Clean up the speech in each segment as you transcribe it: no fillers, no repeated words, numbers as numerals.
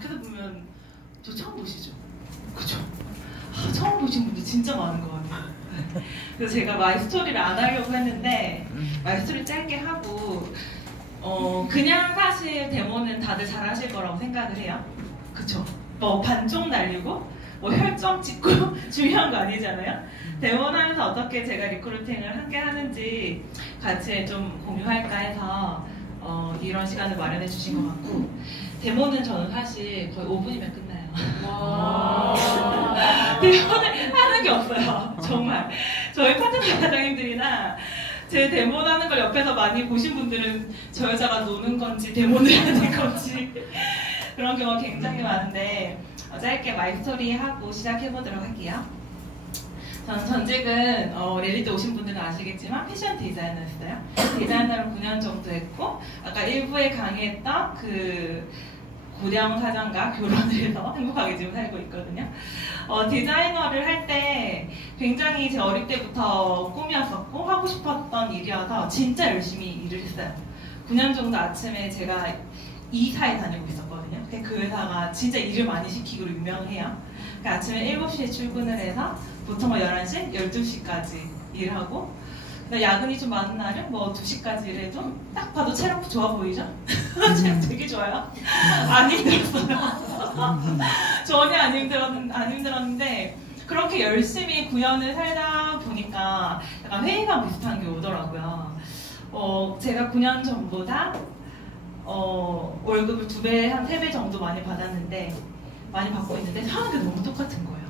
밖에서 보면 저 처음 보시죠? 그쵸? 처음 보신 분들 진짜 많은 것 같아요. 그래서 제가 마이스토리를 안 하려고 했는데 마이스토리 짧게 하고 그냥 사실 데모는 다들 잘하실 거라고 생각을 해요. 그쵸? 뭐 반쪽 날리고 뭐 혈점 찍고 중요한 거 아니잖아요. 데모를 하면서 어떻게 제가 리크루팅을 함께 하는지 같이 좀 공유할까 해서 이런 시간을 마련해 주신 것 같고, 데모는 저는 사실 거의 5분이면 끝나요. 데모는 하는 게 없어요. 정말. 저희 파트너 과장님들이나 제 데모 하는 걸 옆에서 많이 보신 분들은 저 여자가 노는 건지 데모를 하는 건지 그런 경우가 굉장히 많은데, 짧게 마이스토리 하고 시작해보도록 할게요. 저는 전직은 랠리 때 오신 분들은 아시겠지만 패션 디자이너였어요. 디자이너를 9년 정도 했고, 아까 일부에 강의했던 그 고령 사장과 결혼을 해서 행복하게 지금 살고 있거든요. 디자이너를 할 때 굉장히 제 어릴 때부터 꿈이었었고 하고 싶었던 일이어서 진짜 열심히 일을 했어요. 9년 정도 아침에 제가 이사에 다니고 있었거든요. 그 회사가 진짜 일을 많이 시키기로 유명해요. 그러니까 아침에 7시에 출근을 해서 보통 11시, 12시까지 일하고, 야근이 좀 많은 날은 뭐 2시까지 일해도 딱 봐도 체력 좋아 보이죠? 체력 되게 좋아요. 안 힘들었어요. 전혀 안 힘들었는데 그렇게 열심히 9년을 살다 보니까 약간 회의감 비슷한 게 오더라고요. 제가 9년 전보다 월급을 2배, 한 3배 정도 많이 받고 있는데 사는 게 너무 똑같은 거예요.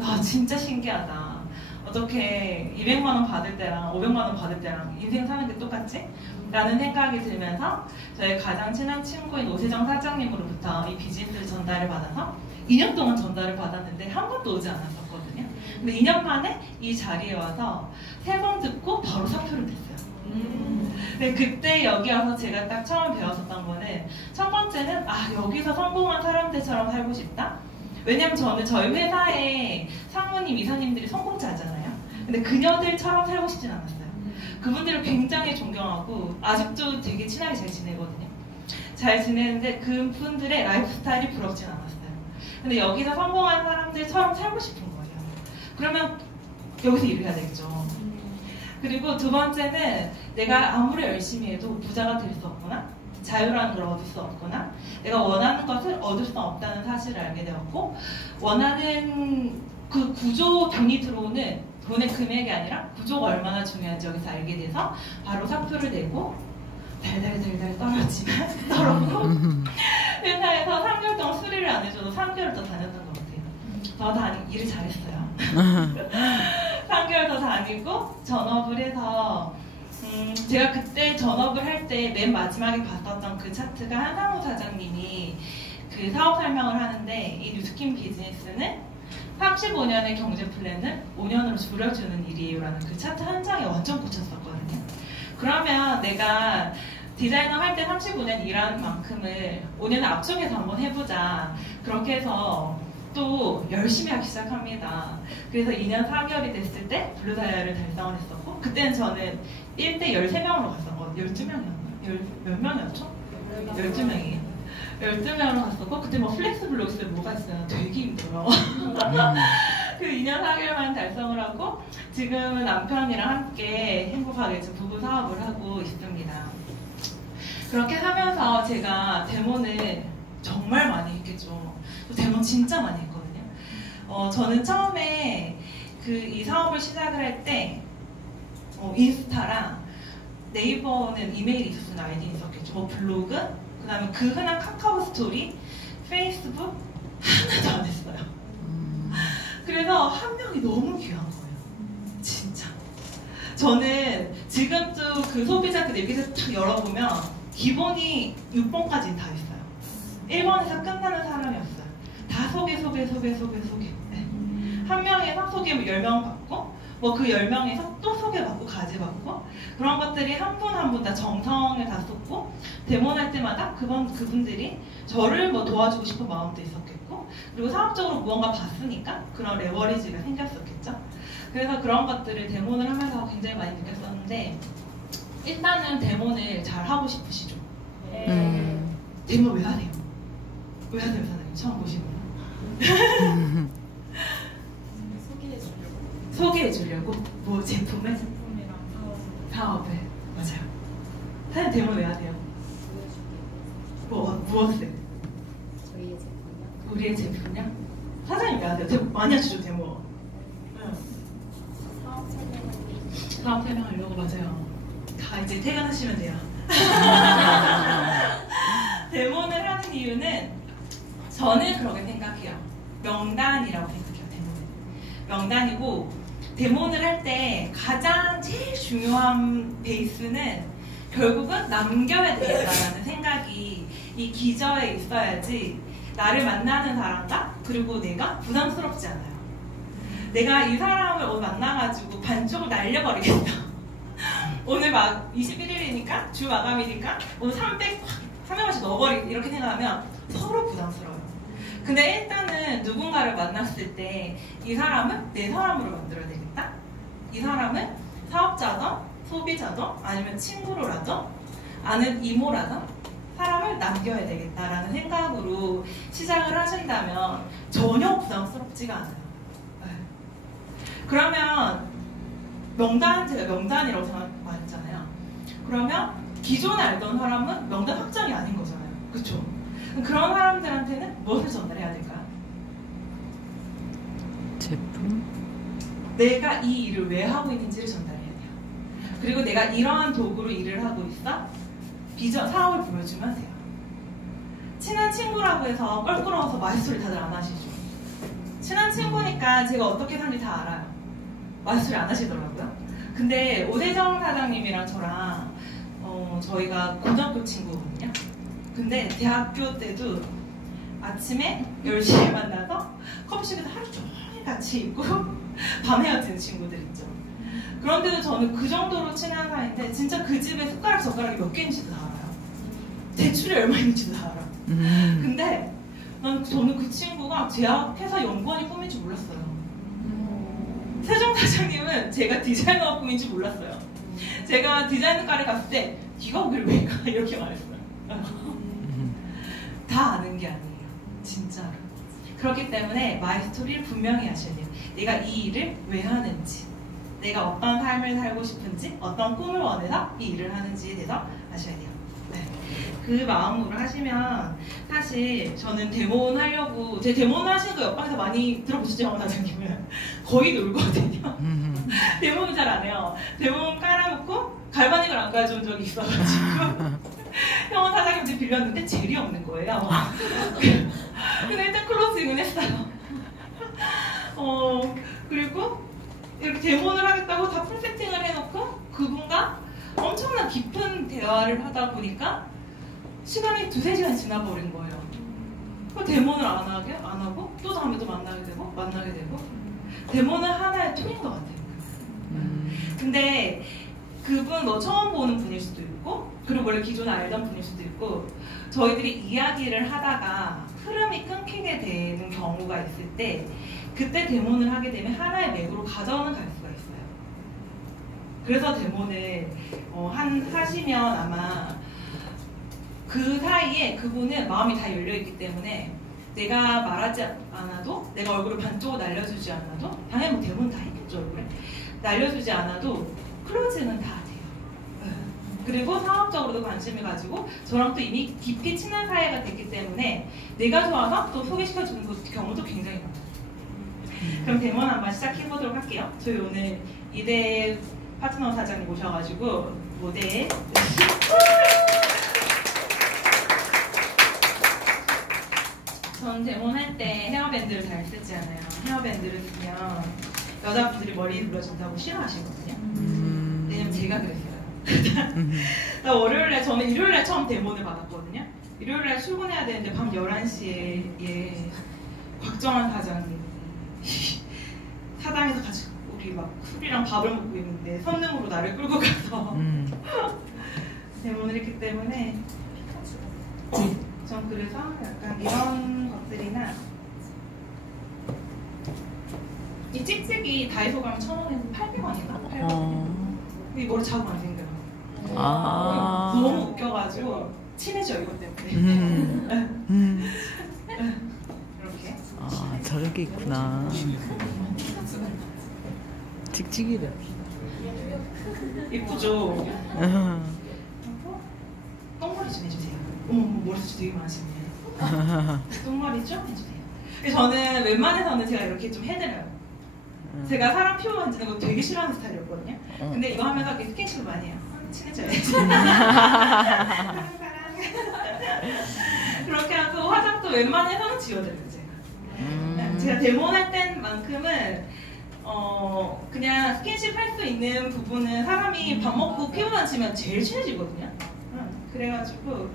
와, 진짜 신기하다. 어떻게 200만 원 받을 때랑 500만 원 받을 때랑 인생 사는 게 똑같지? 라는 생각이 들면서 저희 가장 친한 친구인 오세정 사장님으로부터 이 비즈니스 전달을 받아서 2년 동안 전달을 받았는데 한 번도 오지 않았었거든요. 근데 2년 만에 이 자리에 와서 3번 듣고 바로 사표를 냈어요. 근데 그때 여기 와서 제가 딱 처음 배웠었던 거는, 첫 번째는 여기서 성공한 사람들처럼 살고 싶다. 왜냐면 저는 저희 회사에 상무님, 이사님들이 성공자잖아요. 근데 그녀들처럼 살고 싶진 않았어요. 그분들을 굉장히 존경하고 아직도 되게 친하게 잘 지내거든요. 잘 지내는데 그분들의 라이프 스타일이 부럽진 않았어요. 근데 여기서 성공한 사람들처럼 살고 싶은 거예요. 그러면 여기서 일을 해야 되겠죠. 그리고 두 번째는 내가 아무리 열심히 해도 부자가 될 수 없거나 자유라는 걸 얻을 수 없거나 내가 원하는 것을 얻을 수 없다는 사실을 알게 되었고, 원하는 그 구조 돈이 들어오는 돈의 금액이 아니라 구조가 얼마나 중요한지 여기서 알게 돼서 바로 사표를 내고 달달달달 떨어지면 떨어지고 회사에서 3개월 동안 수리를 안 해줘도 3개월 더 다녔던 것 같아요. 일을 잘했어요. 3개월 더 다니고 전업을 해서 제가 그때 전업을 할 때 맨 마지막에 봤었던 그 차트가 한상우 사장님이 그 사업 설명을 하는데, 이 뉴스킨 비즈니스는 35년의 경제 플랜을 5년으로 줄여주는 일이에요 라는 그 차트 한 장에 완전 꽂혔었거든요. 그러면 내가 디자이너 할 때 35년 일하는 만큼을 5년 앞쪽에서 한번 해보자. 그렇게 해서 또 열심히 하기 시작합니다. 그래서 2년 4개월이 됐을 때 블루다이아를 달성을 했었고, 그때는 저는 1대 13명으로 갔었거든요. 12명이었나요? 몇 명이었죠? 12명이에요. 12명으로 갔었고, 그때 뭐 플렉스 블록스 뭐가 있어요? 되게 힘들어. 그 2년 4개월만 달성을 하고, 지금은 남편이랑 함께 행복하게 부부 사업을 하고 있습니다. 그렇게 하면서 제가 데모는 정말 많이 했겠죠. 데모 진짜 많이 했거든요. 저는 처음에 이 사업을 시작을 할 때 인스타랑 네이버는 이메일이 있었으면 아이디는 있었겠죠. 뭐 블로그, 그 다음에 그 흔한 카카오 스토리, 페이스북 하나도 안 했어요. 그래서 한 명이 너무 귀한 거예요. 진짜. 저는 지금도 그 소비자 그 내비게이션 탁 열어보면 기본이 6번까지는 다 있어요. 1번에서 끝나는 사람이었어요. 다 소개. 네. 한 명에서 소개 10명 받고, 뭐 그 10명에서 또 소개받고 가지받고, 그런 것들이 한 분 한 분 다 정성을 다 쏟고, 데모할 때마다 그분들이 저를 뭐 도와주고 싶은 마음도 있었겠고, 그리고 사업적으로 무언가 봤으니까 그런 레버리지가 생겼었겠죠. 그래서 그런 것들을 데모를 하면서 굉장히 많이 느꼈었는데, 일단은 데모를 잘 하고 싶으시죠? 데모 왜 하세요? 왜 하세요, 사장님? 처음 보시구나. 소개해주려고. 소개해주려고? 뭐 제품을? 제품이랑 사업을. 맞아요. 사장님 데모 내야 돼요. 무엇을? 저희의 제품이요. 우리의 제품이요? 사장님 내야 돼요. 데모 많이 하시죠 데모. 응. 사업 설명을. 사업 설명하려고. 맞아요. 다 이제 퇴근하시면 돼요. 데모를 하는 이유는 저는 그렇게 생각해요. 명단이라고 생각해요. 데모는 명단이고, 데모를 할 때 가장 제일 중요한 베이스는 결국은 남겨야 되겠다라는 생각이 이 기저에 있어야지 나를 만나는 사람과 그리고 내가 부담스럽지 않아요. 내가 이 사람을 오늘 만나가지고 반쪽을 날려버리겠다. 오늘 막 21일이니까 주 마감이니까 오늘 300원씩 넣어버리겠다 이렇게 생각하면 서로 부담스러워요. 근데 일단은 누군가를 만났을 때 이 사람은 내 사람으로 만들어야 되겠다. 이 사람은 사업자든 소비자든 아니면 친구로라든 아는 이모라든 사람을 남겨야 되겠다라는 생각으로 시작을 하신다면 전혀 부담스럽지가 않아요. 네. 그러면 제가 명단이라고 말했잖아요. 그러면 기존에 알던 사람은 명단 확정이 아닌 거잖아요. 그렇죠? 그런 사람들한테는 무엇을 전달해야 될까요? 제품? 내가 이 일을 왜 하고 있는지를 전달해야 돼요. 그리고 내가 이러한 도구로 일을 하고 있어? 비전, 사업을 보여주면 돼요. 친한 친구라고 해서 껄끄러워서 말소리 다들 안 하시죠? 친한 친구니까 제가 어떻게 사는지 다 알아요. 말소리 안 하시더라고요. 근데 오대정 사장님이랑 저랑 저희가 고등학교 친구거든요. 근데 대학교 때도 아침에 10시에 만나서 커피숍에서 하루 종일 같이 있고 밤에 헤어지는 친구들 있죠. 그런데도 저는 그 정도로 친한 사이인데 진짜 그 집에 숟가락이 몇 개인지도 다 알아요. 대출이 얼마 있는지도 다 알아요. 근데 저는 그 친구가 제약 회사 연구원이 꿈인 줄 몰랐어요. 세종 사장님은 제가 디자이너가 꿈인 줄 몰랐어요. 제가 디자이너과를 갔을 때 네가 거기를 왜 가? 이렇게 말했어요. 다 아는 게 아니에요. 진짜로. 그렇기 때문에 마이 스토리를 분명히 하셔야 돼요. 내가 이 일을 왜 하는지, 내가 어떤 삶을 살고 싶은지, 어떤 꿈을 원해서 이 일을 하는지에 대해서 아셔야 돼요. 네. 그 마음으로 하시면 사실 저는 데모는 하려고, 제 데모는 하시는 거 옆방에서 많많이 들어보시죠, 영원 사장님은. 거의 놀거든요. 데모는 잘 안 해요. 데모는 깔아놓고 갈바닉을 안 가져온 적이 있어가지고 영원 사장님한테 빌렸는데 젤이 없는 거예요. 근데 일단 클로징은 했어요. 그리고 이렇게 데모를 하겠다고 다 풀세팅을 해놓고 그분과 엄청난 깊은 대화를 하다 보니까 시간이 2-3시간 지나버린 거예요. 데모를 안 하고 또 다음에 또 만나게 되고 데모는 하나의 툴인 것 같아요. 근데 그분 처음 보는 분일 수도 있고 그리고 원래 기존에 알던 분일 수도 있고 저희들이 이야기를 하다가 흐름이 끊기게 되는 경우가 있을 때 그때 데모를 하게 되면 하나의 맥으로 가져오는 갈 수가 있어요. 그래서 데모를 하시면 아마 그 사이에 그분은 마음이 다 열려있기 때문에 내가 말하지 않아도 내가 얼굴을 반쪽으로 날려주지 않아도 당연히 뭐 데모는 다 있겠죠. 얼굴에 날려주지 않아도 클로징은 다 돼요. 그리고 사업적으로도 관심을 가지고 저랑 또 이미 깊이 친한 사이가 됐기 때문에 내가 좋아서 또 소개시켜주는 경우도 굉장히 많아요. 그럼 데모 한번 시작해보도록 할게요. 저희 오늘 이대 파트너 사장님 모셔가지고 모델 전 데모 할 때 헤어밴드를 잘 쓰지 않아요. 헤어밴드를 쓰면 여자분들이 머리 눌러준다고 싫어하시거든요. 왜냐면 제가 그랬어요. 저는 일요일날 처음 데모를 받았거든요. 일요일날 출근해야 되는데 밤 11시에 곽정환 사장님이 사당에서 같이 우리 막 술이랑 밥을 먹고 있는데 선능으로 나를 끌고 가서 데모를 했기 때문에 전 그래서 약간 이런 것들이나 이 찍찍이 다이소 가면 1,000원에서 800원인가? 800원. 이 머리 자국 안 생겨요. 너무 웃겨가지고 친해져요, 이것 때문에. 저런 게 있구나. 칙칙이래. 예쁘죠? 똥머리 좀 해주세요. 어머, 머리숱 되게 많으시네요. 똥머리 좀 해주세요. 저는 웬만해서는 제가 이렇게 좀 해드려요. 제가 사람 피부 만지는 거 되게 싫어하는 스타일이었거든요. 근데 이거 하면서 이렇게 스킨십을 많이 해요. 친해져야지. 그렇게 하고 화장도 웬만해서는 지워드려요, 제가. 제가 데모할 때만큼은 그냥 스킨십 할 수 있는 부분은 사람이 밥 먹고 피부 만지면 제일 친해지거든요. 그래가지고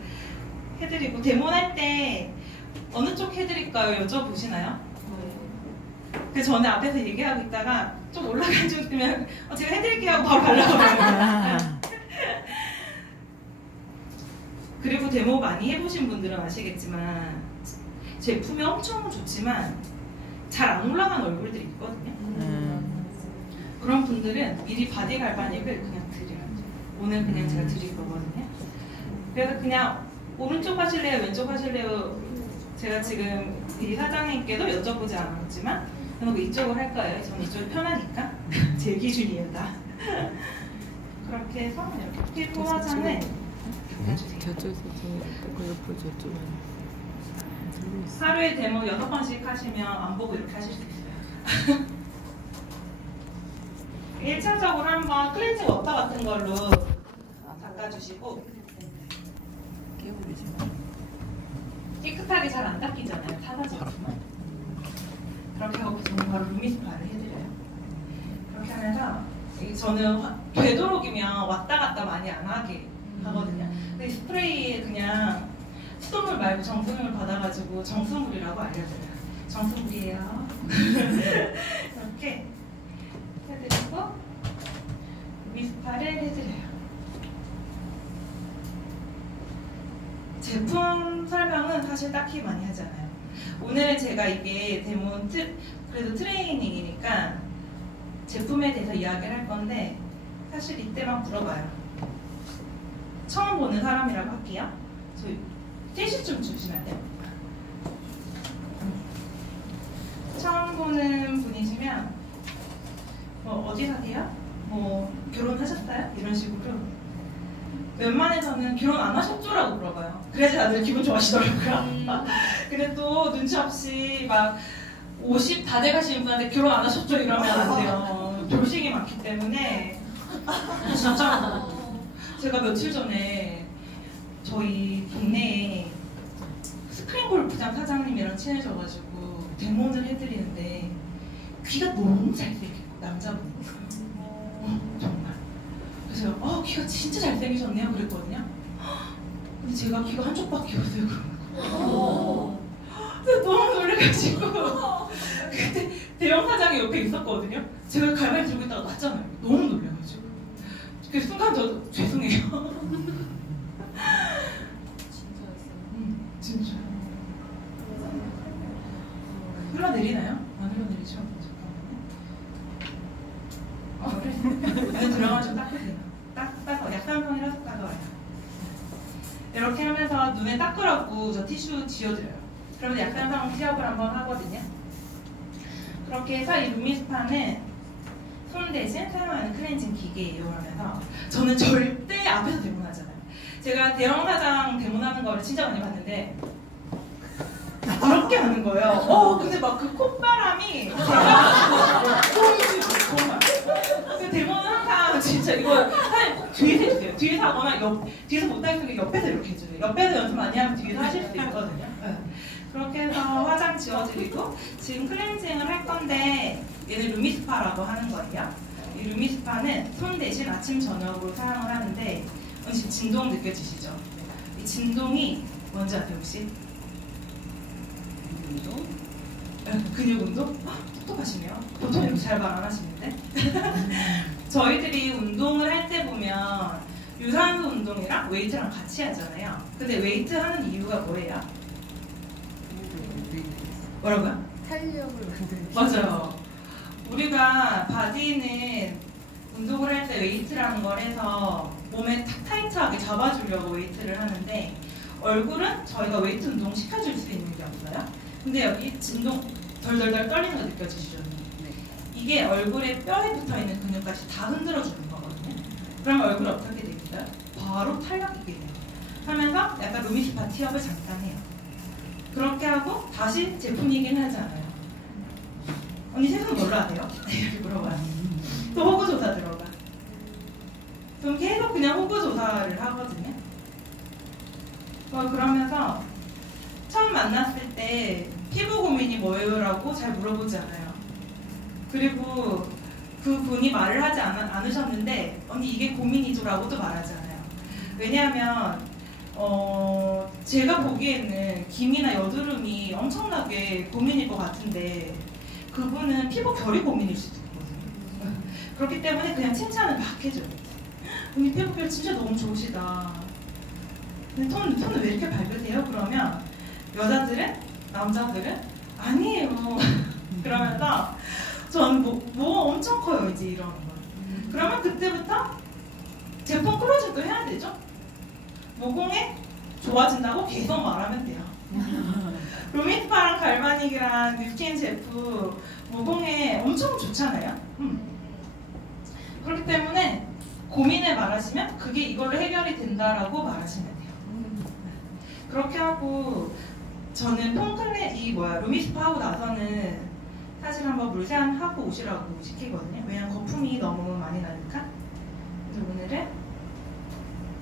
해드리고 데모할 때 어느 쪽 해드릴까요? 여쭤보시나요? 그래서 저는 앞에서 얘기하고 있다가 좀 올라간 중 뜨면 제가 해드릴게요 하고 바로 가려고. 그리고 데모 많이 해보신 분들은 아시겠지만 제품이 엄청 좋지만 잘 안 올라가는 얼굴들이 있거든요. 그런 분들은 미리 바디 갈바닉을 그냥 드려요. 오늘 그냥 제가 드릴 거거든요. 그래서 그냥 오른쪽 하실래요? 왼쪽 하실래요? 제가 지금 이 사장님께도 여쭤보지 않았지만 그럼 이쪽을 할 거예요. 저는 이쪽이 편하니까. 제 기준이에요, 다. 그렇게 해서 이렇게 피부 화장을 해주세요. 저쪽에서 저 옆으로 저쪽에. 하루에 데모 6번씩 하시면 안 보고 이렇게 하실 수 있어요. 1차적으로 한번 클렌징 워터 같은 걸로 닦아주시고 깨끗하게 잘 안 닦이잖아요, 타다제품은. 그렇게 하고 저는 바로 루미스파를 해드려요. 그렇게 하면서 저는 되도록이면 왔다 갔다 많이 안 하게 하거든요. 근데 스프레이에 그냥 수돗물 말고 정수물 받아가지고 정수물이라고 알려드려요. 정수물이에요. 이렇게 해드리고 루미스파를 해드려요. 제품 설명은 사실 딱히 많이 하잖아요. 오늘은 제가 이게 데모 그래도 트레이닝이니까 제품에 대해서 이야기를 할 건데 사실 이때만 물어봐요. 처음 보는 사람이라고 할게요. 저희 티슈 좀 주시면 안 돼요? 처음 보는 분이시면 뭐 어디 사세요? 뭐 결혼하셨어요? 이런 식으로 웬만해서는 결혼 안 하셨죠라고 물어봐요. 그래야지 다들 기분 좋아하시더라고요. 근데 또 눈치 없이 막 50 다 돼가시는 분한테 결혼 안 하셨죠? 이러면 안 돼요. 돌싱이 많기 때문에. 진짜 제가 며칠 전에 저희 동네에 스크린 골프장 사장님이랑 친해져가지고 데모를 해드리는데 귀가 너무 잘생기고 남자분이 정말. 그래서 귀가 진짜 잘생기셨네요 그랬거든요. 근데 제가 귀가 한쪽밖에 없어요 그런 거. 그래서 너무 놀래가지고 그때 대형 사장이 옆에 있었거든요. 제가 갈바리 들고 있다가 났잖아요. 너무 놀래가지고 그 순간 저도 죄송해요. 진짜 흘러내리나요? 안 흘러내리죠? 잠깐만요. 그래. 들어가지고 닦으세요. 닦아서 약산성이라서 닦아와요. 이렇게 하면서 눈에 닦으라고 저 티슈 지워드려요. 그러면 약산성 시합을 한번 하거든요. 그렇게 해서 이 루미스파는 손 대신 사용하는 클렌징 기계에 이용하면서 저는 절대 앞에서 데모하잖아요. 제가 대형 사장 데모하는 거를 진짜 많이 봤는데 그렇게 하는 거예요. 근데 막 그 콧바람이 정말 그 데모는 항상 진짜 이거 사장님 꼭 뒤에서 해주세요. 뒤에서 하거나 뒤에서 못하겠으면 옆에서 이렇게 해주세요. 옆에서 연습 많이 하면 뒤에서 하실 수 있거든요. 네. 그렇게 해서 화장 지워드리고 지금 클렌징을 할 건데 얘는 루미스파라고 하는 거예요. 이 루미스파는 손 대신 아침 저녁으로 사용을 하는데 지금 진동 느껴지시죠? 이 진동이 뭔지 아세요 혹시? 운동? 근육 운동? 똑똑하시네요. 보통 이렇게 잘 말 안 하시는데. 저희들이 운동을 할 때 보면 유산소 운동이랑 웨이트랑 같이 하잖아요. 근데 웨이트 하는 이유가 뭐예요? 뭐라고요? 탄력을 만드는. 맞아요. 우리가 바디는 운동을 할 때 웨이트라는 걸 해서 몸에 탁 타이트하게 잡아주려고 웨이트를 하는데 얼굴은 저희가 웨이트 운동 시켜줄 수 있는 게 없어요. 근데 여기 진동 덜덜덜 떨리는 거 느껴지시죠? 네. 이게 얼굴에 뼈에 붙어있는 근육까지 다 흔들어주는 거거든요. 그러면 얼굴이 어떻게 되겠어요? 바로 탄력이게 돼요. 하면서 약간 루미스파 티업을 잠깐 해요. 그렇게 하고 다시 제품 얘기는 하지 않아요. 언니 세수는 뭘로 하세요? 이렇게 물어봐요. 또 호구조사 들어가. 좀 계속 그냥 호구조사를 하거든요. 그러면서 처음 만났을 때 피부 고민이 뭐예요? 라고 잘 물어보지 않아요. 그리고 그 분이 말을 하지 않으셨는데 언니 이게 고민이죠? 라고도 말하지 않아요. 왜냐하면 제가 보기에는 기미나 여드름이 엄청나게 고민일 것 같은데 그분은 피부 결이 고민일 수도 있거든요. 그렇기 때문에 그냥 칭찬을 막 해줘요. 언니 피부결 진짜 너무 좋으시다. 근데 톤은 왜 이렇게 밝으세요? 그러면 여자들은? 남자들은? 아니에요. 그러면서 전 뭐가 엄청 커요 이제 이러는 거. 그러면 그때부터 제품 클로징도 해야 되죠? 모공에 좋아진다고 계속 말하면 돼요. 루미스파랑 갈바닉이랑 뉴스킨 제품 모공에 엄청 좋잖아요. 그렇기 때문에 고민을 말하시면 그게 이걸로 해결이 된다라고 말하시면 돼요. 그렇게 하고 저는 루미스파 하고 나서는 사실 한번 물세안 하고 오시라고 시키거든요. 왜냐면 거품이 너무 많이 나니까. 그래서 오늘은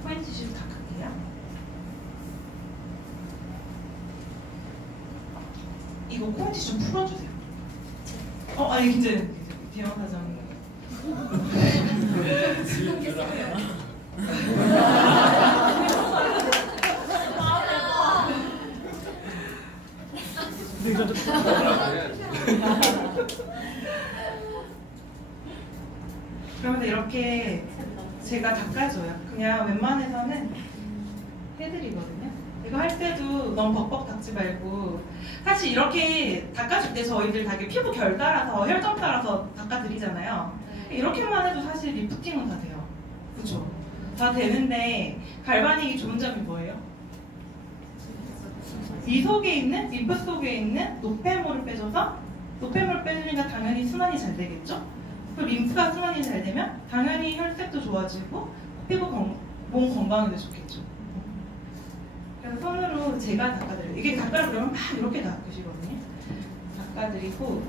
포인트 티슈 닦을게요. 이거 포인트 좀 풀어주세요. 아니 이제 대형 사장님. 그러면서 이렇게 제가 닦아줘요. 그냥 웬만해서는 해드리거든요. 이거 할 때도 너무 벅벅 닦지 말고 사실 이렇게 닦아줄 때 저희들 다 피부 결 따라서 혈점 따라서 닦아드리잖아요. 이렇게만 해도 사실 리프팅은 다 돼요. 그죠? 다 되는데 갈바닉이 좋은 점이 뭐예요? 이 속에 있는 림프 속에 있는 노폐물을 빼줘서 노폐물을 빼주니까 당연히 순환이 잘 되겠죠? 그리고 림프가 순환이 잘 되면 당연히 혈색도 좋아지고 피부 몸 건강에도 좋겠죠. 그래서 손으로 제가 닦아드려요. 이게 닦으라 그러면 막 이렇게 닦으시거든요. 닦아드리고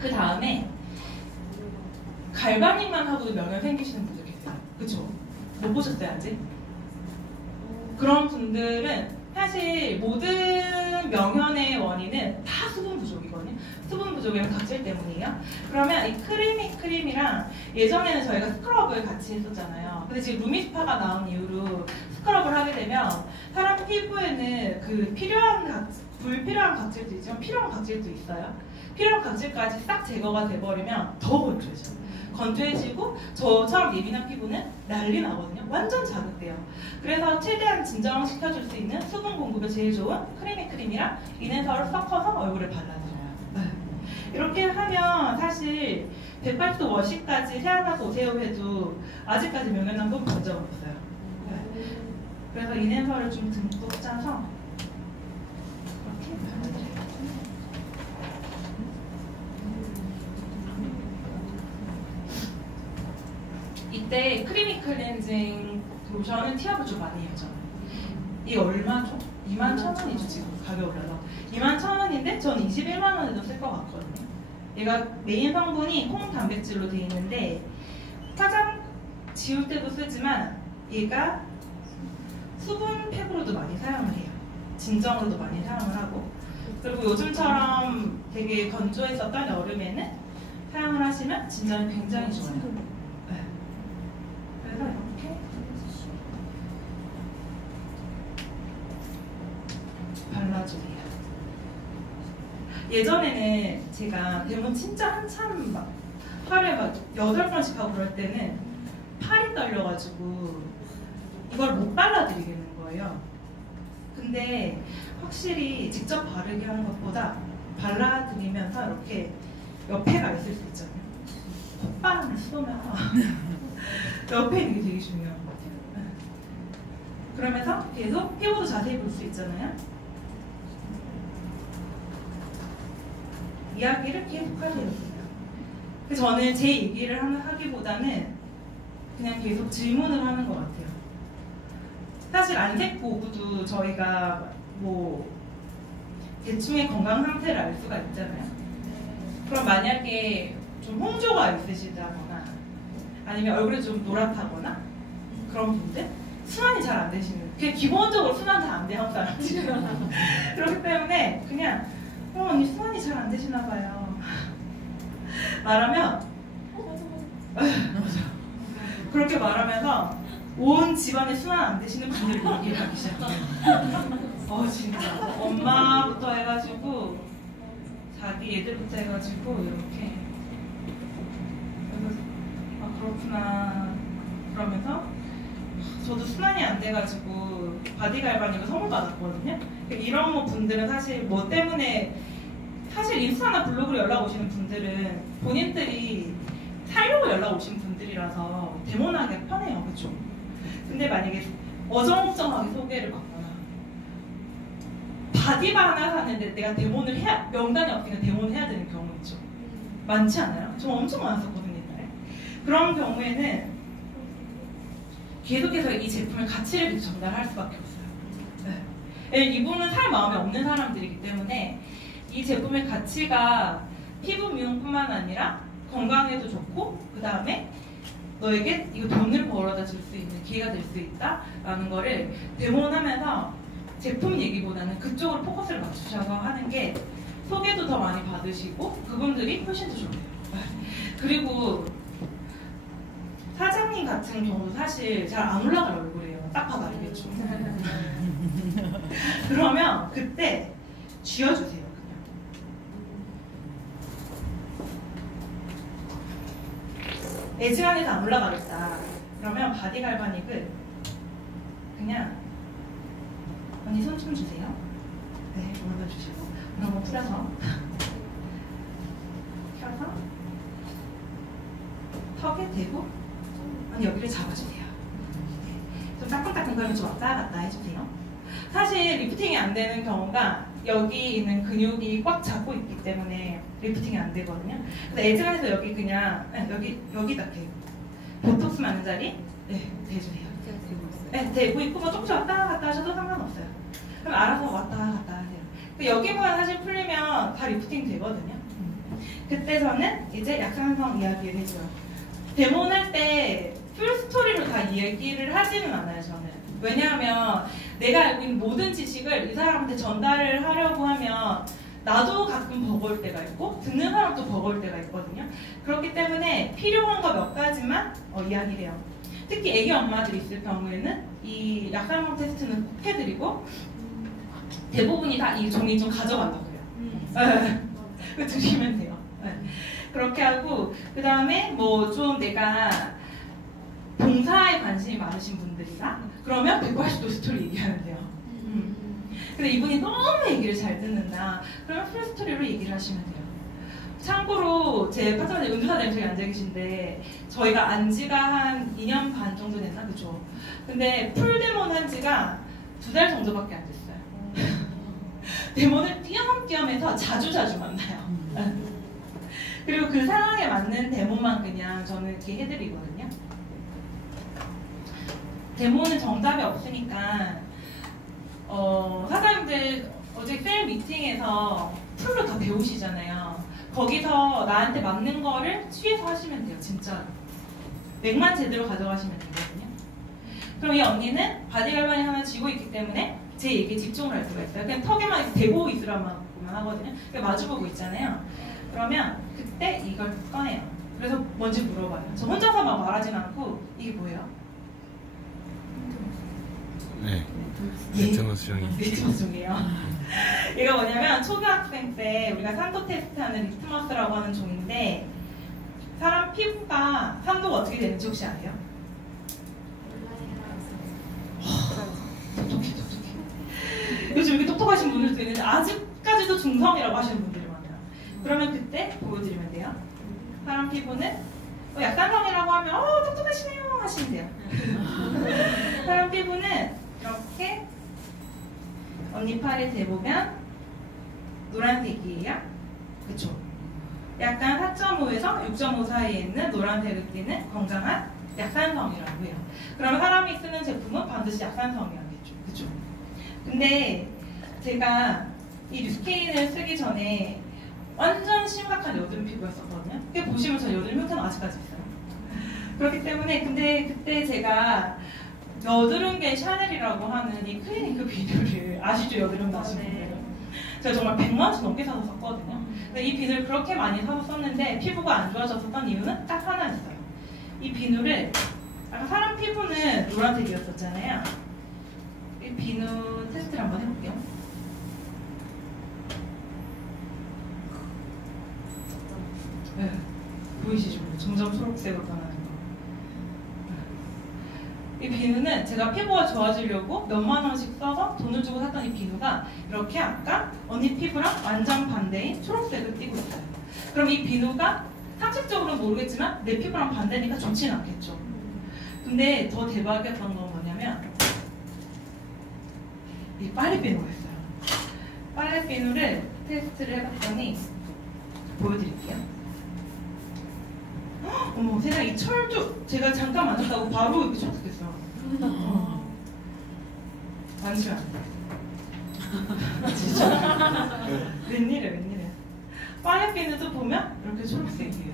그 다음에 갈바닉만 하고도 명혈 생기시는 분들 계세요. 그쵸? 못 보셨어요 아직? 그런 분들은 사실 모든 명현의 원인은 다 수분 부족이거든요. 수분 부족이랑 각질 때문이에요. 그러면 이 크림이랑 예전에는 저희가 스크럽을 같이 했었잖아요. 근데 지금 루미스파가 나온 이후로 스크럽을 하게 되면 사람 피부에는 그 불필요한 각질도 있지만 필요한 각질도 있어요. 필요한 각질까지 싹 제거가 돼버리면 더 건조해져요. 건조해지고 저처럼 예민한 피부는 난리 나거든요. 완전 자극돼요. 그래서 최대한 진정시켜줄 수 있는 수분 공급에 제일 좋은 크림이랑 이네서를 섞어서 얼굴에 발라드려요. 이렇게 하면 사실 180도 워시까지 태어나서 오세요 해도 아직까지 명현한 건 본 적 없어요. 그래서 이네서를 좀 듬뿍 짜서 이렇게 발라드려요. 이때 크리미 클렌징 로션은 티업을 좀 많이 해요. 저는. 이게 얼마죠? 21,000원이죠 지금 가격 올라서 21,000원인데 저는 21만원에도 쓸 것 같거든요. 얘가 메인 성분이 콩 단백질로 되어 있는데 화장 지울 때도 쓰지만 얘가 수분 팩으로도 많이 사용을 해요. 진정으로도 많이 사용을 하고 그리고 요즘처럼 되게 건조했었던 여름에는 사용을 하시면 진정이 굉장히 좋아요. 이렇게 발라주세요. 예전에는 제가 대부분 진짜 한참 막 하루에 막 8번씩 하고 그럴 때는 팔이 떨려가지고 이걸 못 발라드리겠는 거예요. 근데 확실히 직접 바르게 하는 것보다 발라드리면서 이렇게 옆에가 있을 수 있잖아요. 콧바람을 쏘면 옆에 있는 게 되게 중요한 것 같아요. 그러면서 계속 피부도 자세히 볼 수 있잖아요. 이야기를 계속 하게 됐어요. 그래서 저는 제 얘기를 하기보다는 그냥 계속 질문을 하는 것 같아요. 사실 안색 보고도 저희가 뭐 대충의 건강 상태를 알 수가 있잖아요. 그럼 만약에 좀 홍조가 있으시다거나 아니면 얼굴이 좀 노랗다거나 그런 분들 순환이 잘 안 되시는, 그냥 기본적으로 순환 잘 안 돼요, 한국 사람들이. 그렇기 때문에 그냥 언니 순환이 잘 안 되시나 봐요. 말하면 맞아. 그렇게 말하면서 온 집안에 순환 안 되시는 분들이 그렇게 가기 시작해요. 진짜 엄마부터 해가지고 자기 애들부터 해가지고 이렇게. 그래서 그렇구나 그러면서 저도 순환이 안 돼가지고 바디갈바닉을 선물 받았거든요. 이런 뭐 분들은 사실 뭐 때문에 사실 인스타나 블로그로 연락 오시는 분들은 본인들이 살려고 연락 오신 분들이라서 데모나기 편해요, 그렇죠? 근데 만약에 어정쩡하게 소개를 받거나 바디바 하나 샀는데 내가 데모를 해야, 명단이 없으니까 데모를 해야 되는 경우 있죠. 많지 않아요? 저 엄청 많았었거든요, 옛날에. 그런 경우에는 계속해서 이 제품의 가치를 계속 전달할 수밖에 없어요. 네. 이분은 살 마음이 없는 사람들이기 때문에 이 제품의 가치가 피부 미용뿐만 아니라 건강에도 좋고, 그 다음에 너에게 이거 돈을 벌어다 줄 수 있는 기회가 될 수 있다라는 거를 데모하면서 제품 얘기보다는 그쪽으로 포커스를 맞추셔서 하는 게 소개도 더 많이 받으시고 그분들이 훨씬 더 좋아요. 그리고 사장님 같은 경우도 사실 잘 안 올라갈 얼굴이에요. 딱 봐도 알겠죠. 그러면 그때 쥐어주세요. 그냥. 애지간해서 안 올라가겠다. 그러면 바디 갈바닉을 그냥 언니 손 좀 주세요. 네, 올려주시고 한번 풀어서 펴서 턱에 대고 언니 여기를 잡아주세요. 네, 좀 따끔따끔 거리면 좀 왔다 갔다 해주세요. 사실 리프팅이 안 되는 경우가 여기 있는 근육이 꽉 잡고 있기 때문에 리프팅이 안 되거든요. 그래서 애지간해서 여기 그냥 여기다 대고 보톡스 맞는 자리 대주세요. 네, 대고 있고 뭐 조금씩 왔다 갔다 하셔도 상관없어요. 그럼 알아서 왔다 갔다 하세요. 여기만 사실 풀리면 다 리프팅 되거든요. 그때 저는 이제 약산성 이야기를 해줘요. 데모할 때 풀스토리로 다 얘기를 하지는 않아요, 저는. 왜냐하면 내가 알고 있는 모든 지식을 이 사람한테 전달을 하려고 하면 나도 가끔 버거울 때가 있고 듣는 사람도 버거울 때가 있거든요. 그렇기 때문에 필요한 거 몇 가지만 이야기를 해요. 특히 애기 엄마들이 있을 경우에는 이 약산성 테스트는 꼭 해드리고 대부분이 다 이 종이 좀 가져간다고 해요. 그거 드시면 돼요. 그렇게 하고 그 다음에 뭐 좀 내가 봉사에 관심이 많으신 분들이나 그러면 180도 스토리 얘기하면 돼요. 근데 이분이 너무 얘기를 잘 듣는다. 그러면 풀 스토리로 얘기를 하시면 돼요. 참고로 제 파트너님 은주사님 저기 앉아 계신데 저희가 안 지가 한 2년 반 정도 됐나? 그죠? 근데 풀 데모는 한 지가 2달 정도밖에 안 됐어요. 데모는 띄엄띄엄해서 자주자주 만나요. 그리고 그 상황에 맞는 데모만 그냥 저는 이렇게 해드리거든요. 데모는 정답이 없으니까 사장님들 어제 셀 미팅에서 풀로 다 배우시잖아요. 거기서 나한테 맞는 거를 취해서 하시면 돼요. 진짜 맥만 제대로 가져가시면 되거든요. 그럼 이 언니는 바디갈바닉 하나 쥐고 있기 때문에 제 얘기에 집중을 할 수가 있어요. 그냥 턱에만 이렇게 대고 있으라만 하거든요. 마주보고 있잖아요. 그러면 그때 이걸 꺼내요. 그래서 뭔지 물어봐요. 저 혼자서 막 말하진 않고 이게 뭐예요? 네. 리트머스 종이. 리트머스 종이에요. 이거 뭐냐면 초등학생 때 우리가 산도 테스트하는 리트머스라고 하는 종인데 사람 피부가 산도가 어떻게 되는지 혹시 아세요? 똑똑해. 요즘 이렇게 똑똑하신 분들도 있는데 아직까지도 중성이라고 하시는 분들이 많아요. 그러면 그때 보여드리면 돼요. 사람 피부는 약산성이라고 하면 똑똑하시네요 하시면 돼요. 사람 피부는 이렇게 언니 팔에 대보면 노란색이에요. 그쵸? 약간 4.5에서 6.5 사이에 있는 노란색을 띠는 건강한 약산성이라고 해요. 그러면 사람이 쓰는 제품은 반드시 약산성이야겠죠. 그죠? 근데 제가 이 뉴스케인을 쓰기 전에 완전 심각한 여드름 피부였었거든요. 이게 보시면 저 여드름 흉터는 아직까지 있어요. 그렇기 때문에 근데 그때 제가 여드름계 샤넬이라고 하는 이 클리니크 비누를 아시죠? 여드름 나신 분들. 제가 정말 100만 원씩 넘게 사서 썼거든요. 근데 이 비누를 그렇게 많이 사서 썼는데 피부가 안 좋아졌었던 이유는 딱 하나였어요. 이 비누를 아까 사람 피부는 노란색이었었잖아요. 이 비누 테스트를 한번 해볼게요. 네, 보이시죠? 점점 초록색으로 변하는 거. 이 비누는 제가 피부가 좋아지려고 몇만 원씩 써서 돈을 주고 샀던 이 비누가 이렇게 아까 언니 피부랑 완전 반대인 초록색을 띠고 있어요. 그럼 이 비누가 상식적으로는 모르겠지만 내 피부랑 반대니까 좋지는 않겠죠. 근데 더 대박이었던 건 뭐냐면 이 빨래비누가 있어요. 빨래비누를 테스트를 해봤더니 보여드릴게요. 어머 세상에 이 철조 제가 잠깐 만졌다고 바로 이렇게 촉촉했어요. 만지면 안 돼. 진짜 웬일이야. 빨래비누도 보면 이렇게 초록색이에요.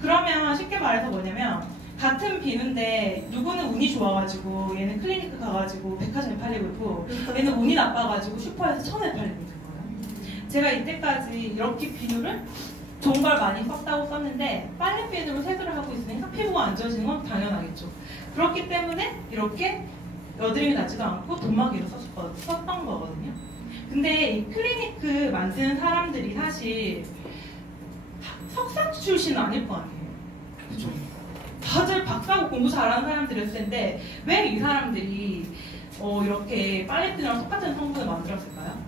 그러면 쉽게 말해서 뭐냐면 같은 비누인데 누구는 운이 좋아가지고 얘는 클리니크 가가지고 백화점에 팔리고 있고 얘는 운이 나빠가지고 슈퍼에서 1,000원에 팔리고 있는 거예요. 제가 이때까지 이렇게 비누를 좋은 걸 많이 썼다고 썼는데 빨래비누로 세수를 하고 있으니까 피부가 안 좋아지는 건 당연하겠죠. 그렇기 때문에 이렇게 여드름이 나지도 않고 돈마기로 썼던 거거든요. 근데 이 클리니크 만드는 사람들이 사실 석사 출신은 아닐 거 아니에요. 그죠? 다들 박사고 공부 잘하는 사람들이었을 텐데 왜 이 사람들이 이렇게 빨래비누랑 똑같은 성분을 만들었을까요?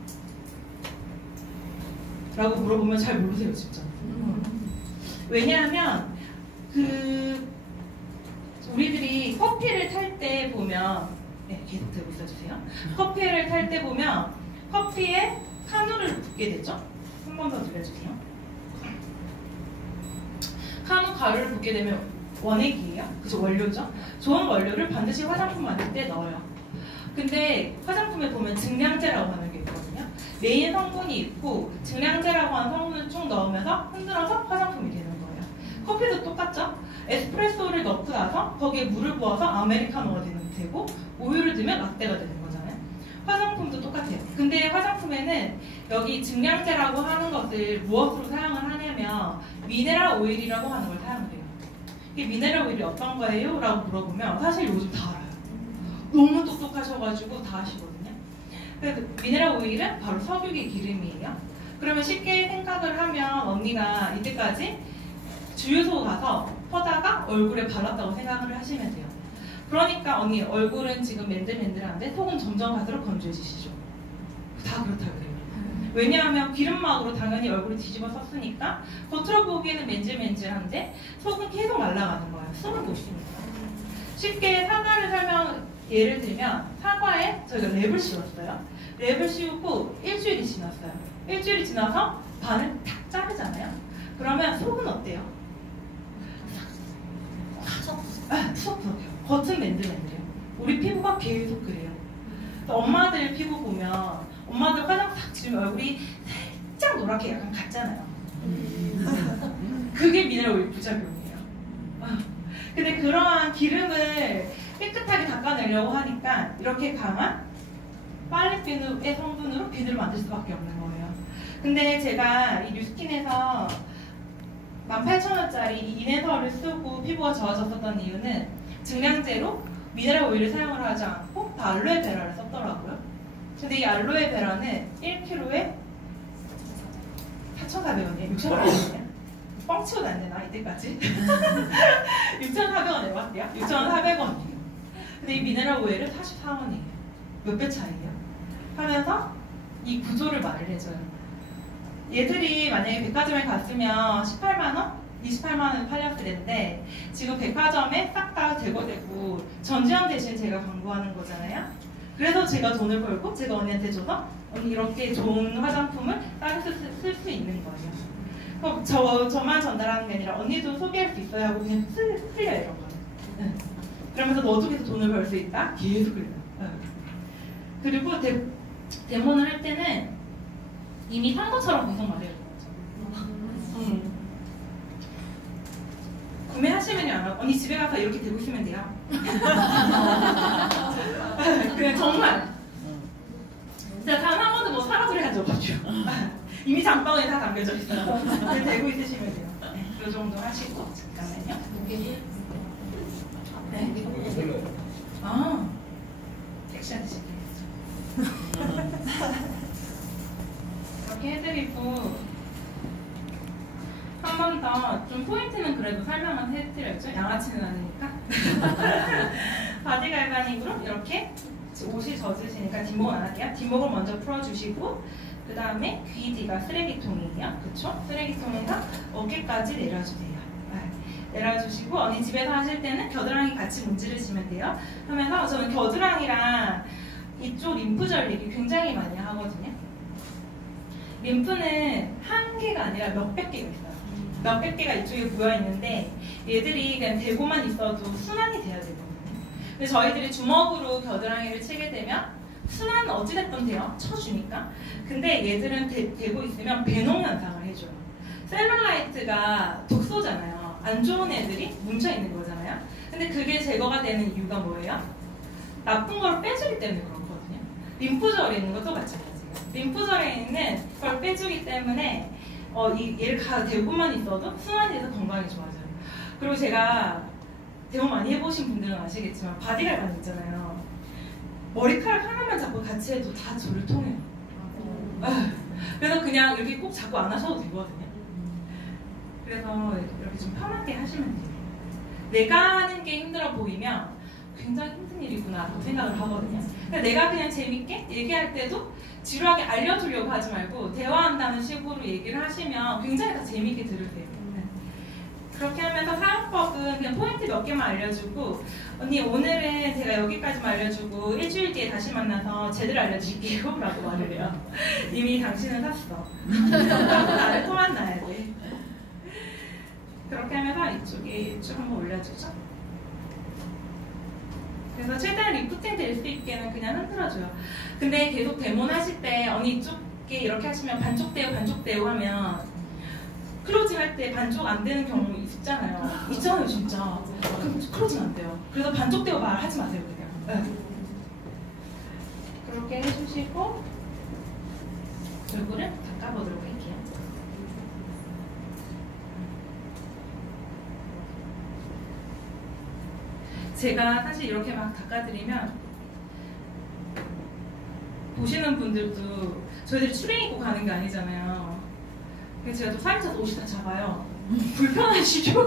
라고 물어보면 잘 모르세요, 진짜. 왜냐하면 우리들이 커피를 탈 때 보면 계속 들고 있어주세요. 커피를 탈 때 보면 커피에 카누를 붓게 되죠. 한 번 더 들려주세요. 카누 가루를 붓게 되면 원액이에요. 그죠? 원료죠. 좋은 원료를 반드시 화장품 만들 때 넣어요. 근데 화장품에 보면 증량제라고 하는 게 있거든요. 메인 성분이 있고 증량제라고 하는 성분을 쭉 넣으면서 흔들어서 화장품이 되는 거예요. 커피도 똑같죠? 에스프레소를 넣고 나서 거기에 물을 부어서 아메리카노가 되고 우유를 넣으면 라떼가 되는 거잖아요. 화장품도 똑같아요. 근데 화장품에는 여기 증량제라고 하는 것을 무엇으로 사용을 하냐면 미네랄 오일이라고 하는 걸 사용해요. 이게 미네랄 오일이 어떤 거예요? 라고 물어보면 사실 요즘 다 알아요. 너무 똑똑하셔가지고 다 아시거든요. 그래서 미네랄 오일은 바로 석유계 기름이에요. 그러면 쉽게 생각을 하면 언니가 이때까지 주유소 가서 퍼다가 얼굴에 발랐다고 생각을 하시면 돼요. 그러니까 언니 얼굴은 지금 맨들맨들한데 속은 점점 갈수록 건조해지시죠. 다 그렇다고 그래요. 왜냐하면 기름막으로 당연히 얼굴을 뒤집어 썼으니까 겉으로 보기에는 맨질맨질한데 속은 계속 말라가는 거예요. 숨을 못 쉬니까. 쉽게 사과를 예를 들면 사과에 저희가 랩을 씌웠어요. 랩을 씌우고 일주일이 지났어요. 일주일이 지나서 반을 탁 자르잖아요. 그러면 속은 어때요? 푸석푸석해요. 겉은 맨들맨들해요. 우리 피부가 계속 그래요. 엄마들 피부 보면 엄마들 화장 싹 지우면 얼굴이 살짝 노랗게 약간 같잖아요. 그게 미네랄 오일 부작용이에요. 근데 그러한 기름을 깨끗하게 닦아내려고 하니까 이렇게 강한 빨래비누의 성분으로 비누를 만들 수밖에 없는 거예요. 근데 제가 이 뉴스킨에서 18,000원짜리 이 이네서를 쓰고 피부가 좋아졌었던 이유는 증량제로 미네랄 오일을 사용을 하지 않고 알로에베라를 썼더라고요. 근데 이 알로에베라는 1kg에 4,400원이에요. 6,400원이에요. 뻥치고 다니나 이때까지? 6,400원 내볼게요. 6,400원이에요. 근데 이 미네랄 오일은 44원이에요. 몇 배 차이예요? 하면서 이 구조를 말을 해줘요. 얘들이 만약에 백화점에 갔으면 18만원? 28만원 팔렸을 텐데 지금 백화점에 싹 다 제거되고 전지현 대신 제가 광고하는 거잖아요. 그래서 제가 돈을 벌고 제가 언니한테 줘서 언니 이렇게 좋은 화장품을 다른 쓸 수 있는 거예요. 그럼 저만 전달하는 게 아니라 언니도 소개할 수 있어야 하고 그냥 흘려 이런 거는. 그러면서 너도 계속 돈을 벌 수 있다? 계속 그래요. 그리고 데모를 할 때는 이미 산 것처럼 계속 말해야 돼요. 구매하시면요 안 하고 언니 집에 가서 이렇게 들고 있으면 돼요. 그냥 정말 제가 단 한 번도 뭐 사라 소리 한 적 없죠. 이미 장바구니에 다 담겨져 있어요. 그냥 들고 있으시면 돼요. 네, 이 정도 하시고 잠깐만요. 네. 아 섹시하시게 이렇게 해드리고 한 번 더 좀 포인트는 그래도 설명은 해드렸죠. 양아치는 아니니까. 바디 갈바닉으로 이렇게 옷이 젖으시니까 뒷목은 안 할게요. 뒷목을 먼저 풀어주시고 그 다음에 귀 뒤가 쓰레기통이에요. 그쵸? 쓰레기통에서 어깨까지 내려주세요. 내려주시고 언니 집에서 하실 때는 겨드랑이 같이 문지르시면 돼요. 하면서 저는 겨드랑이랑 이쪽 림프 전리기 굉장히 많이 하거든요. 림프는 한 개가 아니라 몇백 개가 있어요. 몇백 개가 이쪽에 모여있는데 얘들이 그냥 대고만 있어도 순환이 돼야 되거든요. 근데 저희들이 주먹으로 겨드랑이를 치게 되면 순환은 어찌됐든 돼요. 쳐주니까. 근데 얘들은 대고 있으면 배농 현상을 해줘요. 셀룰라이트가 독소잖아요. 안 좋은 애들이 뭉쳐있는 거잖아요. 근데 그게 제거가 되는 이유가 뭐예요? 나쁜 걸 빼주기 때문에 그렇거든요. 림프절에 있는 것도 마찬가지예요. 림프절에 있는 걸 빼주기 때문에 얘를 대고만 있어도 순환이 돼서 건강이 좋아져요. 그리고 제가 데모 많이 해보신 분들은 아시겠지만 바디갈바닉 있잖아요. 머리카락 하나만 잡고 같이 해도 다 저를 통해요. 그래서 그냥 이렇게 꼭 잡고 안 하셔도 되거든요. 그래서 이렇게 좀 편하게 하시면 돼요. 내가 하는 게 힘들어 보이면 굉장히 힘든 일이구나 라고 생각을 하거든요. 그러니까 내가 그냥 재밌게 얘기할 때도 지루하게 알려주려고 하지 말고 대화한다는 식으로 얘기를 하시면 굉장히 더 재밌게 들으세요. 그렇게 하면서 사용법은 그냥 포인트 몇 개만 알려주고 언니 오늘은 제가 여기까지만 알려주고 일주일 뒤에 다시 만나서 제대로 알려드릴게요 라고 말을 해요. 이미 당신은 샀어. 나를 또 만나야 돼. 그렇게 하면서 이쪽에 쭉 한번 올려주죠. 그래서 최대한 리프팅 될 수 있게는 그냥 흔들어줘요. 근데 계속 데모는 하실 때 언니 이쪽에 이렇게 하시면 반쪽 대요 반쪽 대요 하면 클로징 할 때 반쪽 안 되는 경우 있잖아요. 있잖아요 진짜. 그럼 클로징 안 돼요. 그래서 반쪽 대요 말하지 마세요 그냥. 네. 그렇게 해주시고 얼굴을 닦아보도록 할게요. 제가 사실 이렇게 막 닦아드리면 보시는 분들도 저희들이 추랭 입고 가는 게 아니잖아요. 그래서 제가 또 살이 쪄서 옷이 다 작아요. 불편하시죠?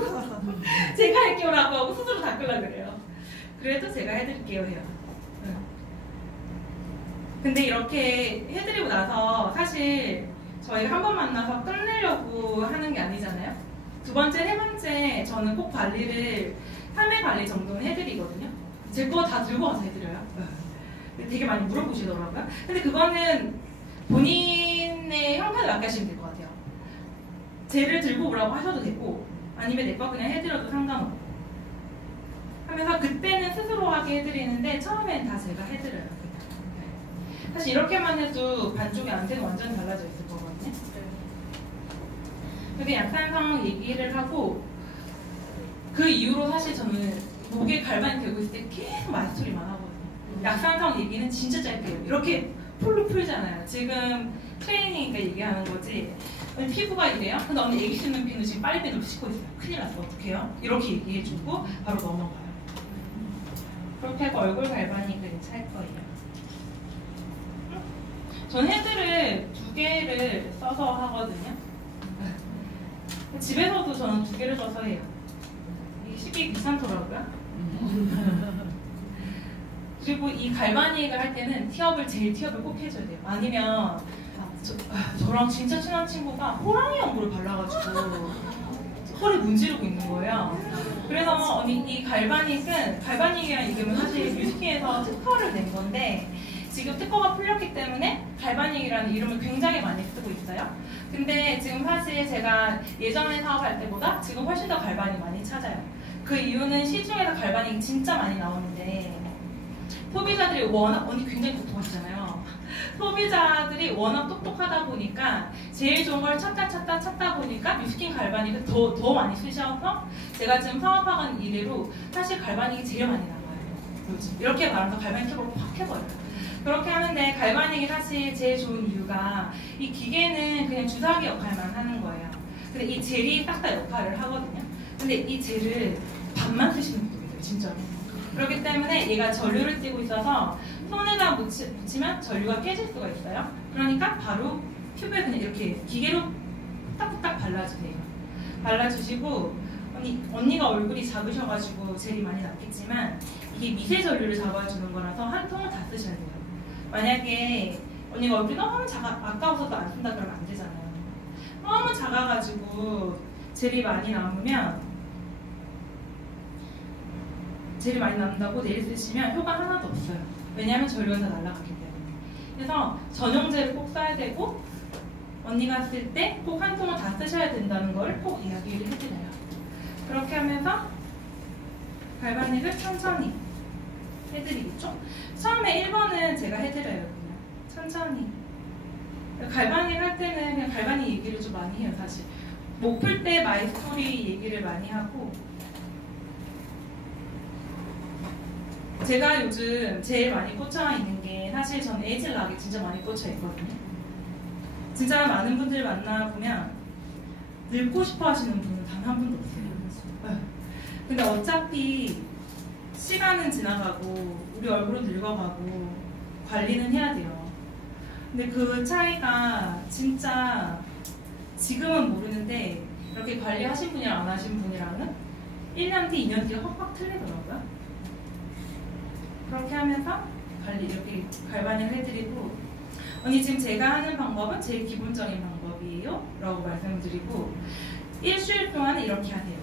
제가 할게요라고 하고 스스로 닦으려고 그래요. 그래도 제가 해드릴게요 해요. 근데 이렇게 해드리고 나서 사실 저희가 한 번 만나서 끝내려고 하는 게 아니잖아요. 두 번째, 세 번째 저는 꼭 관리를 3회 관리 정도는 해드리거든요. 제 거 다 들고 와서 해드려요. 되게 많이 물어보시더라고요. 근데 그거는 본인의 형편에 맞게 하시면 될 것 같아요. 쟤를 들고 오라고 하셔도 되고 아니면 내 거 그냥 해드려도 상관없고 하면서 그때는 스스로 하게 해드리는데 처음엔 다 제가 해드려요. 사실 이렇게만 해도 반쪽의 안색은 완전히 달라져 있을 거거든요. 근데 약산성 얘기를 하고 그 이후로 사실 저는 목에 갈반이 되고 있을 때 계속 말소리만 하거든요. 약산성 얘기는 진짜 짧게요. 이렇게 풀로 풀잖아요. 지금 트레이닝이니까 얘기하는 거지. 언니 피부가 이래요? 근데 언니 애기 씻는 피는 지금 빨리빼로 씻고 있어요. 큰일 났어. 어떡해요? 이렇게 얘기해주고 바로 넘어가요. 그렇게 하고 얼굴 갈바닉을 찰 거예요. 전 헤드를 2개를 써서 하거든요. 집에서도 저는 2개를 써서 해요. 이게 쉽게 귀찮더라고요. 그리고 이 갈바닉을 할 때는 티업을 꼭 해줘야 돼요. 아니면 저랑 진짜 친한 친구가 호랑이 연고를 발라가지고 허리 문지르고 있는 거예요. 그래서 언니 이 갈바닉이란 이름은 사실 뮤스키에서 특허를 낸 건데 지금 특허가 풀렸기 때문에 갈바닉이라는 이름을 굉장히 많이 쓰고 있어요. 근데 지금 사실 제가 예전에 사업할 때보다 지금 훨씬 더 갈바닉 많이 찾아요. 그 이유는 시중에서 갈바닉이 진짜 많이 나오는데 소비자들이 워낙, 언니 굉장히 똑똑하시잖아요. 소비자들이 워낙 똑똑하다 보니까 제일 좋은 걸 찾다 보니까 뉴스킨 갈바닉을 더 많이 쓰셔서 제가 지금 사업학원 이래로 사실 갈바닉이 제일 많이 나와요. 요즘. 이렇게 말하면서 갈바닉 쪽으로 확 해버려요. 그렇게 하는데 갈바닉이 사실 제일 좋은 이유가 이 기계는 그냥 주사기 역할만 하는 거예요. 근데 이 젤이 딱 다 역할을 하거든요. 근데 이 젤을 반만 쓰시는 분들이 진짜로. 그렇기 때문에 얘가 전류를 띠고 있어서 손에다 묻히면 전류가 깨질 수가 있어요. 그러니까 바로 튜브에 그냥 이렇게 기계로 딱딱 발라주세요. 발라주시고 언니가 얼굴이 작으셔가지고 젤이 많이 났겠지만 이게 미세 전류를 잡아주는 거라서 한 통을 다 쓰셔야 돼요. 만약에 언니가 얼굴이 너무 아까워서도 안 쓴다 그러면 안 되잖아요. 너무 작아가지고 젤이 많이 남는다고 내일 쓰시면 효과 하나도 없어요. 왜냐하면 전류가 다 날아가기 때문에. 그래서 전용 젤을 꼭 써야 되고 언니가 쓸 때 꼭 한 통을 다 쓰셔야 된다는 걸 꼭 이야기를 해드려요. 그렇게 하면서 갈바닉을 천천히 해드리겠죠? 처음에 1번은 제가 해드려요. 그냥 천천히. 갈바닉 할 때는 그냥 갈바닉 얘기를 좀 많이 해요. 사실 목 풀 때 마이스토리 얘기를 많이 하고 제가 요즘 제일 많이 꽂혀 있는 게 사실 저는 에이즐락에 진짜 많이 꽂혀 있거든요. 진짜 많은 분들 만나보면 늙고 싶어 하시는 분은 단 한 분도 없어요. 네. 근데 어차피 시간은 지나가고 우리 얼굴은 늙어가고 관리는 해야 돼요. 근데 그 차이가 진짜 지금은 모르는데 이렇게 관리하신 분이랑 안 하신 분이랑은 1년 뒤, 2년 뒤가 확 틀리더라고요. 그렇게 하면서 이렇게 갈바닉을 해드리고 언니 지금 제가 하는 방법은 제일 기본적인 방법이에요 라고 말씀드리고 일주일 동안 이렇게 하세요.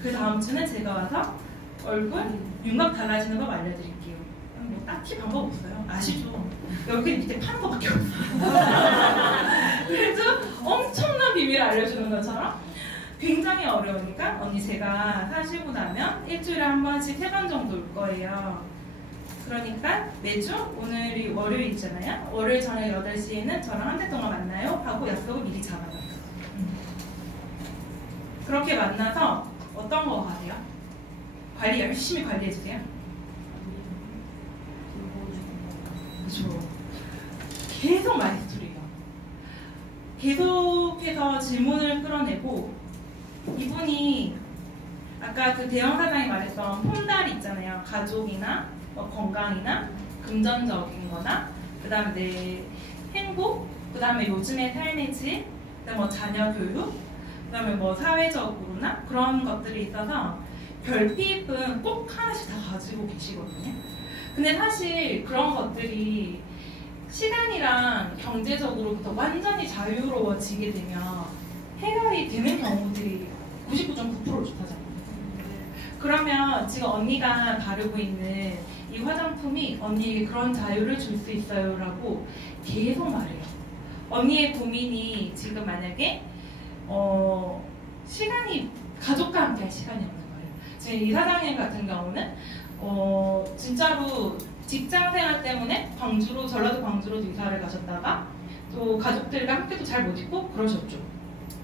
그 다음 주는 제가 와서 얼굴 윤곽 달라지는 거 알려드릴게요. 뭐 딱히 방법 없어요. 아시죠? 여기 밑에 파는 거밖에 없어요. 그래서 엄청난 비밀을 알려주는 것처럼 굉장히 어려우니까 언니 제가 사시고 나면 일주일에 한 번씩 3번 정도 올 거예요. 그러니까 매주 오늘이 월요일이잖아요. 월요일 저녁 8시에는 저랑 한 달 동안 만나요 하고 약속을 미리 잡아요. 그렇게 만나서 어떤 거 하세요? 관리 열심히 관리해주세요. 그렇죠. 계속 마이스토리예요. 계속해서 질문을 끌어내고 이분이 아까 그 대형 사장이 말했던 폼달이 있잖아요. 가족이나 건강이나 금전적인 거나 그 다음에 내 행복, 그 다음에 요즘의 삶의 질, 그 다음에 뭐 자녀 교육, 그 다음에 뭐 사회적으로나 그런 것들이 있어서 별빛은 꼭 하나씩 다 가지고 계시거든요. 근데 사실 그런 것들이 시간이랑 경제적으로부터 완전히 자유로워지게 되면 해결이 되는 경우들이 99.9%를 좋다잖아요. 그러면 지금 언니가 바르고 있는 이 화장품이 언니에게 그런 자유를 줄 수 있어요 라고 계속 말해요. 언니의 고민이 지금 만약에 시간이 가족과 함께 할 시간이 없는 거예요. 지금 이 사장님 같은 경우는 진짜로 직장생활 때문에 전라도 광주로 이사를 가셨다가 또 가족들과 함께도 잘 못 있고 그러셨죠.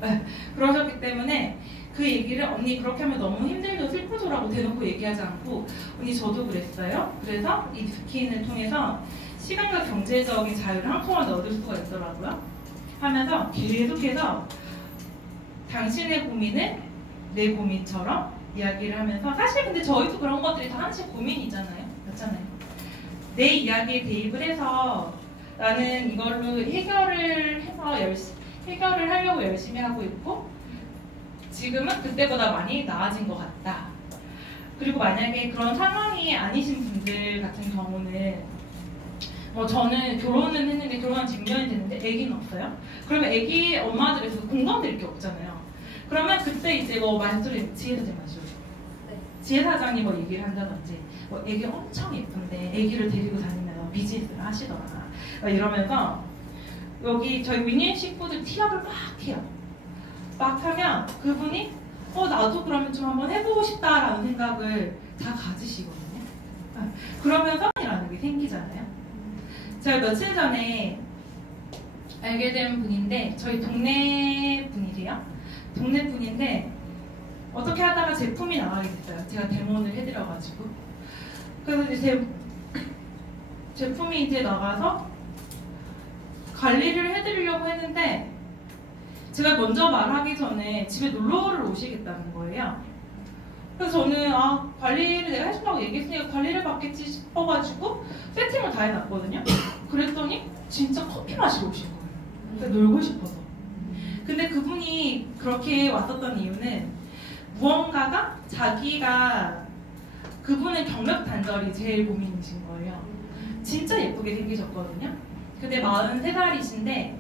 네, 그러셨기 때문에 그 얘기를 언니 그렇게 하면 너무 힘들고 슬프죠라고 대놓고 얘기하지 않고 언니 저도 그랬어요. 그래서 이 스킨을 통해서 시간과 경제적인 자유를 한꺼번에 얻을 수가 있더라고요. 하면서 계속해서 당신의 고민을 내 고민처럼 이야기를 하면서 사실 근데 저희도 그런 것들이 다 하나씩 고민이잖아요. 맞잖아요. 내 이야기에 대입을 해서 나는 이걸로 해결을 하려고 열심히 하고 있고 지금은 그때보다 많이 나아진 것 같다. 그리고 만약에 그런 상황이 아니신 분들 같은 경우는 저는 결혼은 했는데 결혼한 지 6년이 됐는데 아기는 없어요. 그러면 아기 엄마들에서 공감될 게 없잖아요. 그러면 그때 이제 말소리 지혜사장 마시죠. 지혜사장이 얘기를 한다든지 아기 엄청 예쁜데 아기를 데리고 다니면 비즈니스를 하시더라. 이러면서 여기 저희 위니앤 시푸드 티업을 막 해요. 막 하면 그분이 나도 그러면 좀 한번 해보고 싶다라는 생각을 다 가지시거든요. 그러면서 이라는 게 생기잖아요. 제가 며칠 전에 알게 된 분인데 저희 동네 분이세요. 동네 분인데 어떻게 하다가 제품이 나가게 됐어요. 제가 데모를 해드려가지고. 그래서 이제 제품이 이제 나가서 관리를 해드리려고 했는데 제가 먼저 말하기 전에 집에 놀러를 오시겠다는 거예요. 그래서 저는 관리를 내가 해준다고 얘기했으니까 관리를 받겠지 싶어가지고 세팅을 다 해놨거든요. 그랬더니 진짜 커피 마시러 오신 거예요. 그래서 놀고 싶어서. 근데 그분이 그렇게 왔었던 이유는 무언가가 자기가 그분의 경력 단절이 제일 고민이신 거예요. 진짜 예쁘게 생기셨거든요. 근데 43살이신데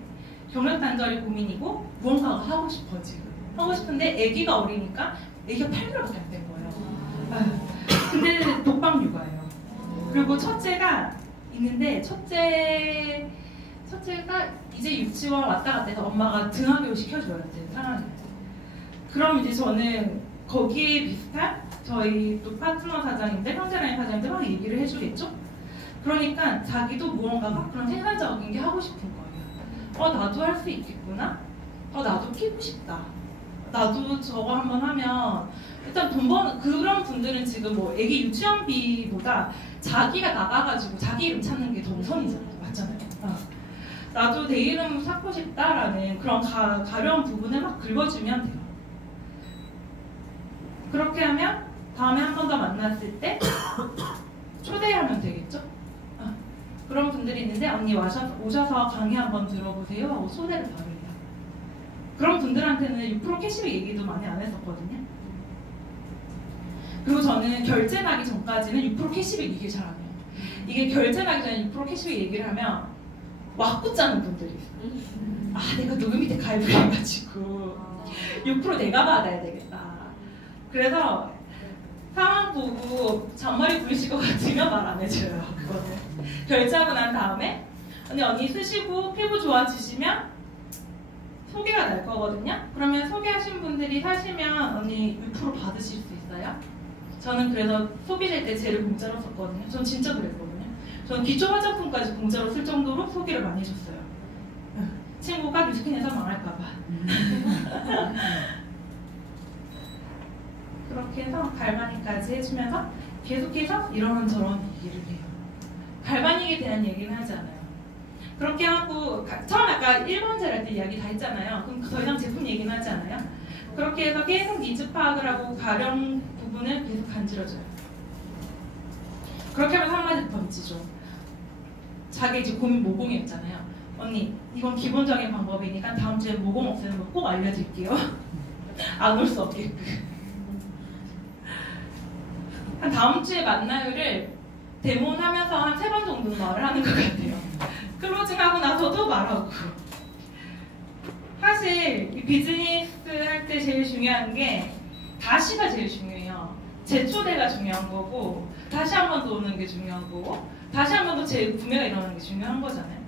경력 단절이 고민이고 무언가가 하고 싶어 지금. 하고 싶은데 아기가 어리니까 아기가 8개월밖에 안 된 거예요. 근데 독방 육아예요. 그리고 첫째가 있는데 첫째가 이제 유치원 왔다 갔다 해서 엄마가 등하교육 시켜줘야 되는 상황이에요. 그럼 이제 저는 거기에 비슷한 저희 또 파트너 사장님들, 형제라인 사장님들 막 얘기를 해주겠죠? 그러니까 자기도 무언가가 그런 생산적인 게 하고 싶은 거예요. 나도 할 수 있겠구나? 나도 끼고 싶다. 나도 저거 한번 하면 일단 돈 버는 그런 분들은 지금 뭐 애기 유치원비보다 자기가 나가가지고 자기 이름 찾는 게 더 우선이잖아요. 맞잖아요. 나도 내 이름 찾고 싶다라는 그런 가벼운 부분을 막 긁어주면 돼요. 그렇게 하면 다음에 한 번 더 만났을 때 초대하면 되겠죠? 그런 분들이 있는데 언니 오셔서 강의 한번 들어보세요 하고 초대를 받으래요. 그런 분들한테는 6% 캐시백 얘기도 많이 안 했었거든요. 그리고 저는 결제 나기 전까지는 6% 캐시백 얘기를 잘 안 해요. 이게 결제 나기 전에 6% 캐시백 얘기를 하면 왁구 짜는 분들이 있어요. 내가 누구 밑에 가입을 해가지고 6% 내가 받아야 되겠다. 그래서 상황 보고 잔머리 굴리실 것 같으면 말 안 해줘요. 그거는 결제하고 난 다음에 언니 쓰시고 피부 좋아지시면 소개가 날 거거든요. 그러면 소개하신 분들이 사시면 언니 6% 받으실 수 있어요. 저는 그래서 소비될 때 젤을 공짜로 썼거든요. 전 진짜 그랬거든요. 저는 기초 화장품까지 공짜로 쓸 정도로 소개를 많이 해줬어요. 친구가 뉴스킨에서 망할까봐. 그렇게 해서 갈바닉까지 해주면서 계속해서 이런저런 얘기를 해요. 갈바닉에 대한 얘기는 하지 않아요. 그렇게 하고 처음 아까 1번 젤 할 때 이야기 다 했잖아요. 그럼 더 이상 제품 얘기는 하지 않아요. 그렇게 해서 계속 니즈 파악을 하고 가령 부분을 계속 간지러줘요. 그렇게 하면 한마디 던지죠. 자기 이제 고민 모공이었잖아요. 언니 이건 기본적인 방법이니까 다음 주에 모공 없애는 거 꼭 알려드릴게요. 안 올 수 없게끔. 한 다음 주에 만나요를 데모하면서 한 3번 정도는 말을 하는 것 같아요. 클로징하고 나서도 말하고. 사실 이 비즈니스 할 때 제일 중요한 게 다시가 제일 중요해요. 재초대가 중요한 거고 다시 한 번 더 오는 게 중요한 거고 다시 한 번 더 재구매가 일어나는 게 중요한 거잖아요.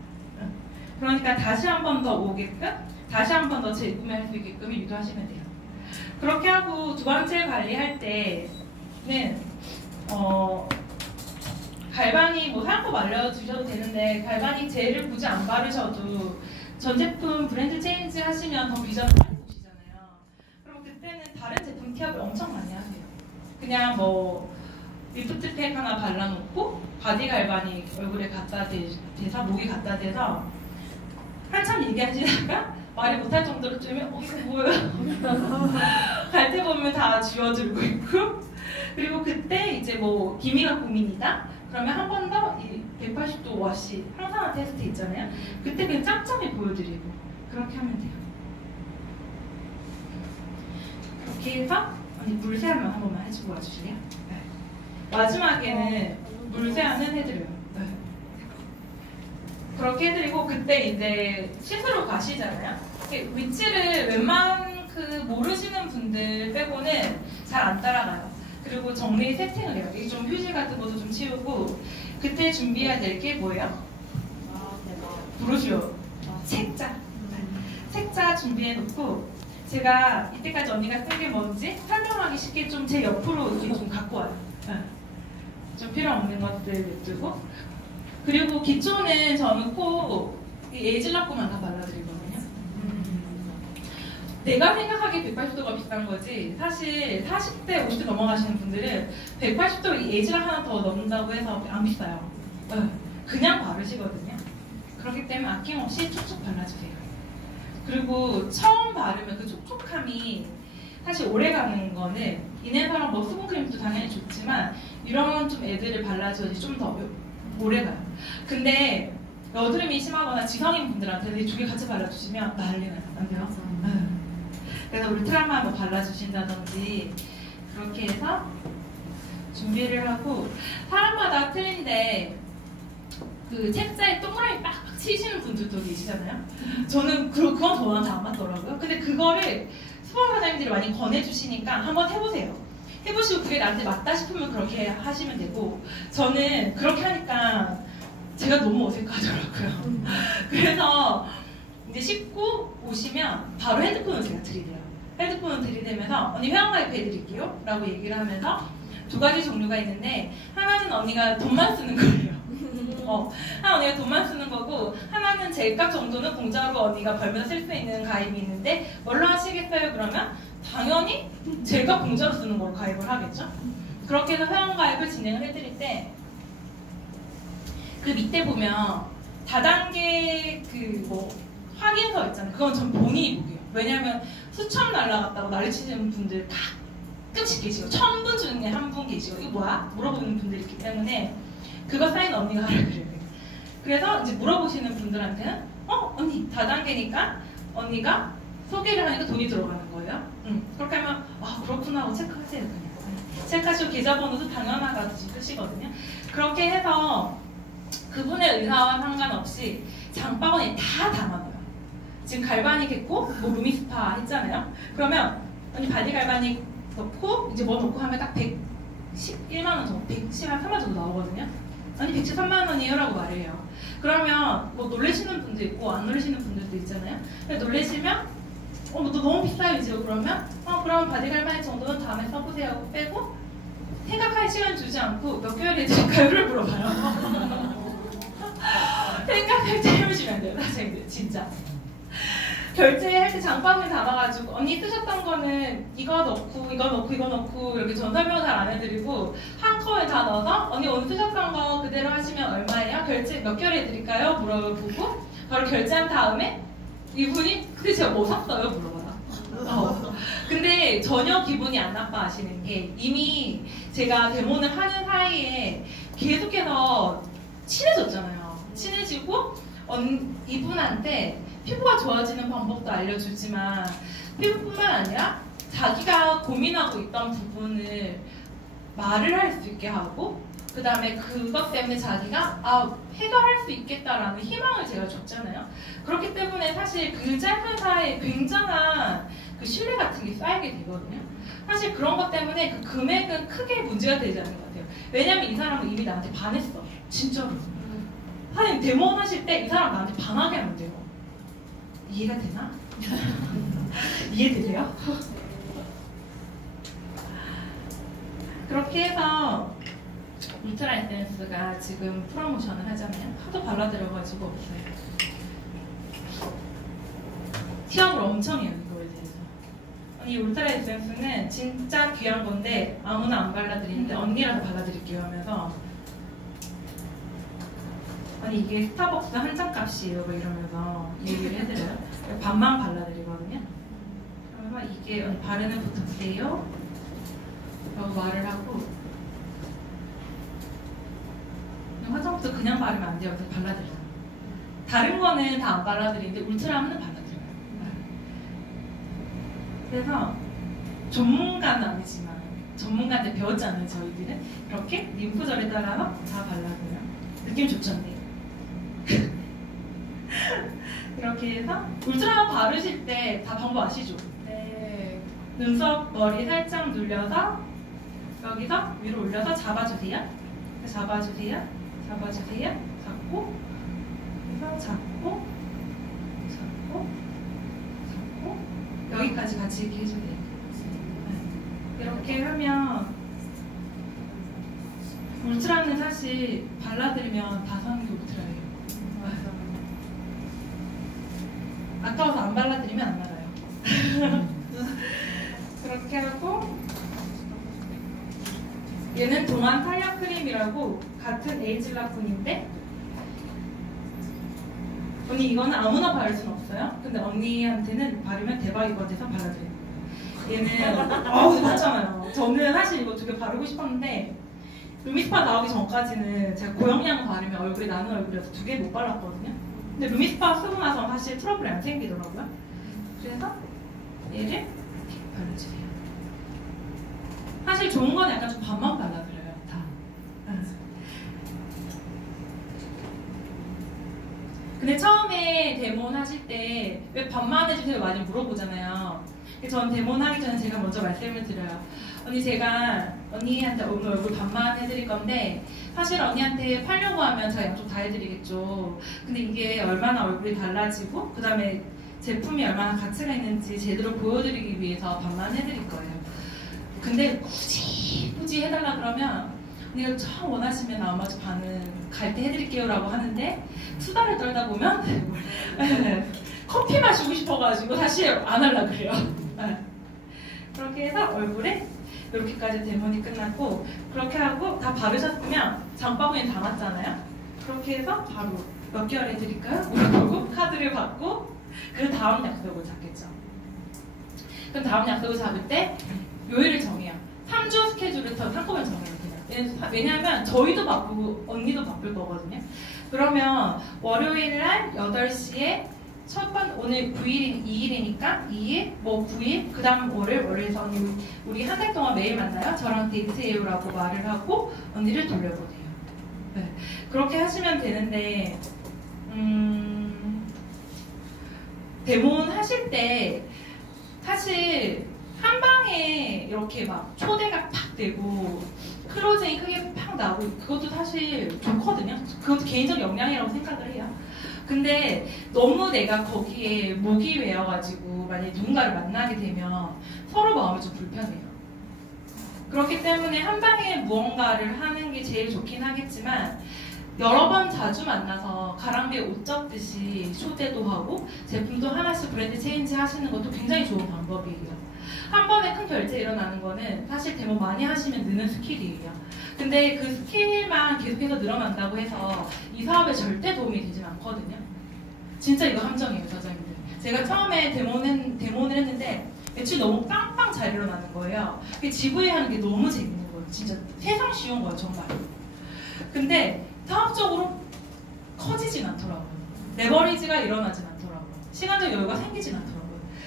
그러니까 다시 한 번 더 오게끔 다시 한 번 더 재구매할 수 있게끔 유도하시면 돼요. 그렇게 하고 두 번째 관리할 때는 갈바닉 뭐 사용법 알려주셔도 되는데 갈바닉 젤을 굳이 안 바르셔도 전 제품 브랜드 체인지 하시면 더 비전을 빨리 보시잖아요. 그럼 그때는 다른 제품 티업을 엄청 많이 하세요. 그냥 뭐 리프트팩 하나 발라놓고 바디 갈바닉 얼굴에 갖다 대서 목에 갖다 대서 한참 얘기하시다가 말이 못할 정도로 쯤면 이거 뭐야? 갈 때 보면 다 지워지고 있고 그리고 그때 이제 뭐 기미가 고민이다? 그러면 한 번 더 이 180도 워시 항산화 테스트 있잖아요. 그때 그냥 짬짬이 보여드리고 그렇게 하면 돼요. 그렇게 해서 언니 물세안만 한 번만 해주고 와주실래요? 네. 마지막에는 물세안은 해드려요. 네. 그렇게 해드리고 그때 이제 씻으러 가시잖아요. 위치를 웬만한 모르시는 분들 빼고는 잘 안 따라가요. 그리고 정리 세팅을 해요. 좀 휴지 같은 것도 좀 치우고 그때 준비해야 될 게 뭐예요? 브로슈어, 책자. 책자 준비해놓고 제가 이때까지 언니가 쓴 게 뭔지 설명하기 쉽게 좀 제 옆으로 이렇게 좀 갖고 와요. 좀 필요 없는 것들 냅두고. 그리고 기초는 저는 꼭 에이즐라코만 다 발라드리거든요. 내가 생각하기에 180도가 비싼 거지 사실 40대, 50대 넘어가시는 분들은 180도 에이즐락 하나 더 넣는다고 해서 안 비싸요. 그냥 바르시거든요. 그렇기 때문에 아낌없이 촉촉 발라주세요. 그리고 처음 바르면 그 촉촉함이 사실 오래가는 거는 이네사랑 뭐 수분크림도 당연히 좋지만 이런 좀 애들을 발라줘야지 좀 더 오래가요. 근데 여드름이 심하거나 지성인 분들한테 두 개 같이 발라주시면 난리 나요. 안 돼요? 그래서 울트라만 뭐 발라주신다든지 그렇게 해서 준비를 하고 사람마다 틀린데 그 책자에 동그라미 빡빡 치시는 분들도 계시잖아요. 저는 그건 저한테 안 맞더라고요. 근데 그거를 수방 사장님들이 많이 권해주시니까 한번 해보세요. 해보시고 그게 나한테 맞다 싶으면 그렇게 하시면 되고 저는 그렇게 하니까 제가 너무 어색하더라고요. 그래서 이제 씻고 오시면 바로 핸드폰을 제가 들이대요. 핸드폰을 들이대면서 언니 회원가입 해드릴게요 라고 얘기를 하면서 두 가지 종류가 있는데 하나는 언니가 돈만 쓰는 거예요. 하나 언니가 돈만 쓰는 거고 하나는 제값 정도는 공짜로 언니가 벌면서 쓸 수 있는 가입이 있는데 뭘로 하시겠어요? 그러면 당연히 제가 공짜로 쓰는 걸로 가입을 하겠죠. 그렇게 해서 회원가입을 진행을 해드릴 때 그 밑에 보면 다단계 그 뭐 확인서 있잖아요. 그건 전 본인이 보게요. 왜냐하면 수천 날라갔다고 난리치시는 분들 가끔씩 계시고 1000분 중에 한 분 계시고 이거 뭐야? 물어보는 분들이 있기 때문에 그거 사인 언니가 하라 그래요. 그래서 이제 물어보시는 분들한테는 언니 다단계니까 언니가 소개를 하니까 돈이 들어가는 거예요. 그렇게 하면 그렇구나 하고 체크하세요. 그냥 체크하시고 계좌번호도 당연하다듯이 쓰시거든요. 그렇게 해서 그분의 의사와 상관없이 장바구니에 다 담아놔요. 지금 갈바닉 했고 뭐 루미스파 했잖아요. 그러면 언니 바디 갈바닉 넣고 이제 뭐 넣고 하면 딱 111만 원 정도, 113만 원 정도 나오거든요. 아니 113만 원이에요 라고 말해요. 그러면 뭐 놀라시는 분도 있고 안 놀라시는 분들도 있잖아요. 근데 놀라시면 너 너무 비싸요 이제 그러면 그럼 바디갈바닉 정도는 다음에 써보세요 하고 빼고 생각할 시간 주지 않고 몇 개월에 드릴까요를 물어봐요. 생각할 때 해보시면 안 돼요 사장님들 진짜. 결제할 때 장바구니 담아가지고 언니 쓰셨던 거는 이거 넣고 이거 넣고 이거 넣고 이렇게 전 설명을 잘 안 해드리고 한꺼번에 다 넣어서 언니 오늘 쓰셨던 거 그대로 하시면 얼마예요? 결제 몇 개월에 드릴까요? 물어보고 바로 결제한 다음에 이분이 근데 제가 뭐 샀어요? 물어봐요. 근데 전혀 기분이 안 나빠하시는 게 이미 제가 데모를 하는 사이에 계속해서 친해졌잖아요. 친해지고 이분한테 피부가 좋아지는 방법도 알려주지만 피부뿐만 아니라 자기가 고민하고 있던 부분을 말을 할 수 있게 하고 그 다음에 그것 때문에 자기가 해결할 수 있겠다라는 희망을 제가 줬잖아요. 그렇기 때문에 사실 그 짧은 사이에 굉장한 그 신뢰 같은 게 쌓이게 되거든요. 사실 그런 것 때문에 그 금액은 크게 문제가 되지 않는 것 같아요. 왜냐면 이 사람은 이미 나한테 반했어. 진짜로. 사실 데모 하실 때 이 사람 나한테 반하게 하면 돼요. 이해가 되나? 이해되세요? 그렇게 해서 울트라 에센스가 지금 프로모션을 하잖아요. 하도 발라드려가지고 없어요. 티업을 엄청 해요 이거에 대해서. 이 울트라 에센스는 진짜 귀한 건데 아무나 안 발라드리는데 언니라도 발라드릴게요 하면서 아니 이게 스타벅스 한 잔 값이에요 뭐 이러면서 얘기를 해드려요. 반만 발라드리거든요. 그러면 이게 바르는 부탁드려요 라고 말을 하고 화장부터 그냥 바르면 안 돼요. 그래서 발라드려요. 다른 거는 다 안 발라드리는데 울트라는 발라드려요. 그래서 전문가는 아니지만 전문가한테 배웠잖아요 저희들은. 그렇게 림프절에 따라서 다 발라줘요. 느낌 좋죠? 이렇게 해서 울트라 바르실 때 다 방법 아시죠? 네. 눈썹 머리 살짝 눌려서 여기서 위로 올려서 잡아주세요. 잡아주세요. 잡아주세요. 잡고, 그래서 잡고, 여기까지 같이 이렇게 해주면 돼요. 이렇게 하면 울트라는 사실 발라드리면 다 사는 게 울트라예요. 아까워서 안 발라드리면 안 나가요. 그렇게 하고 얘는 동안 탄력 크림이라고 같은 에이즐라쿤인데 언니 이거는 아무나 바를 수는 없어요. 근데 언니한테는 바르면 대박일 것 같아서 발라드려요. 얘는 맞잖아요. 저는 사실 이거 2개 바르고 싶었는데 루미스파 나오기 전까지는 제가 고영양 바르면 얼굴이 나는 얼굴이라서 2개 못 발랐거든요. 근데 루미스파 쓰고 나서 사실 트러블이 안 생기더라고요. 그래서 얘를 이렇게 발라주세요. 사실 좋은 건 약간 좀 반만 발라드려요. 다. 근데 처음에 데몬 하실 때 왜 반만 해주세요 많이 물어보잖아요. 전 데몬 하기 전에 제가 먼저 말씀을 드려요. 언니 제가 언니한테 오늘 얼굴 반만 해드릴 건데 사실 언니한테 팔려고 하면 제가 양쪽 다 해드리겠죠. 근데 이게 얼마나 얼굴이 달라지고 그 다음에 제품이 얼마나 가치가 있는지 제대로 보여드리기 위해서 반만 해드릴 거예요. 근데 굳이 해달라 그러면 언니가 처음 원하시면 나머지 반은 갈 때 해드릴게요 라고 하는데 수다를 떨다 보면 커피 마시고 싶어가지고 사실 안 하려고 그래요. 그렇게 해서 얼굴에 이렇게까지 데몬이 끝났고 그렇게 하고 다 바르셨으면 장바구니 담았잖아요. 그렇게 해서 바로 몇 개월 해드릴까요? 물어보고 카드를 받고 그 다음 약속을 잡겠죠. 그럼 다음 약속을 잡을 때 요일을 정해요. 3주 스케줄을 더 한꺼번에 정해요. 그냥. 왜냐하면 저희도 바쁘고 언니도 바쁠 거거든요. 그러면 월요일날 8시에 오늘 9일인 2일이니까 2일, 뭐 9일, 그 다음 월요일에서 언니 우리 한 달 동안 매일 만나요. 저랑 데이트해요라고 말을 하고 언니를 돌려보내요. 네. 그렇게 하시면 되는데 데몬 하실 때 사실 한 방에 이렇게 막 초대가 팍 되고 클로징이 크게 팍 나고 그것도 사실 좋거든요. 그것도 개인적 역량이라고 생각을 해요. 근데 너무 내가 거기에 목이 외여가지고 만약에 누군가를 만나게 되면 서로 마음이 좀 불편해요. 그렇기 때문에 한 방에 무언가를 하는 게 제일 좋긴 하겠지만 여러 번 자주 만나서 가랑비에 옷 젖듯이 초대도 하고 제품도 하나씩 브랜드 체인지 하시는 것도 굉장히 좋은 방법이에요. 한 번에 큰 결제 일어나는 거는 사실 데모 많이 하시면 느는 스킬이에요. 근데 그 스킬만 계속해서 늘어난다고 해서 이 사업에 절대 도움이 되진 않거든요. 진짜 이거 함정이에요, 저자님들. 제가 처음에 데모를 했는데 매출이 너무 빵빵 잘 일어나는 거예요. GV 하는 게 너무 재밌는 거예요. 진짜 세상 쉬운 거예요, 정말. 근데 사업적으로 커지진 않더라고요. 레버리지가 일어나진 않더라고요. 시간적 여유가 생기진 않더라고요.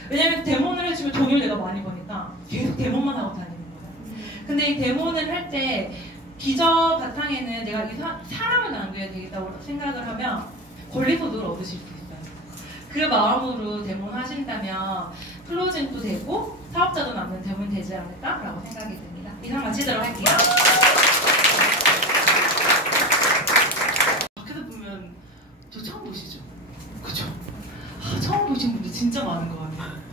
왜냐면 데모를 해주면 돈을 내가 많이 버니까 계속 데모만 하고 다니는 거예요. 근데 이 데모를 할 때 기저 바탕에는 내가 이 사람을 남겨야 되겠다고 생각을 하면 권리소득을 얻으실 수 있어요. 그 마음으로 데모를 하신다면 클로징도 되고 사업자도 남는 데모는 되지 않을까라고 생각이 듭니다. 이상 마치도록 할게요. 밖에서 보면 저 처음 보시죠? 그죠? 처음 보신 분들 진짜 많은 것 같아요.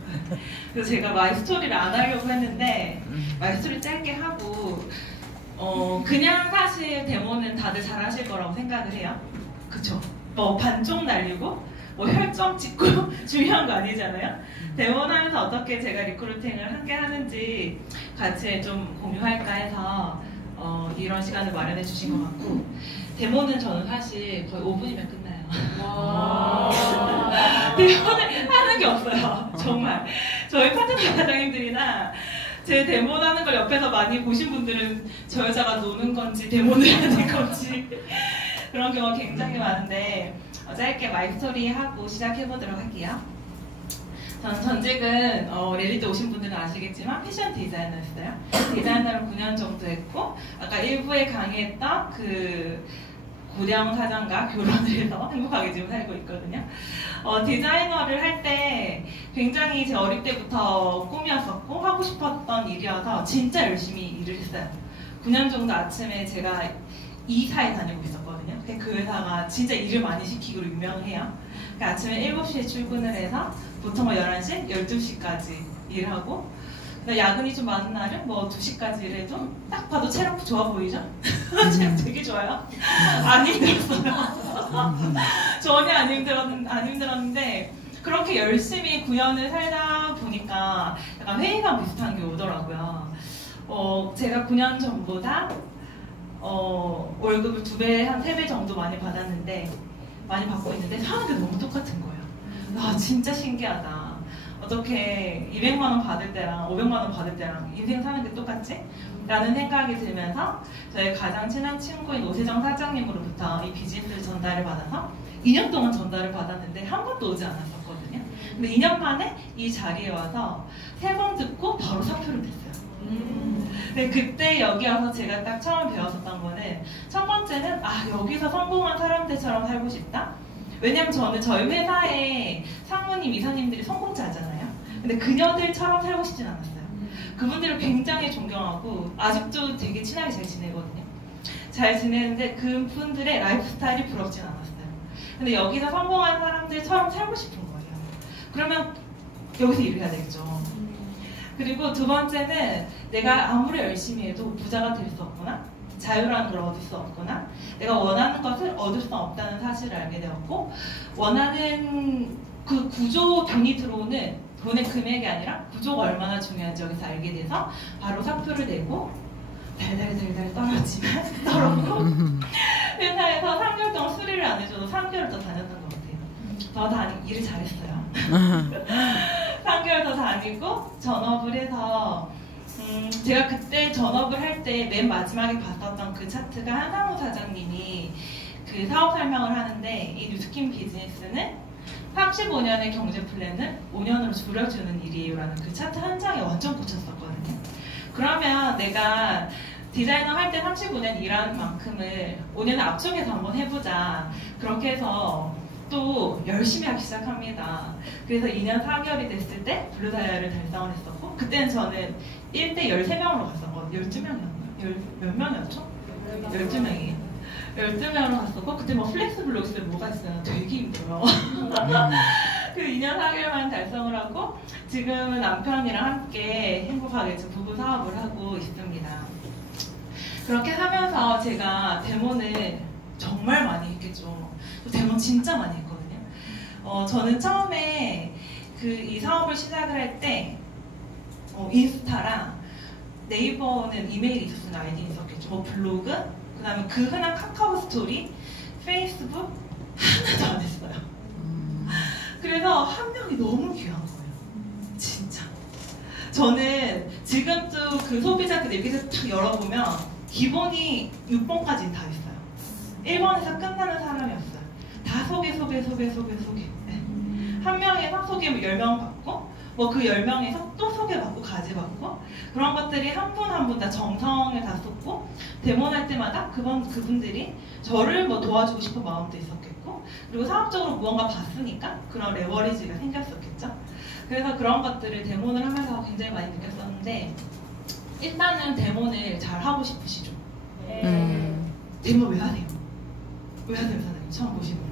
그래서 제가 마이스토리를 안 하려고 했는데 마이스토리 짧게 하고 그냥 사실 데모는 다들 잘 하실 거라고 생각을 해요. 그쵸? 뭐 반쪽 날리고 뭐 혈점 찍고 중요한 거 아니잖아요. 데모를 하면서 어떻게 제가 리크루팅을 함께 하는지 같이 좀 공유할까 해서 이런 시간을 마련해 주신 것 같고 데모는 저는 사실 거의 5분이면 끝나요. 데모는 하는 게 없어요. 정말. 저희 파트너 과장님들이나 제 데모를 하는 걸 옆에서 많이 보신 분들은 저 여자가 노는 건지 데모를 하는 건지 그런 경우가 굉장히 많은데 짧게 마이스토리 하고 시작해보도록 할게요. 저는 전직은 랠리 때 오신 분들은 아시겠지만 패션 디자이너였어요. 디자이너를 9년 정도 했고 아까 일부에 강의했던 그 고대영 사장과 결혼을 해서 행복하게 지금 살고 있거든요. 디자이너를 할 때 굉장히 제 어릴 때부터 꿈이었었고 하고 싶었던 일이어서 진짜 열심히 일을 했어요. 9년 정도 아침에 제가 이사에 다니고 있었거든요. 있거든요. 그 회사가 진짜 일을 많이 시키고 유명해요. 그러니까 아침에 7시에 출근을 해서 보통은 11시, 12시까지 일하고 야근이 좀 많은 날은 뭐 2시까지 일해도 딱 봐도 체력 좋아 보이죠? 체력 되게 좋아요. 안 힘들었어요. 전혀 안 힘들었는데 그렇게 열심히 9년을 살다 보니까 약간 회의감 비슷한 게 오더라고요. 제가 9년 전보다 월급을 2배, 한 3배 정도 많이 받았는데 많이 받고 있는데 사는 게 너무 똑같은 거예요. 와, 진짜 신기하다. 어떻게 200만 원 받을 때랑 500만 원 받을 때랑 인생 사는 게 똑같지? 라는 생각이 들면서 저희 가장 친한 친구인 오세정 사장님으로부터 이 비즈니스를 전달을 받아서 2년 동안 전달을 받았는데 한 번도 오지 않았었거든요. 근데 2년 만에 이 자리에 와서 3번 듣고 바로 사표를 냈어요. 근데 그때 여기 와서 제가 딱 처음 배웠었던 거는 첫 번째는 여기서 성공한 사람들처럼 살고 싶다. 왜냐면 저는 저희 회사에 상무님, 이사님들이 성공자잖아요. 근데 그녀들처럼 살고 싶진 않았어요. 그분들을 굉장히 존경하고 아직도 되게 친하게 잘 지내거든요. 잘 지내는데 그분들의 라이프 스타일이 부럽진 않았어요. 근데 여기서 성공한 사람들처럼 살고 싶은 거예요. 그러면 여기서 일을 해야 되겠죠. 그리고 두 번째는 내가 아무리 열심히 해도 부자가 될 수 없거나 자유라는 걸 얻을 수 없거나 내가 원하는 것을 얻을 수 없다는 사실을 알게 되었고 원하는 그 구조 돈이 들어오는 돈의 금액이 아니라 구조가 얼마나 중요한지 여기서 알게 돼서 바로 사표를 내고 달달달달 떨어지만 떨어고 회사에서 3개월 동안 수리를 안 해줘도 3개월 더 다녔던 것 같아요. 일을 잘했어요. 3개월 더 다니고 전업을 해서 제가 그때 전업을 할 때 맨 마지막에 봤었던 그 차트가 한상호 사장님이 그 사업 설명을 하는데 이 뉴스킨 비즈니스는 35년의 경제 플랜을 5년으로 줄여주는 일이에요 라는 그 차트 한 장에 완전 꽂혔었거든요. 그러면 내가 디자이너 할 때 35년 일하는 만큼을 5년을 압축해서 한번 해보자. 그렇게 해서 또 열심히 하기 시작합니다. 그래서 2년 4개월이 됐을 때 블루다이아를 달성을 했었고 그때는 저는 1대 13명으로 갔었거든요. 12명이었나요? 몇 명이었죠? 12명이에요. 12명으로 갔었고 그때 뭐 플렉스 블록스 뭐가 있어요? 되게 힘들어. 그 2년 4개월만 달성을 하고 지금은 남편이랑 함께 행복하게 부부 사업을 하고 있습니다. 그렇게 하면서 제가 데모는 정말 많이 했겠죠. 데모 진짜 많이 했거든요. 저는 처음에 이 사업을 시작을 할 때 인스타랑 네이버는 이메일이 있었으면 아이디 있었겠죠. 블로그, 그 다음에 그 흔한 카카오 스토리, 페이스북 하나도 안 했어요. 그래서 한 명이 너무 귀한 거예요. 진짜. 저는 지금도 그 소비자 그 내비게이션 탁 열어보면 기본이 6번까지는 다 있어요. 1번에서 끝나는 사람이 없어요. 다 소개. 네. 한 명에서 소개 10명 받고 뭐 그 10명에서 또 소개받고 가지받고 그런 것들이 한 분 한 분 다 정성을 다 쏟고 데모할 때마다 그분들이 저를 뭐 도와주고 싶은 마음도 있었겠고 그리고 사업적으로 무언가 봤으니까 그런 레버리지가 생겼었겠죠. 그래서 그런 것들을 데모를 하면서 굉장히 많이 느꼈었는데 일단은 데모를 잘 하고 싶으시죠? 데모 왜 하세요? 왜 하세요, 사장님? 처음 보시면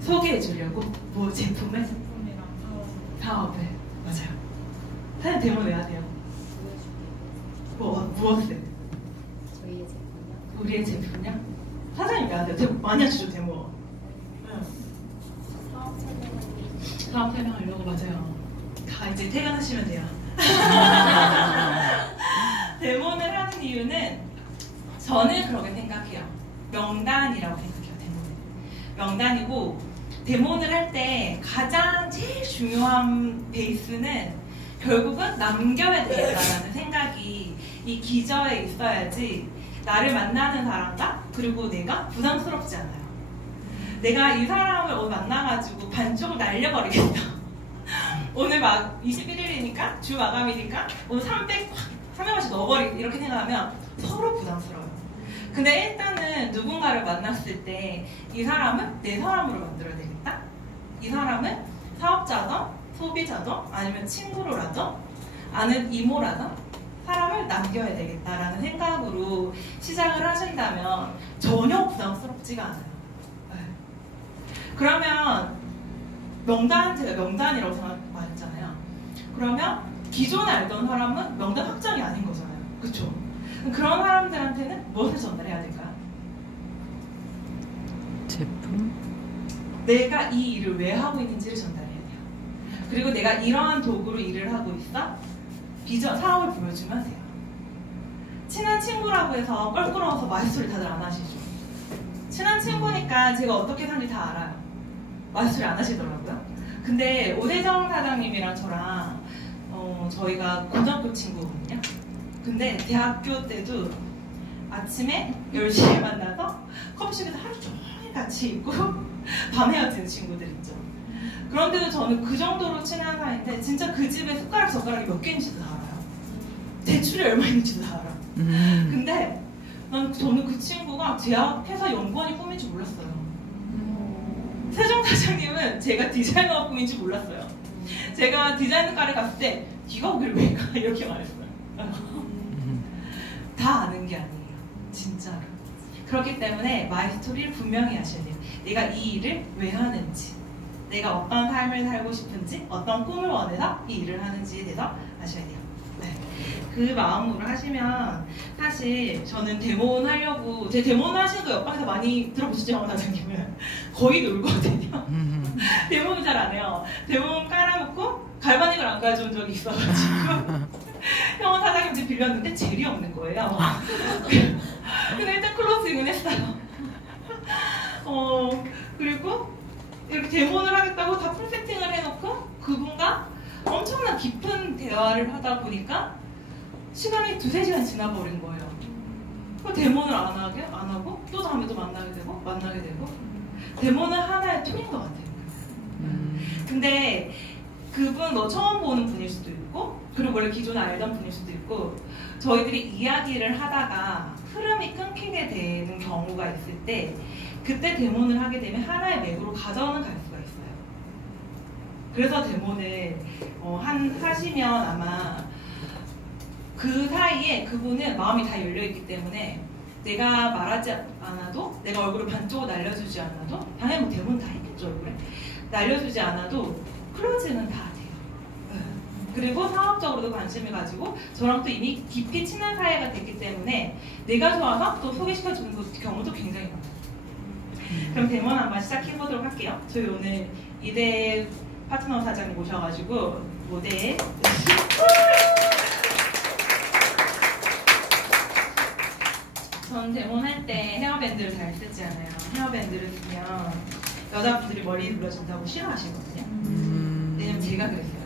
소개해주려고 뭐 제품을? 사업을 맞아요. 사장님 데모 왜 하세요? 무엇을? 저희의 제품이요. 우리의 제품이요? 사장님 왜 하세요? 데모 많이 하시죠, 데모? 사업 설명을 위해서. 사업 설명하려고 맞아요. 다 이제 퇴근하시면 돼요. 데모를 하는 이유는 저는 그렇게 생각해요. 명단이라고 생각해요. 명단이고 데모를 할 때 가장 제일 중요한 베이스는 결국은 남겨야 되겠다라는 생각이 이 기저에 있어야지 나를 만나는 사람과 그리고 내가 부담스럽지 않아요. 내가 이 사람을 오늘 만나가지고 반쪽을 날려버리겠다. 오늘 막 21일이니까 주 마감이니까 오늘 300원씩 넣어버리겠다 이렇게 생각하면 서로 부담스러워요. 근데 일단은 누군가를 만났을 때 이 사람은 내 사람으로 만들어야 되겠다. 이 사람은 사업자든 소비자든 아니면 친구로라도 아는 이모라든 사람을 남겨야 되겠다라는 생각으로 시작을 하신다면 전혀 부담스럽지가 않아요. 네. 그러면 제가 명단이라고 말했잖아요. 그러면 기존에 알던 사람은 명단 확장이 아닌 거잖아요. 그렇죠? 그런 사람들한테는 무엇을 전달해야 될까요? 제품? 내가 이 일을 왜 하고 있는지를 전달해야 돼요. 그리고 내가 이러한 도구로 일을 하고 있어 비전, 사업을 보여주면 돼요. 친한 친구라고 해서 껄끄러워서 말소리 다들 안 하시죠? 친한 친구니까 제가 어떻게 사는지 다 알아요. 말소리 안 하시더라고요. 근데 오대정 사장님이랑 저랑 저희가 고등학교 친구거든요. 근데 대학교 때도 아침에 10시에 만나서 커피숍에서 하루 종일 같이 있고 밤에 헤어지는 친구들 있죠. 그런데도 저는 그 정도로 친한 사이인데 진짜 그 집에 숟가락 젓가락이 몇 개인지도 다 알아요. 대출이 얼마 있는지도 다 알아요. 근데 저는 그 친구가 제약회사 연구원이 꿈인 줄 몰랐어요. 세종 사장님은 제가 디자이너가 꿈인 줄 몰랐어요. 제가 디자이너과를 갔을 때 네가 거기를 왜 가? 이렇게 말했어요. 다 아는 게 아니에요. 진짜로. 그렇기 때문에 마이스토리를 분명히 하셔야 돼요. 내가 이 일을 왜 하는지, 내가 어떤 삶을 살고 싶은지, 어떤 꿈을 원해서 이 일을 하는지에 대해서 아셔야 돼요. 네. 그 마음으로 하시면 사실 저는 데모원 하려고 제 데모원 하시는 거 옆방에서 많이 들어보시죠, 영원 사장님은. 거의 놀거든요. 데모는 잘 안 해요. 데모는 깔아놓고 갈바닉을 안 가져온 적이 있어가지고 영원 사장님한테 빌렸는데 젤이 없는 거예요. 근데 일단 클로징은 했어요. 그리고 이렇게 데모를 하겠다고 다 풀 세팅을 해놓고 그분과 엄청난 깊은 대화를 하다 보니까 시간이 2-3시간 지나버린 거예요. 데모를 안 하고 또 다음에 또 만나게 되고 데모는 하나의 툴인 것 같아요. 근데 그분 처음 보는 분일 수도 있고 그리고 원래 기존에 알던 분일 수도 있고 저희들이 이야기를 하다가 흐름이 끊기게 되는 경우가 있을 때 그때 데모를 하게 되면 하나의 맥으로 가져오는 갈 수가 있어요. 그래서 데모를 하시면 아마 그 사이에 그분은 마음이 다 열려있기 때문에 내가 말하지 않아도 내가 얼굴을 반쪽으로 날려주지 않아도 당연히 뭐 데모는 다 했겠죠. 얼굴에 날려주지 않아도 클로징은 다 돼요. 그리고 상업적으로도 관심을 가지고 저랑 또 이미 깊이 친한 사이가 됐기 때문에 내가 좋아서 또 소개시켜주는 경우도 굉장히 많아요. 그럼 데모는 한번 시작해보도록 할게요. 저희 오늘 이대 파트너 사장님 모셔가지고 모델 전 데모는 할 때 헤어밴드를 잘 쓰지 않아요. 헤어밴드를 쓰면 여자분들이 머리 눌러준다고 싫어하시거든요. 왜냐면 제가 그랬어요.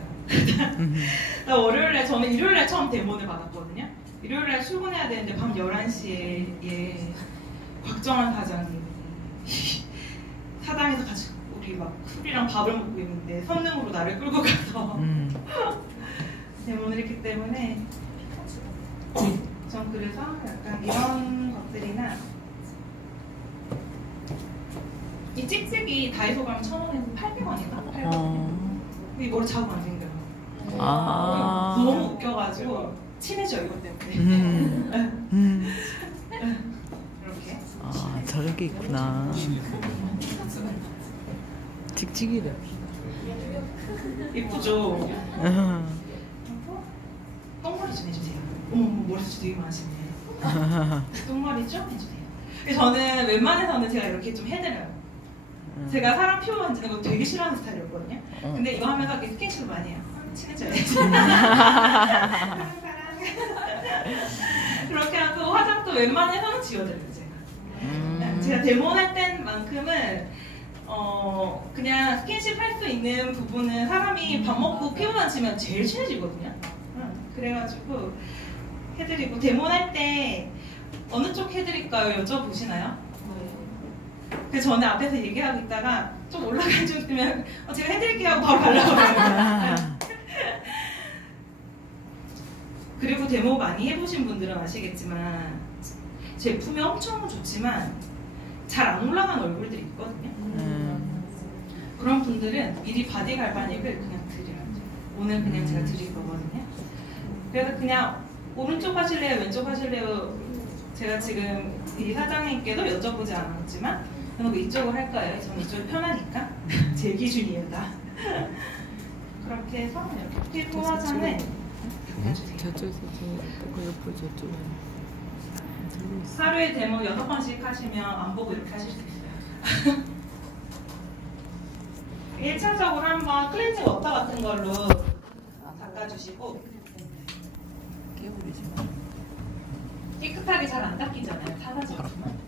나 월요일에 저는 일요일에 처음 데모를 받았거든요. 일요일에 출근해야 되는데 밤 11시에 곽정환 사장님이 사당에서 같이 우리 막 술이랑 밥을 먹고 있는데 선능으로 나를 끌고 가서 데모를 했기 때문에 전 그래서 약간 이런 것들이나 이 찍찍이 다이소 가면 1,000원에서 800원인가? 800원. 이 머리 자국 안 생겨요. 너무 웃겨가지고 친해져요 이것 때문에. 이렇게. 저렇게 있구나. 찍찍이래. 예쁘죠? 똥머리 좀 해주세요. 어머 머리숱 되게 많으시네. 똥머리 좀 해주세요. 저는 웬만해서는 제가 이렇게 좀 해드려요. 제가 사람 피부 만지는 거 되게 싫어하는 스타일이었거든요. 근데 이거 하면서 이렇게 스킨십을 많이 해요. 친해져야지. 그렇게 하고 화장도 웬만해서는 지워드려요 제가. 제가 데모할 때만큼은 그냥 스킨십 할 수 있는 부분은 사람이 밥 먹고 피부 만지면 제일 친해지거든요. 그래가지고 해드리고 데모할 때 어느 쪽 해드릴까요? 여쭤보시나요? 그래서 저는 앞에서 얘기하고 있다가 좀 올라간 중 뜨면 제가 해드릴게요 하고 바로 가려고 그래요. 그리고 데모 많이 해보신 분들은 아시겠지만 제품이 엄청 좋지만 잘 안 올라간 얼굴들이 있거든요. 그런 분들은 미리 바디 갈바닉을 그냥 드려요. 오늘 그냥 제가 드릴 거거든요. 그래서 그냥 오른쪽 하실래요? 왼쪽 하실래요? 제가 지금 이 사장님께도 여쭤보지 않았지만 저는 이쪽으로 할 거예요. 저는 이쪽이 편하니까. 제 기준이에요, 다. 그렇게 해서 이렇게 피부 화장을 저쪽에서 저 옆으로 저쪽에 하루에 데모 6번씩 하시면 안 보고 이렇게 하실 수 있어요. 1차적으로 한번 클렌징 워터 같은 걸로 닦아주시고 깨버리지 마. 깨끗하게 잘 안 닦이잖아요. 사라지지만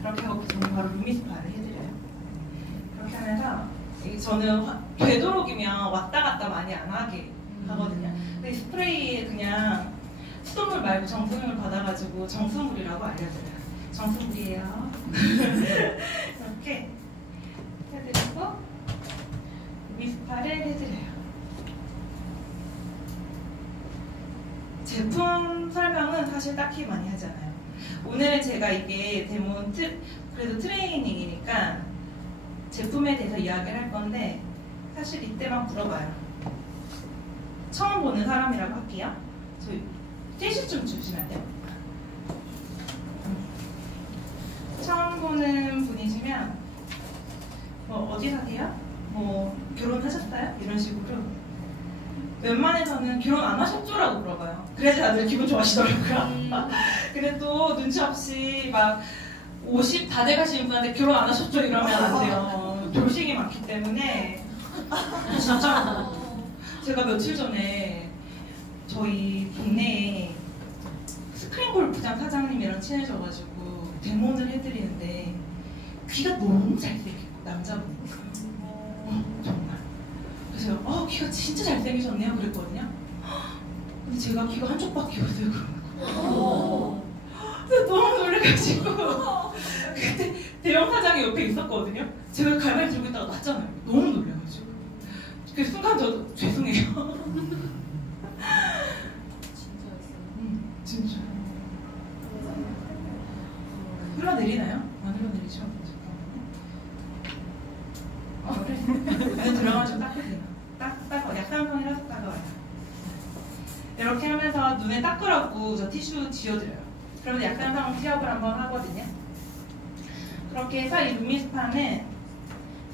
그렇게 하고 저는 바로 루미스파를 해드려요. 그렇게 하면서 저는 되도록이면 왔다 갔다 많이 안 하게 하거든요. 근데 이 스프레이에 그냥 수돗물 말고 정수물 받아가지고 정수물이라고 알려드려요. 정수물이에요. 이렇게 해드리고 루미스파를 해드려요. 제품 설명은 사실 딱히 많이 하잖아요. 오늘 제가 이게 데모 그래도 트레이닝이니까 제품에 대해서 이야기를 할 건데 사실 이때만 물어봐요. 처음 보는 사람이라고 할게요. 저희 티슈 좀 주시면 안 돼요? 처음 보는 분이시면 뭐 어디 사세요? 뭐 결혼하셨어요? 이런 식으로 웬만해서는 결혼 안 하셨죠라고 물어봐요. 그래서 다들 기분 좋아하시더라고요. 근데 또 눈치 없이 막 50 다 돼가시는 분한테 결혼 안 하셨죠? 이러면 안 돼요. 돌싱이 많기 때문에. 진짜 제가 며칠 전에 저희 동네에 스크린 골프장 사장님이랑 친해져가지고 데모를 해드리는데 귀가 너무 잘생겼고 남자분이 정말. 그래서 귀가 진짜 잘생기셨네요 그랬거든요. 근데 제가 귀가 한쪽밖에 없어요. 그래서 너무 놀래가지고 그때 대형 사장이 옆에 있었거든요. 제가 갈말 들고 있다가 났잖아요. 너무 놀래가지고 그 순간 저도 죄송해요. 진짜 흘러내리나요? 안 흘러내리죠? 그래. 안에 들어가면 좀 닦으세요. 닦아. 약간 편이라서 닦아요. 이렇게 하면서 눈에 닦으라고 저 티슈 지워드려요. 그러면 약산성 시럽을 한번 하거든요. 그렇게 해서 이 루미스파는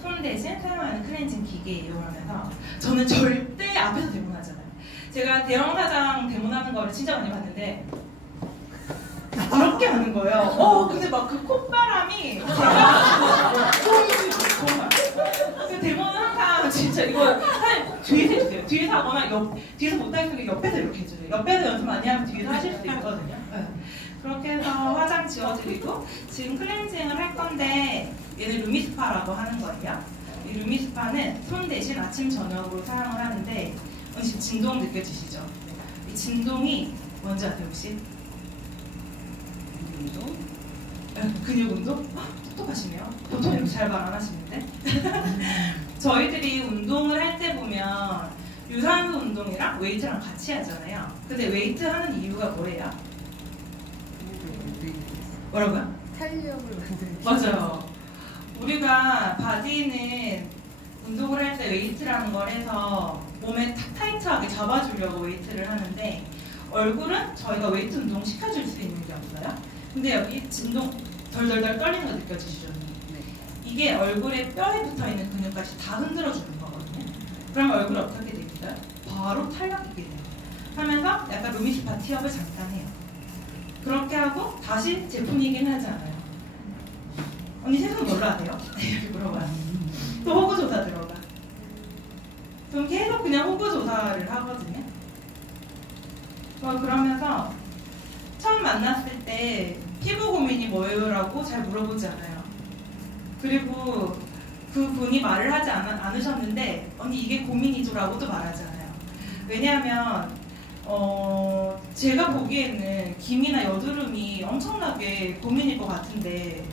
손 대신 사용하는 클렌징 기계예요. 그러면서 저는 절대 앞에서 데모하잖아요. 제가 대형 사장 데모하는 거를 진짜 많이 봤는데 이렇게 하는 거예요. 근데 막 그 콧바람이 정말 그 데모는 항상 진짜 이거 사장님 꼭 뒤에서 해주세요. 뒤에서 하거나 뒤에서 못하겠으면 옆에서 이렇게 해주세요. 옆에서 연습 많이 하면 뒤에서 하실 수 있거든요. 네. 그렇게 해서 화장 지워드리고 지금 클렌징을 할 건데 얘는 루미스파라고 하는 거예요. 이 루미스파는 손 대신 아침 저녁으로 사용을 하는데 지금 진동 느껴지시죠? 이 진동이 뭔지 아세요 혹시? 운동? 근육 운동? 똑똑하시네요. 보통 이렇게 잘 말 안 하시는데. 저희들이 운동을 할 때 보면 유산소 운동이랑 웨이트랑 같이 하잖아요. 근데 웨이트 하는 이유가 뭐예요? 뭐라고요? 탄력을 만들기. 맞아요. 우리가 바디는 운동을 할 때 웨이트라는 걸 해서 몸에 탁 타이트하게 잡아주려고 웨이트를 하는데 얼굴은 저희가 웨이트 운동 시켜줄 수 있는 게 없어요. 근데 여기 진동 덜덜덜 떨리는 거 느껴지시죠? 네. 이게 얼굴에 뼈에 붙어있는 근육까지 다 흔들어주는 거거든요. 그럼 얼굴 어떻게 되겠어요? 바로 탈락이게 돼요. 하면서 약간 루미스파 티업을 잠깐 해요. 그렇게 하고 다시 제품이긴 하지 않아요. 언니 세상 뭘로 하세요? 이렇게 물어봐요. 또 호구조사 들어가. 좀 계속 그냥 호구조사를 하거든요. 그러면서 처음 만났을 때 피부 고민이 뭐예요라고 잘 물어보지 않아요. 그리고 그 분이 말을 하지 않으셨는데 언니 이게 고민이죠라고도 말하지 않아요. 왜냐하면 제가 보기에는 기미나 여드름이 엄청나게 고민일 것 같은데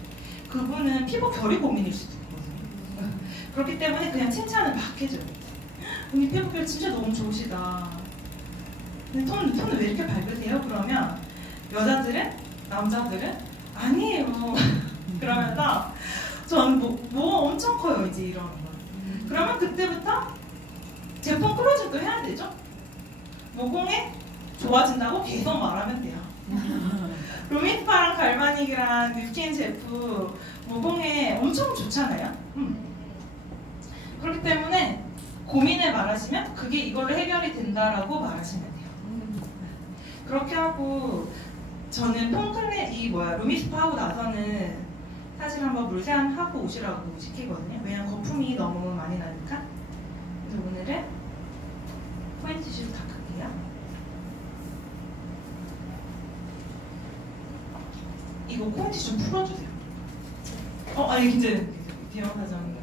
그분은 피부 결이 고민일 수도 있거든요. 그렇기 때문에 그냥 칭찬을 막 해줘요. 언니 피부 결 진짜 너무 좋으시다. 근데 톤은 왜 이렇게 밝으세요? 그러면 여자들은? 남자들은? 아니에요. 그러면서 전 뭐 엄청 커요 이제 이러는 거. 그러면 그때부터 제품 클로징도 해야 되죠. 모공에 좋아진다고 계속 말하면 돼요. 루미스파랑 갈바닉이랑 뉴스킨 제품 모공에 엄청 좋잖아요. 그렇기 때문에 고민을 말하시면 그게 이걸로 해결이 된다라고 말하시면 돼요. 그렇게 하고 저는 루미스파 하고 나서는 사실 한번 물세안하고 오시라고 시키거든요. 왜냐면 거품이 너무 많이 나니까. 그래서 오늘은 포인트 슈 닦을게요. 이거 포인트 좀 풀어주세요. 아니 이제 대형 사장.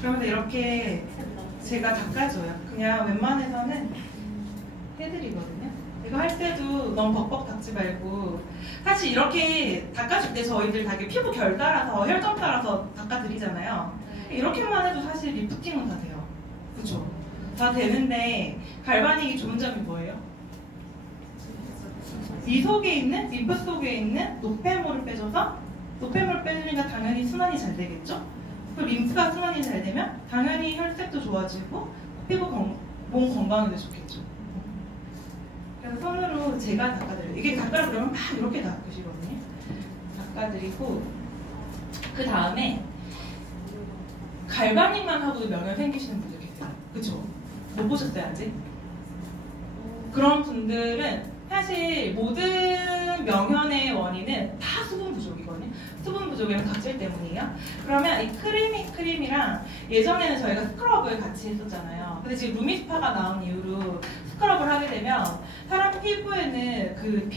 그러면 이렇게 제가 닦아줘요. 그냥 웬만해서는 해드리거든요. 이거 할 때도 너무 벅벅 닦지 말고, 사실 이렇게 닦아줄 때 저희들 다 피부 결 따라서 혈점 따라서 닦아드리잖아요. 이렇게만 해도 사실 리프팅은 다 돼요. 그쵸? 다 되는데 갈바닉이 좋은 점이 뭐예요? 이 속에 있는, 림프 속에 있는 노폐물을 빼줘서, 노폐물을 빼주니까 당연히 순환이 잘 되겠죠? 그 림프가 순환이 잘 되면 당연히 혈색도 좋아지고 피부 몸 건강에도 좋겠죠. 그래서 손으로 제가 닦아드려요. 이게 닦아라 그러면 막 이렇게 닦으시거든요. 닦아드리고 그 다음에 갈바닉만 하고도 명혈 생기시는 분들 계세요. 그쵸? 못 보셨어요 아직? 그런 분들은 사실 모든 명현의 원인은 다 수분 부족이거든요. 수분 부족이면 각질 때문이에요. 그러면 이 크림이랑 예전에는 저희가 스크럽을 같이 했었잖아요. 근데 지금 루미스파가 나온 이후로 스크럽을 하게 되면 사람 피부에는 그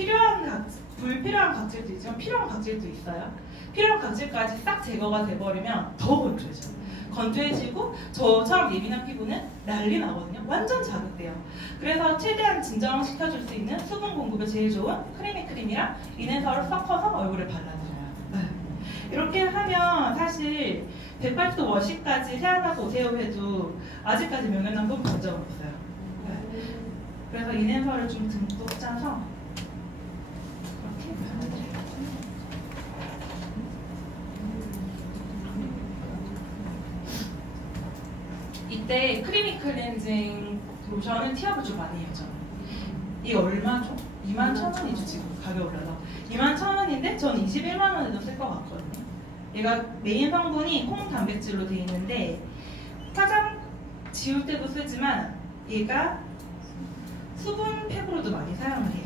불필요한 각질도 있지만 필요한 각질도 있어요. 필요한 각질까지 싹 제거가 돼버리면 더 건조해져요. 건조해지고 저처럼 예민한 피부는 난리 나거든요. 완전 자극돼요. 그래서 최대한 진정시켜줄 수 있는 수분 공급에 제일 좋은 크림이랑 이네서를 섞어서 얼굴에 발라드려요. 이렇게 하면 사실 180도 워시까지 세안하고 오세요 해도 아직까지 명현 한번 본 적 없어요. 그래서 이네서를 좀 듬뿍 짜서 이렇게 발라드려요. 이때 크리미 클렌징 로션은 티업을 좀 많이 해요. 저는. 이게 얼마죠? 21,000원이죠 지금 가격 올라서. 21,000원인데 저는 21만원에도 쓸 것 같거든요. 얘가 메인 성분이 콩 단백질로 되어 있는데 화장 지울 때도 쓰지만 얘가 수분 팩으로도 많이 사용을 해요.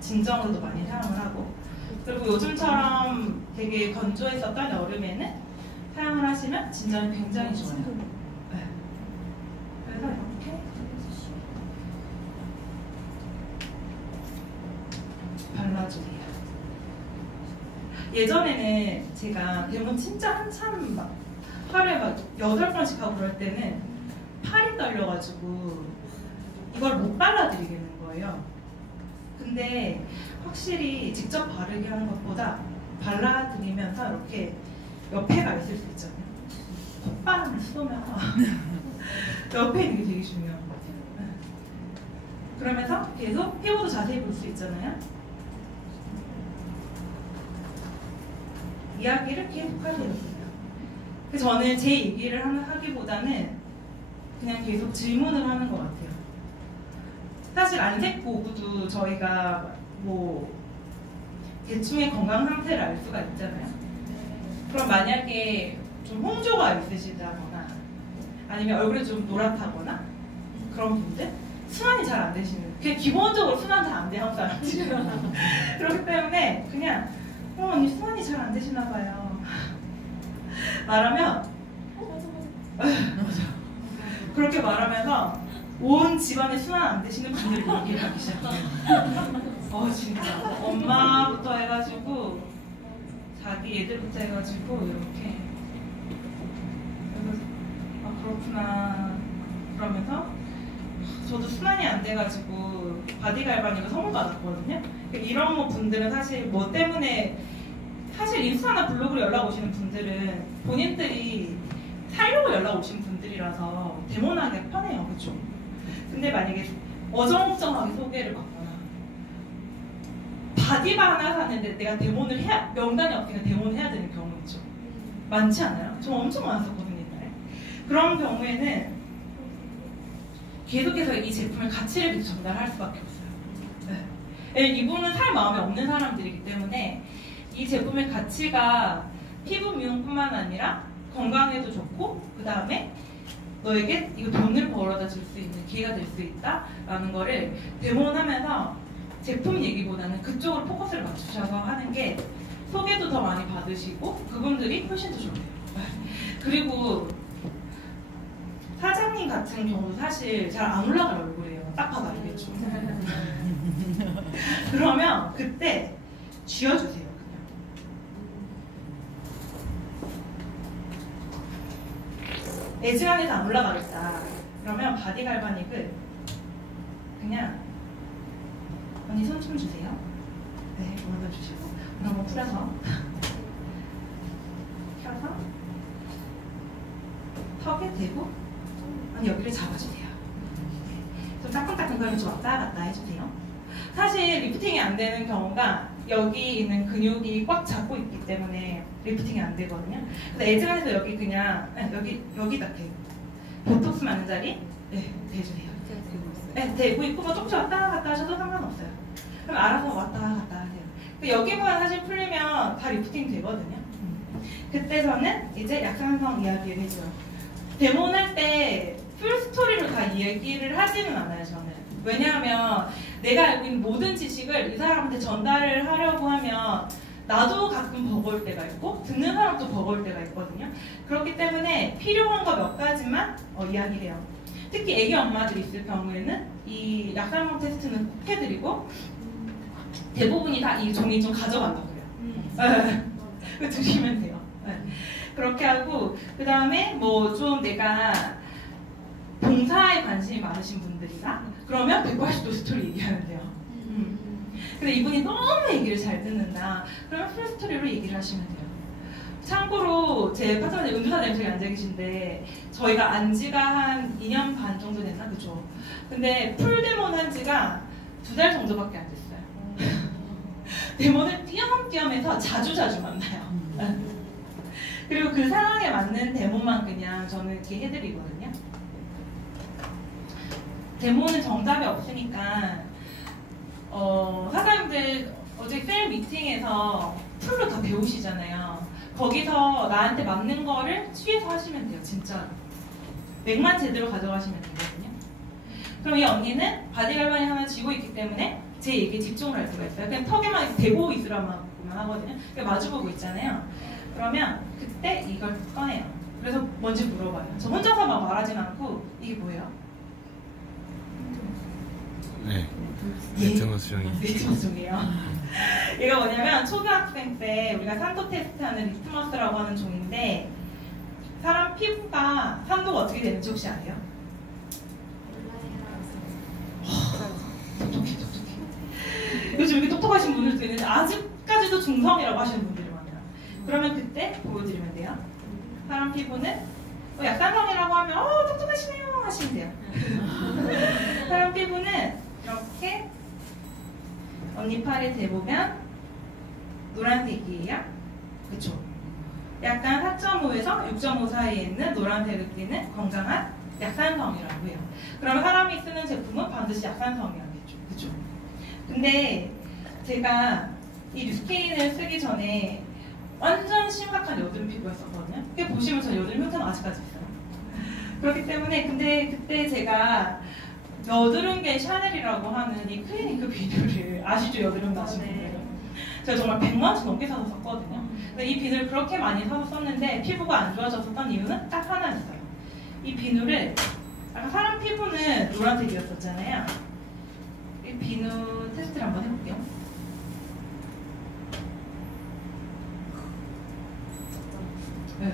진정으로도 많이 사용을 하고, 그리고 요즘처럼 되게 건조했었던 여름에는 사용을 하시면 진정이 굉장히 좋아요. 그래서 이렇게 발라주세요. 예전에는 제가 대부분 진짜 한참 막 하루에 막 8번씩 하고 그럴 때는 팔이 떨려가지고 이걸 못 발라드리겠는 거예요. 근데 확실히 직접 바르게 하는 것보다 발라드리면서 이렇게 옆에가 있을 수 있잖아요. 콧바람을 쏘면 옆에 있는 게 되게 중요한 것 같아요. 그러면서 계속 피부도 자세히 볼 수 있잖아요. 이야기를 계속 하세요. 그래서 저는 제 얘기를 하기보다는 그냥 계속 질문을 하는 것 같아요. 사실 안색 보고도 저희가 뭐 대충의 건강 상태를 알 수가 있잖아요. 그럼 만약에 좀 홍조가 있으시다거나 아니면 얼굴이 좀 노랗다거나 그런 분들 순환이 잘 안 되시는, 그냥 기본적으로 순환 잘 안 돼 한국 사람들이. 그렇기 때문에 그냥 언니 순환이 잘 안 되시나 봐요 말하면 맞아. 그렇게 말하면서 온 집안에 순환 안 되시는 분들이 이렇게 하기 시작해요. 진짜 엄마부터 해가지고 자기 애들부터 해가지고 이렇게. 그래서 그렇구나 그러면서 저도 순환이 안 돼가지고 바디 갈바닉을 선물 받았거든요. 이런 분들은 사실 뭐 때문에, 사실 인스타나 블로그로 연락 오시는 분들은 본인들이 살려고 연락 오신 분들이라서 대모나게 편해요. 그쵸? 근데 만약에 어정쩡하게 소개를 받거나 바디바 하나 샀는데 내가 데모를 해야 명단이 없으니까 데모를 해야 되는 경우 있죠. 많지 않아요? 저 엄청 많았었거든요. 옛날에. 그런 경우에는 계속해서 이 제품의 가치를 계속 전달할 수밖에 없어요. 네. 이분은 살 마음이 없는 사람들이기 때문에 이 제품의 가치가 피부 미용뿐만 아니라 건강에도 좋고 그 다음에 너에게 이거 돈을 벌어다 줄 수 있는 기회가 될 수 있다라는 거를 데모하면서 제품 얘기보다는 그쪽으로 포커스를 맞추셔서 하는 게 소개도 더 많이 받으시고 그분들이 훨씬 더 좋아요. 그리고 사장님 같은 경우도 사실 잘 안 올라갈 얼굴이에요. 딱 봐도 알겠죠. 그러면 그때 쥐어주세요. 애지간해서 안 올라가겠다. 그러면 바디 갈바닉을 그냥 언니 손 좀 주세요. 네, 먼저 주시고 한번 풀어서 펴서 턱에 대고 언니 여기를 잡아주세요. 좀 따끔따끔하게 좀 왔다 갔다 해주세요. 사실 리프팅이 안 되는 경우가 여기 있는 근육이 꽉 잡고 있기 때문에 리프팅이 안 되거든요. 그래서 애지간해서 여기 그냥 여기다 대고 보톡스 맞는 자리 대주세요. 네, 대고 있고 뭐 조금씩 왔다 갔다 하셔도 상관없어요. 그럼 알아서 왔다 갔다 하세요. 여기만 사실 풀리면 다 리프팅 되거든요. 그때 저는 이제 약산성 이야기를 해줘요. 데모할 때 풀스토리로 다 얘기를 하지는 않아요, 저는. 왜냐하면 내가 알고 있는 모든 지식을 이 사람한테 전달을 하려고 하면 나도 가끔 버거울 때가 있고 듣는 사람도 버거울 때가 있거든요. 그렇기 때문에 필요한 거 몇 가지만 이야기를 해요. 특히 애기 엄마들이 있을 경우에는 이 약산성 테스트는 꼭 해드리고 대부분이 다 이 종이 좀 가져간다고 해요. 네. 드시면 돼요. 네. 그렇게 하고 그 다음에 뭐 좀 내가 봉사에 관심이 많으신 분들이다? 그러면 180도 스토리 얘기하면 돼요. 근데 이분이 너무 얘기를 잘 듣는다. 그러면 풀 스토리로 얘기를 하시면 돼요. 참고로 제 파트너님 은주사님 저기 앉아 계신데 저희가 안 지가 한 2년 반 정도 됐나? 그죠? 근데 풀 데모는 한 지가 2달 정도밖에 안 됐어요. 데모는 띄엄띄엄해서 자주자주 만나요. 그리고 그 상황에 맞는 데모만 그냥 저는 이렇게 해드리거든요. 데모는 정답이 없으니까 사장님들 어제 셀 미팅에서 풀로 다 배우시잖아요. 거기서 나한테 맞는 거를 취해서 하시면 돼요. 진짜 맥만 제대로 가져가시면 되거든요. 그럼 이 언니는 바디갈바닉 하나 쥐고 있기 때문에 제 얘기에 집중을 할 수가 있어요. 그냥 턱에만 대고 있으라만 하거든요. 그러니까 마주보고 있잖아요. 그러면 그때 이걸 꺼내요. 그래서 뭔지 물어봐요. 저 혼자서 막 말하진 않고 이게 뭐예요? 네. 리트머스 종이. 리트머스 종이에요. 얘가 뭐냐면 초등학생 때 우리가 산도 테스트하는 리트머스라고 하는 종인데 사람 피부가 산도가 어떻게 되는지 혹시 아세요? 똑똑해. 요즘 이렇게 똑똑하신 분들도 있는데 아직까지도 중성이라고 하시는 분들이 많아요. 그러면 그때 보여드리면 돼요. 사람 피부는 약산성이라고 하면 똑똑하시네요 하시면 돼요. 사람 피부는 이렇게 언니 팔에 대보면 노란색이에요. 그쵸? 약간 4.5에서 6.5 사이에 있는 노란색을 띠는 건강한 약산성이라고 해요. 그러면 사람이 쓰는 제품은 반드시 약산성이야겠죠. 그쵸? 근데 제가 이 뉴스케인을 쓰기 전에 완전 심각한 여드름 피부였었거든요. 이게 보시면 저 여드름 흉터는 아직까지 있어요. 그렇기 때문에 근데 그때 제가 여드름계 샤넬이라고 하는 이 클리니크 비누를 아시죠? 여드름 나신 분들은 제가 정말 100만원치 넘게 사서 썼거든요. 근데 이 비누를 그렇게 많이 사서 썼는데 피부가 안 좋아졌었던 이유는 딱 하나 있어요. 이 비누를 아까 사람 피부는 노란색이었었잖아요. 이 비누 테스트를 한번 해볼게요. 네,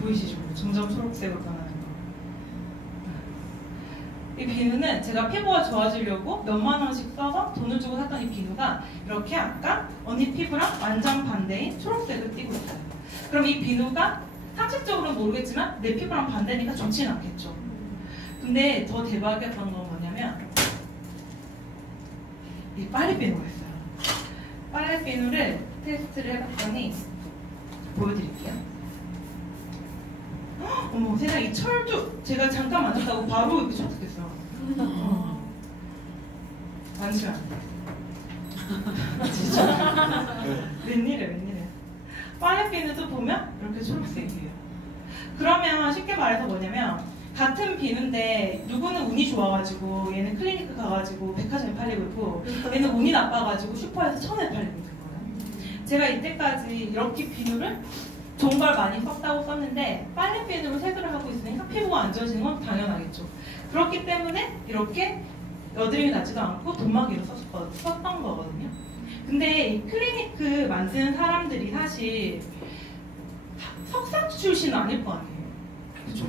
보이시죠? 점점 초록색으로 변하는 거. 이 비누는 제가 피부가 좋아지려고 몇만 원씩 써서 돈을 주고 샀던 이 비누가 이렇게 아까 언니 피부랑 완전 반대인 초록색을 띠고 있어요. 그럼 이 비누가 상식적으로는 모르겠지만 내 피부랑 반대니까 좋지는 않겠죠. 근데 더 대박이었던 건 뭐냐면 이 빨래비누가 있어요. 빨래비누를 테스트를 해봤더니 보여드릴게요. 헉, 어머 세상에 이 철도 제가 잠깐 만졌다고 바로 이렇게 촉촉했어. 만지면 안 돼. 진짜. 웬일이야. 빨래비누도 보면 이렇게 초록색이에요. 그러면 쉽게 말해서 뭐냐면 같은 비누인데 누구는 운이 좋아가지고 얘는 클리니크 가가지고 백화점에 팔리고 있고 얘는 운이 나빠가지고 슈퍼에서 1,000원에 팔리고 있는 거예요. 제가 이때까지 이렇게 비누를 좋은 걸 많이 썼다고 썼는데 빨래비누로 세수를 하고 있으니까 피부가 안 좋아지는 건 당연하겠죠. 그렇기 때문에 이렇게 여드름이 나지도 않고 돈막이로 썼던 거거든요. 근데 이 클리니크 만드는 사람들이 사실 석사 출신은 아닐 거 아니에요. 그죠?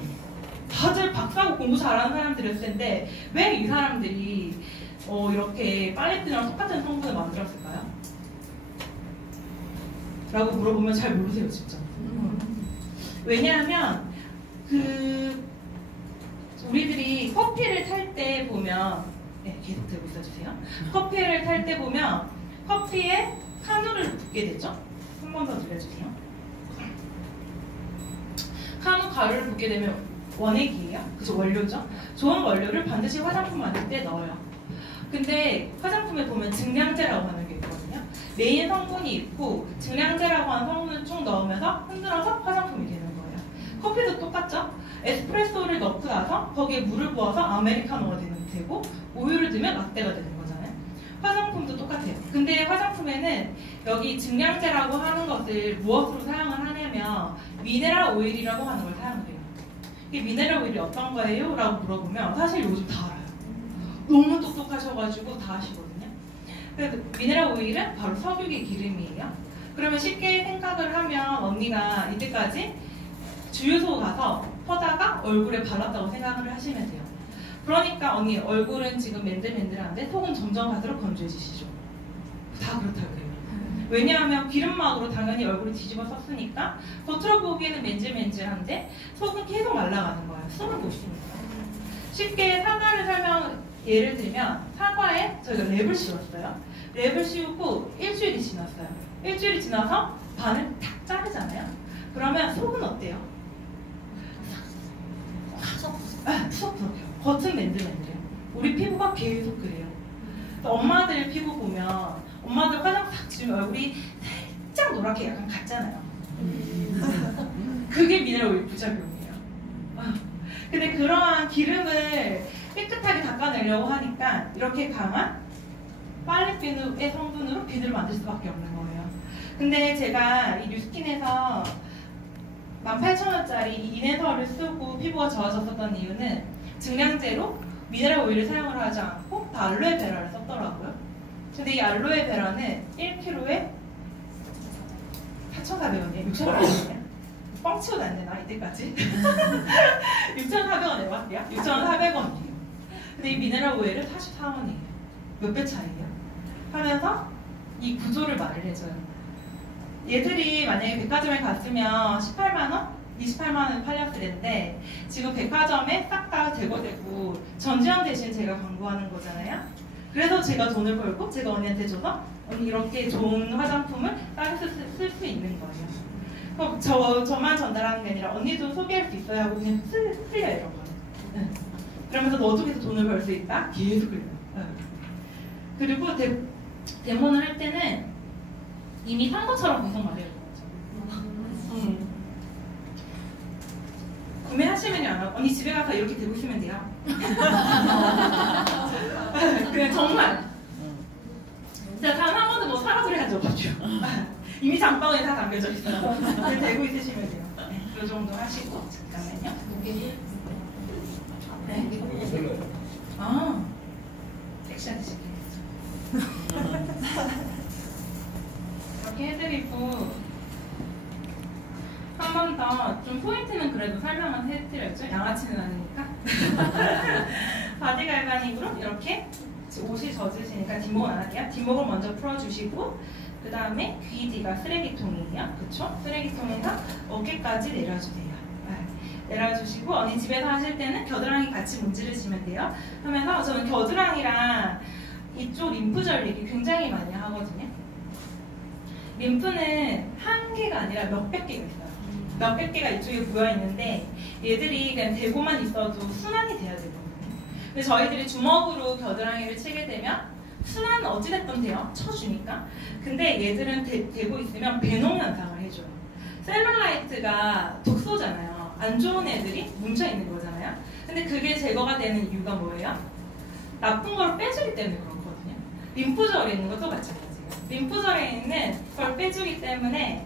다들 박사고 공부 잘하는 사람들이었을 텐데 왜 이 사람들이 이렇게 빨래비누랑 똑같은 성분을 만들었을까요? 라고 물어보면 잘 모르세요, 진짜. 왜냐하면 우리들이 커피를 탈 때 보면 계속 들고 있어주세요. 커피를 탈 때 보면 커피에 카누를 붓게 되죠. 한 번 더 들려주세요. 카누 가루를 붓게 되면 원액이에요. 그죠? 원료죠. 좋은 원료를 반드시 화장품 만들 때 넣어요. 근데 화장품에 보면 증량제라고 하는 게 있거든요. 메인 성분이 있고 증량제라고 하는 성분을 쭉 넣으면서 흔들어서 화장품이 되는 거예요. 커피도 똑같죠? 에스프레소를 넣고 나서 거기에 물을 부어서 아메리카노가 되고 우유를 넣으면 라떼가 되는 거잖아요. 화장품도 똑같아요. 근데 화장품에는 여기 증량제라고 하는 것을 무엇으로 사용을 하냐면 미네랄 오일이라고 하는 걸 사용해요. 이게 미네랄 오일이 어떤 거예요? 라고 물어보면 사실 요즘 다 알아요. 너무 똑똑하셔가지고 다 아시거든요. 그래서 미네랄 오일은 바로 석유계 기름이에요. 그러면 쉽게 생각을 하면 언니가 이때까지 주유소 가서 퍼다가 얼굴에 발랐다고 생각을 하시면 돼요. 그러니까 언니 얼굴은 지금 맨들맨들한데 속은 점점 갈수록 건조해지시죠. 다 그렇다고 해요. 왜냐하면 기름막으로 당연히 얼굴을 뒤집어 썼으니까 겉으로 보기에는 맨질맨질한데 속은 계속 말라가는 거예요. 숨을 못 쉬니까. 쉽게 사과를 예를 들면 사과에 저희가 랩을 씌웠어요. 랩을 씌우고 일주일이 지났어요. 일주일이 지나서 반을 탁 자르잖아요. 그러면 속은 어때요? 푸석푸석해요. 겉은 맨들맨들해요. 우리 피부가 계속 그래요. 엄마들 피부 보면 엄마들 화장 싹 지우면 얼굴이 살짝 노랗게 약간 같잖아요. 그게 미네랄 오일 부작용이에요. 근데 그러한 기름을 깨끗하게 닦아내려고 하니까 이렇게 강한 빨래비누의 성분으로 비누를 만들 수밖에 없는 거예요. 근데 제가 이 뉴스킨에서 18,000원짜리 이네서를 쓰고 피부가 좋아졌었던 이유는 증량제로 미네랄 오일을 사용을 하지 않고 다 알로에베라를 썼더라고요. 근데 이 알로에베라는 1kg에 4,400원이에요. 6,400원이에요. 뻥치고 안 되나 이때까지? 6,400원 내볼게요. 6,400원이에요. 근데 이 미네랄 오일은 44원이에요. 몇 배 차이예요? 하면서 이 구조를 말을 해줘요. 얘들이 만약에 백화점에 갔으면 18만원? 28만원 팔렸을 텐데 지금 백화점에 싹 다 제거되고 전지현 대신 제가 광고하는 거잖아요. 그래서 제가 돈을 벌고 제가 언니한테 줘서 언니 이렇게 좋은 화장품을 싸게 쓸 수 있는 거예요. 그럼 저만 전달하는 게 아니라 언니도 소개할 수 있어야 하고 그냥 흘려 이런 거예요. 그러면서 너도 계속 돈을 벌 수 있다? 계속 그래요. 그리고 데모를 할 때는 이미 산 것처럼 계속 말해요. 구매하시면요 안 하고 언니 집에 가서 이렇게 들고 있으면 돼요. 그냥 정말 제가 단 한 번도 뭐 사라 소리 한 적 없죠. 이미 장바구니에 다 담겨져 있어요. 그냥 들고 있으시면 돼요. 네, 이 정도 하시고 잠깐만요. 네. 아 섹시하게 시켜야죠. 이렇게 해드리고 한 번 더 좀 포인트는 그래도 설명은 해드렸죠. 양아치는 아니니까. 바디 갈바닉으로 이렇게 옷이 젖으시니까 뒷목은 안 할게요. 뒷목을 먼저 풀어주시고 그 다음에 귀 뒤가 쓰레기통이에요. 그쵸? 쓰레기통에서 어깨까지 내려주세요. 내려주시고 언니 집에서 하실 때는 겨드랑이 같이 문지르시면 돼요. 하면서 저는 겨드랑이랑 이쪽 림프절 얘기 굉장히 많이 하거든요. 림프는 한 개가 아니라 몇백 개가 있어요. 몇백 개가 이쪽에 모여 있는데 얘들이 그냥 대고만 있어도 순환이 돼야 되거든요. 근데 저희들이 주먹으로 겨드랑이를 치게 되면 순환은 어찌됐든 돼요. 쳐주니까. 근데 얘들은 대고 있으면 배농 현상을 해줘요. 셀룰라이트가 독소잖아요. 안 좋은 애들이 뭉쳐있는 거잖아요. 근데 그게 제거가 되는 이유가 뭐예요? 나쁜 걸 빼주기 때문에 그렇거든요. 림프절에 있는 것도 마찬가지예요. 림프절에 있는 걸 빼주기 때문에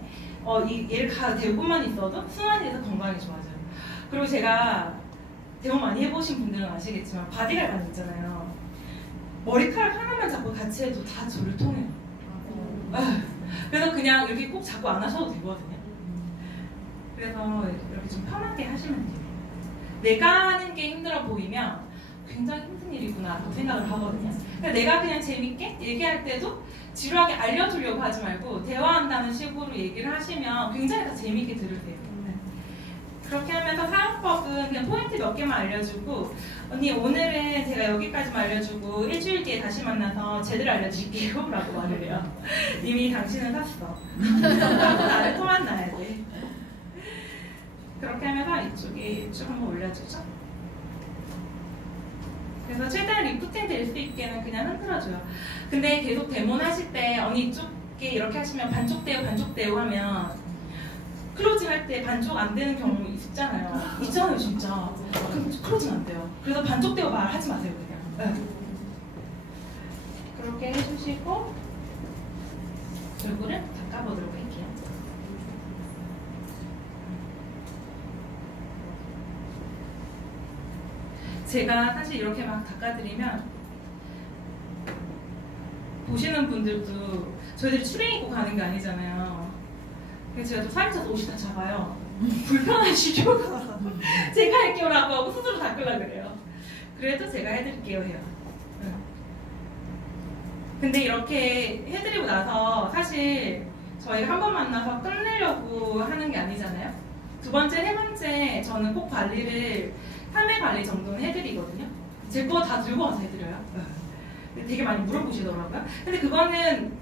얘를 대고만 있어도 순환이 돼서 건강이 좋아져요. 그리고 제가 대모 많이 해보신 분들은 아시겠지만 바디갈반 있잖아요. 머리카락 하나만 잡고 같이 해도 다 저를 통해요. 그래서 그냥 이렇게 꼭 잡고 안 하셔도 되거든요. 그래서 이렇게 좀 편하게 하시면 돼요. 내가 하는 게 힘들어 보이면 굉장히 힘든 일이구나 라고 생각을 하거든요. 그러니까 내가 그냥 재밌게 얘기할 때도 지루하게 알려주려고 하지 말고 대화한다는 식으로 얘기를 하시면 굉장히 다 재밌게 들으세요. 그렇게 하면서 사용법은 그냥 포인트 몇 개만 알려주고 언니 오늘은 제가 여기까지만 알려주고 일주일 뒤에 다시 만나서 제대로 알려줄게요 라고 말을 해요. 이미 당신은 샀어. 나를 또 만나야 돼. 그렇게 하면서 이쪽에 쭉 한번 올려주죠. 그래서 최대한 리프팅 될 수 있게는 그냥 흔들어줘요. 근데 계속 데몬 하실 때 언니 이쪽에 이렇게 하시면 반쪽 대요 하면 클로징 할 때 반쪽 안 되는 경우 있잖아요. 있잖아요 진짜. 그럼 클로징 안 돼요. 그래서 반쪽 대고 말하지 마세요 그냥. 네. 그렇게 해주시고 얼굴을 닦아보도록 할게요. 제가 사실 이렇게 막 닦아드리면 보시는 분들도 저희들이 추레 입고 가는 게 아니잖아요. 그래서 제가 또 살이 쪄서 옷이 다 작아요. 불편하시죠? 제가 할게요 라고 하고 스스로 닦으려고 그래요. 그래도 제가 해드릴게요 해요. 근데 이렇게 해드리고 나서 사실 저희가 한 번 만나서 끝내려고 하는 게 아니잖아요. 두 번째, 세 번째 저는 꼭 관리를 3회 관리 정도는 해드리거든요. 제 거 다 들고 와서 해드려요. 되게 많이 물어보시더라고요. 근데 그거는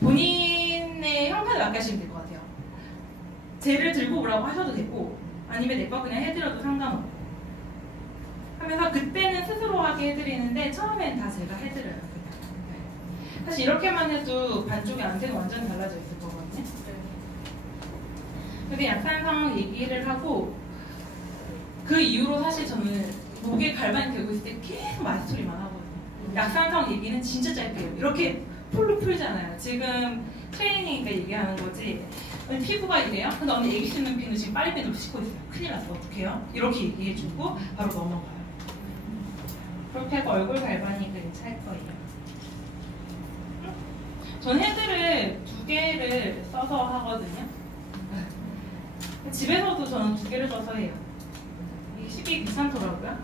본인의 형편에 맡기시면 될 것 같아요. 쟤를 들고 오라고 하셔도 되고 아니면 내 거 그냥 해드려도 상관없고 하면서 그때는 스스로 하게 해드리는데 처음엔 다 제가 해드려요. 사실 이렇게만 해도 반쪽의 안테는 완전히 달라져 있을 거거든요. 근데 약산성 얘기를 하고 그 이후로 사실 저는 목에 갈반이 되고 있을 때 계속 말소리만 하거든요. 약산성 얘기는 진짜 짧게요. 이렇게 풀로 풀잖아요. 지금 트레이닝이니까 얘기하는 거지. 피부가 이래요? 근데 언니 애기 씻는 피는 지금 빨리빼도 씻고 있어요. 큰일 났어. 어떡해요? 이렇게 얘기해주고 바로 넘어가요. 그렇게 해서 얼굴 갈바닉을 찰 거예요. 전 헤드를 2개를 써서 하거든요. 집에서도 저는 2개를 써서 해요. 이게 쉽게 귀찮더라고요.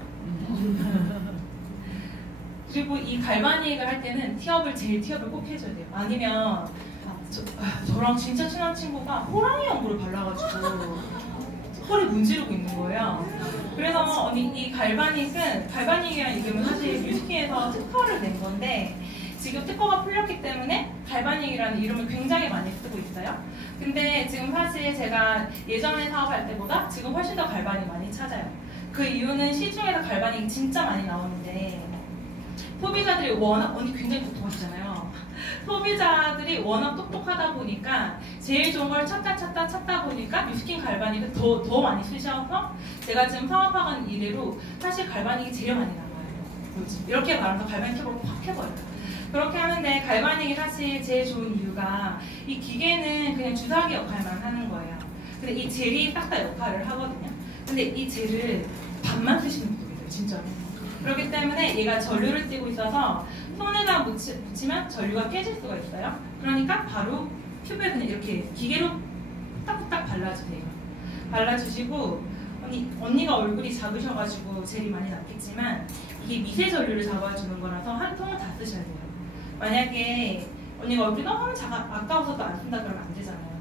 그리고 이 갈바닉을 할 때는 티업을 꼭 해줘야 돼요. 아니면 저랑 진짜 친한 친구가 호랑이 연고를 발라가지고 털이 문지르고 있는 거예요. 그래서 언니 이 갈바닉이라는 이름은 사실 뮤스키에서 특허를 낸 건데 지금 특허가 풀렸기 때문에 갈바닉이라는 이름을 굉장히 많이 쓰고 있어요. 근데 지금 사실 제가 예전에 사업할 때보다 지금 훨씬 더 갈바닉 많이 찾아요. 그 이유는 시중에서 갈바닉이 진짜 많이 나오는데 소비자들이 워낙 언니 굉장히 똑똑하시잖아요. 소비자들이 워낙 똑똑하다 보니까 제일 좋은 걸 찾다 보니까 뮤스킨 갈바닉을 더 많이 쓰셔서 제가 지금 사업하는 이래로 사실 갈바닉이 제일 많이 나와요. 이렇게 말하면서 갈바닉 캡을 확 해버려요. 그렇게 하는데 갈바닉이 사실 제일 좋은 이유가 이 기계는 그냥 주사기 역할만 하는 거예요. 근데 이 젤이 딱 다 역할을 하거든요. 근데 이 젤을 반만 쓰시는 분들이 있어요. 진짜로. 그렇기 때문에 얘가 전류를 띠고 있어서 손에다 묻히면 전류가 깨질 수가 있어요. 그러니까 바로 튜브에 그냥 이렇게 기계로 후딱후딱 발라주세요. 발라주시고 언니가 얼굴이 작으셔가지고 젤이 많이 났겠지만 이게 미세 전류를 잡아주는 거라서 한 통을 다 쓰셔야 돼요. 만약에 언니가 얼굴이 너무 아까워서도 안 쓴다 그러면 안 되잖아요.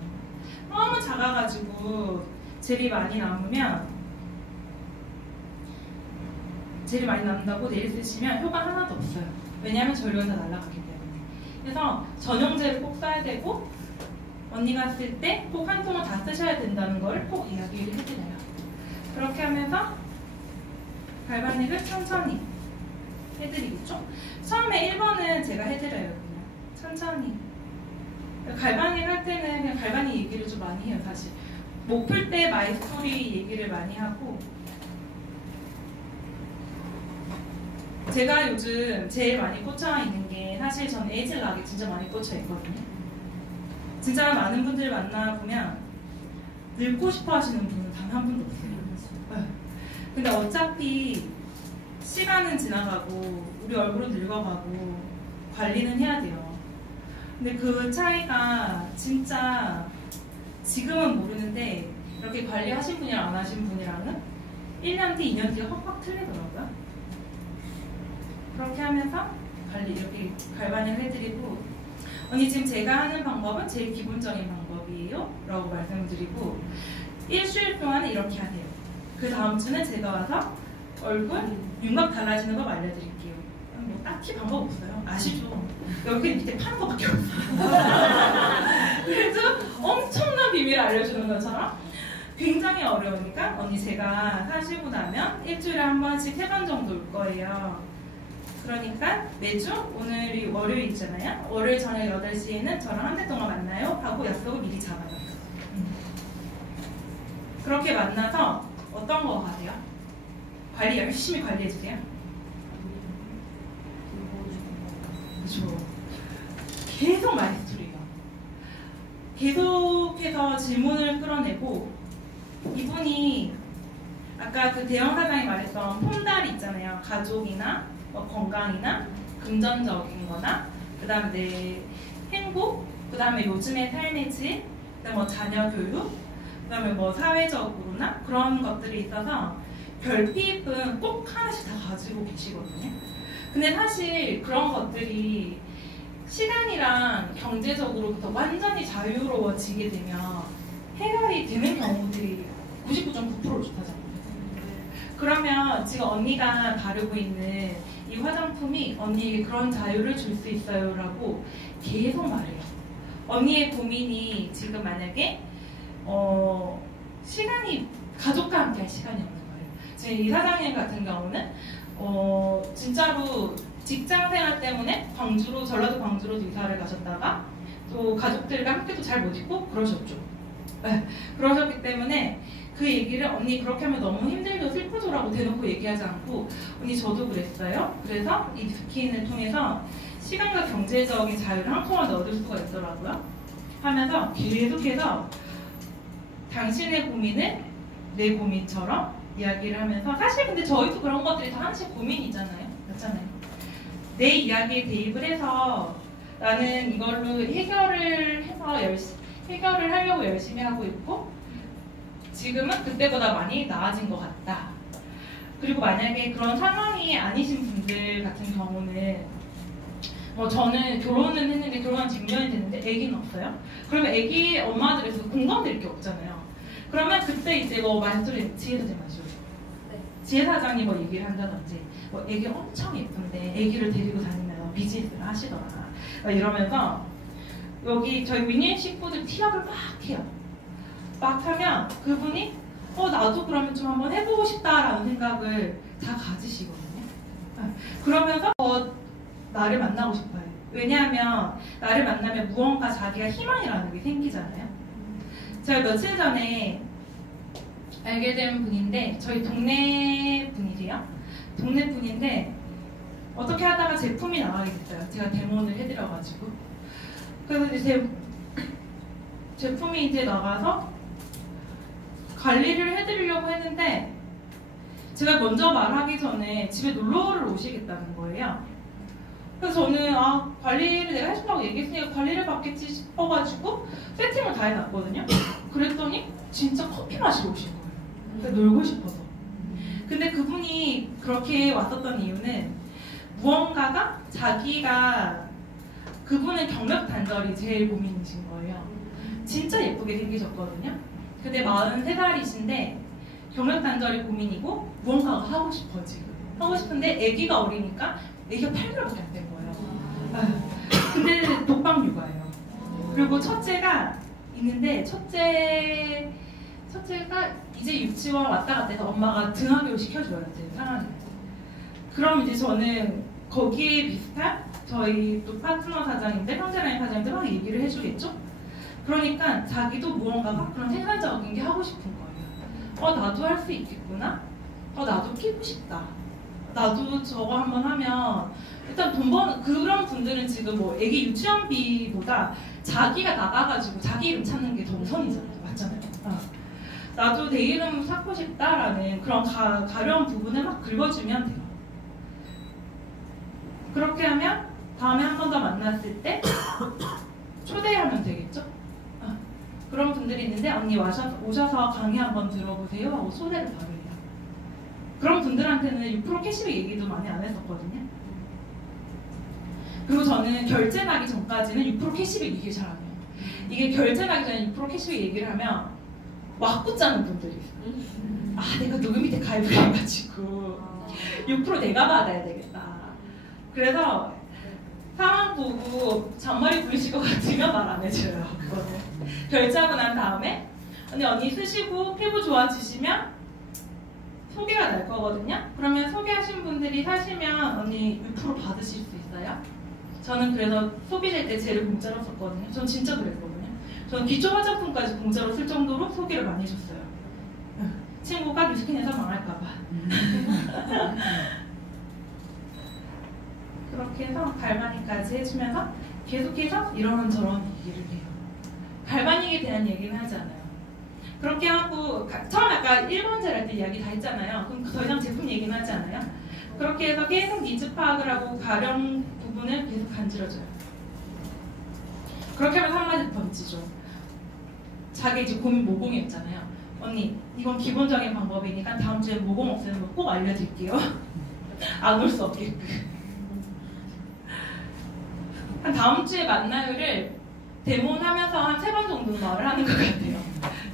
너무 작아가지고 젤이 많이 남는다고 내일 쓰시면 효과 하나도 없어요. 왜냐하면 전류가 다 날아가기 때문에. 그래서 전용제를 꼭 써야 되고 언니가 쓸 때 꼭 한 통을 다 쓰셔야 된다는 걸 꼭 이야기를 해드려요. 그렇게 하면서 갈바닉을 천천히 해드리겠죠? 처음에 1번은 제가 해드려요. 그냥 천천히. 갈바닉 할 때는 그냥 갈바닉 얘기를 좀 많이 해요. 사실 목 풀 때 마이스토리 얘기를 많이 하고, 제가 요즘 제일 많이 꽂혀 있는 게 사실 저는 에이즐락에 진짜 많이 꽂혀 있거든요. 진짜 많은 분들 만나보면 늙고 싶어 하시는 분은 단 한 분도 없어요. 네. 근데 어차피 시간은 지나가고 우리 얼굴은 늙어가고 관리는 해야 돼요. 근데 그 차이가 진짜 지금은 모르는데 이렇게 관리하신 분이랑 안 하신 분이랑은 1년 뒤, 2년 뒤가 확확 틀리더라고요. 그렇게 하면서 관리 이렇게 갈바닉을 해드리고, 언니 지금 제가 하는 방법은 제일 기본적인 방법이에요 라고 말씀을 드리고, 일주일 동안은 이렇게 하세요. 그 다음 주는 제가 와서 얼굴 윤곽 달라지는 거 알려드릴게요. 뭐 딱히 방법 없어요. 아시죠? 여기 밑에 파는 거밖에 없어요. 그래서 엄청난 비밀을 알려주는 것처럼 굉장히 어려우니까 언니 제가 사시고 나면 일주일에 한 번씩 3번 정도 올 거예요. 그러니까 매주 오늘이 월요일이잖아요. 월요일 저녁 8시에는 저랑 한 달 동안 만나요 하고 약속을 미리 잡아요. 그렇게 만나서 어떤 거 가세요? 관리 열심히 관리해주세요. 그렇죠. 계속 마이스토리가 계속해서 질문을 끌어내고, 이분이 아까 그 대형 사장이 말했던 폼다리 있잖아요. 가족이나 뭐 건강이나 금전적인 거나 그 다음에 내 행복, 그 다음에 요즘의 삶의 질, 그 다음에 뭐 자녀 교육, 그 다음에 뭐 사회적으로나 그런 것들이 있어서 별빛은 꼭 하나씩 다 가지고 계시거든요. 근데 사실 그런 것들이 시간이랑 경제적으로부터 완전히 자유로워지게 되면 해결이 되는 경우들이 99.9% 좋다잖아요. 그러면 지금 언니가 바르고 있는 이 화장품이 언니에게 그런 자유를 줄 수 있어요 라고 계속 말해요. 언니의 고민이 지금 만약에 시간이 가족과 함께 할 시간이 없는 거예요. 지금 이 사장님 같은 경우는 진짜로 직장 생활 때문에 전라도 광주로 이사를 가셨다가 또 가족들과 함께도 잘 못 있고 그러셨죠. 네, 그러셨기 때문에 그 얘기를 언니 그렇게 하면 너무 힘들고 슬프죠라고 대놓고 얘기하지 않고, 언니 저도 그랬어요. 그래서 이 스킨을 통해서 시간과 경제적인 자유를 한꺼번에 얻을 수가 있더라고요. 하면서 계속해서 당신의 고민을 내 고민처럼 이야기를 하면서, 사실 근데 저희도 그런 것들이 다 하나씩 고민이잖아요. 맞잖아요. 내 이야기에 대입을 해서 나는 이걸로 해결을 하려고 열심히 하고 있고 지금은 그때보다 많이 나아진 것 같다. 그리고 만약에 그런 상황이 아니신 분들 같은 경우는 저는 결혼은 했는데 결혼한 지 6년이 됐는데 아기는 없어요. 그러면 아기 엄마들에서 공감될 게 없잖아요. 그러면 그때 이제 말소리 지혜 사장님 아시죠? 네. 지혜 사장이 얘기를 한다든지 아기 엄청 예쁜데 아기를 데리고 다니면서 비즈니스를 하시더라 이러면서 여기 저희 위니의 식구들 티업을 막 해요. 막 하면 그분이 나도 그러면 좀 한번 해보고 싶다라는 생각을 다 가지시거든요. 그러면서 나를 만나고 싶어요. 왜냐하면 나를 만나면 무언가 자기가 희망이라는 게 생기잖아요. 제가 며칠 전에 알게 된 분인데 저희 동네 분이세요. 동네 분인데 어떻게 하다가 제품이 나가게 됐어요. 제가 데모를 해드려가지고. 그래서 이제 제품이 이제 나가서 관리를 해드리려고 했는데 제가 먼저 말하기 전에 집에 놀러를 오시겠다는 거예요. 그래서 저는 관리를 내가 해준다고 얘기했으니까 관리를 받겠지 싶어가지고 세팅을 다 해놨거든요. 그랬더니 진짜 커피 마시러 오신 거예요. 그러니까 놀고 싶어서. 근데 그분이 그렇게 왔었던 이유는 무언가가 그분은 경력 단절이 제일 고민이신 거예요. 진짜 예쁘게 생기셨거든요. 근데 43살이신데 경력 단절이 고민이고 무언가가 하고 싶어 지금. 하고 싶은데 아기가 어리니까 애기가 8개월밖에 안 된 거예요. 근데 독방 육아예요. 그리고 첫째가 있는데 첫째가 이제 유치원 왔다 갔다 해서 엄마가 등하교육 시켜줘야 돼, 상황이. 그럼 이제 저는 거기에 비슷한 저희 또 파트너 사장님들, 형제라인 사장님들 막 얘기를 해주겠죠? 그러니까 자기도 무언가가 그런 생산적인 게 하고 싶은 거예요. 나도 할 수 있겠구나? 나도 끼고 싶다. 나도 저거 한번 하면 일단 돈 버는 그런 분들은 지금 뭐 애기 유치원비보다 자기가 나가가지고 자기 이름 찾는 게 더 우선이잖아요. 맞잖아요. 나도 내 이름 찾고 싶다라는 그런 가려운 부분을 막 긁어주면 돼요. 그렇게 하면 다음에 한 번 더 만났을 때 초대하면 되겠죠? 그런 분들이 있는데 언니 오셔서 강의 한번 들어보세요 하고 초대를 바로 해요. 그런 분들한테는 6% 캐시백 얘기도 많이 안 했었거든요. 그리고 저는 결제 나기 전까지는 6% 캐시백 얘기를 잘 안 해요. 이게 결제 나기 전에 6% 캐시백 얘기를 하면 와꾸짜는 분들이 있어요. 내가 누구 밑에 가입을 해가지고 6% 내가 받아야 되겠다. 그래서 상황 보고 잔머리 굴리실 것 같으면 말 안 해줘요. 그거는 결제하고 난 다음에 언니 쓰시고 피부 좋아지시면 소개가 날 거거든요. 그러면 소개하신 분들이 사시면 언니 6% 받으실 수 있어요. 저는 그래서 소비될 때 젤을 공짜로 썼거든요. 전 진짜 그랬거든요. 저는 기초 화장품까지 공짜로 쓸 정도로 소개를 많이 해줬어요. 친구가 뉴스킨에서 망할까봐. 그렇게 해서 갈바닉까지 해주면서 계속해서 이런저런 얘기를 해요. 갈바닉에 대한 얘기는 하지 않아요. 그렇게 하고 처음 아까 1번 젤 할 때 이야기 다 했잖아요. 그럼 더 이상 제품 얘기는 하지 않아요. 그렇게 해서 계속 니즈 파악을 하고 가령 부분을 계속 간지러줘요. 그렇게 하면서 한 마디 던지죠. 자기 이제 고민 모공이었잖아요. 언니 이건 기본적인 방법이니까 다음 주에 모공 없애는 거 꼭 알려드릴게요. 안 올 수 없게끔. 한 다음 주에 만나요를 데모하면서 한 3번 정도 말을 하는 것 같아요.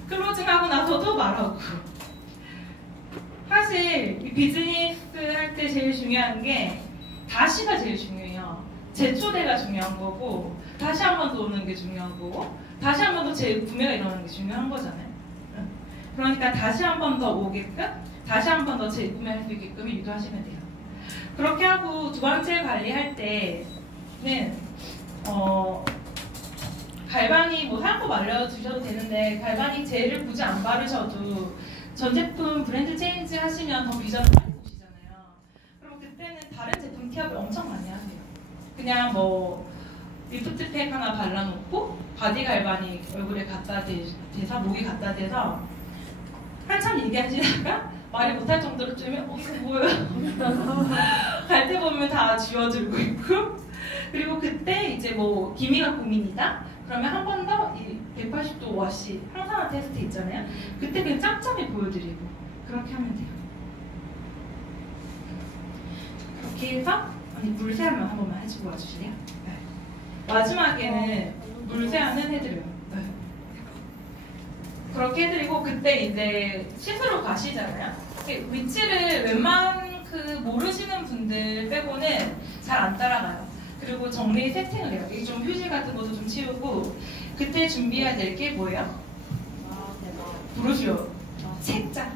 클로징하고 나서도 말하고. 사실 이 비즈니스 할 때 제일 중요한 게 다시가 제일 중요해요. 재초대가 중요한 거고 다시 한 번 더 오는 게 중요한 거고 다시 한 번 더 재구매가 일어나는 게 중요한 거잖아요. 그러니까 다시 한 번 더 오게끔 다시 한 번 더 재구매할 수 있게끔 유도하시면 돼요. 그렇게 하고 두 번째 관리할 때는 갈바닉 뭐 사용법 알려주셔도 되는데 갈바닉 젤을 굳이 안 바르셔도 전 제품 브랜드 체인지 하시면 더 비전을 빨리 보시잖아요. 그럼 그때는 다른 제품 티업을 엄청 많이 하세요. 그냥 뭐 리프트팩 하나 발라놓고 바디 갈바닉 얼굴에 갖다 대서 목에 갖다 대서 한참 얘기하시다가 말이 못할 정도로 쯤면 이거 뭐예요? 갈 때 보면 다 지워지고 있고 그리고 그때 이제 뭐 기미가 고민이다? 그러면 한 번 더 이 180도 워시 항산화 테스트 있잖아요. 그때 그냥 짬짬이 보여드리고 그렇게 하면 돼요. 그렇게 해서 언니 물세안만 한 번만 해주고 와주실래요? 네. 마지막에는 물세안은 해드려요. 네. 그렇게 해드리고 그때 이제 씻으러 가시잖아요. 위치를 웬만한 모르시는 분들 빼고는 잘 안 따라가요. 그리고 정리 세팅을 해요. 이게 좀 휴지 같은 것도 좀 치우고 그때 준비해야 될 게 뭐예요? 부르시오. 책자.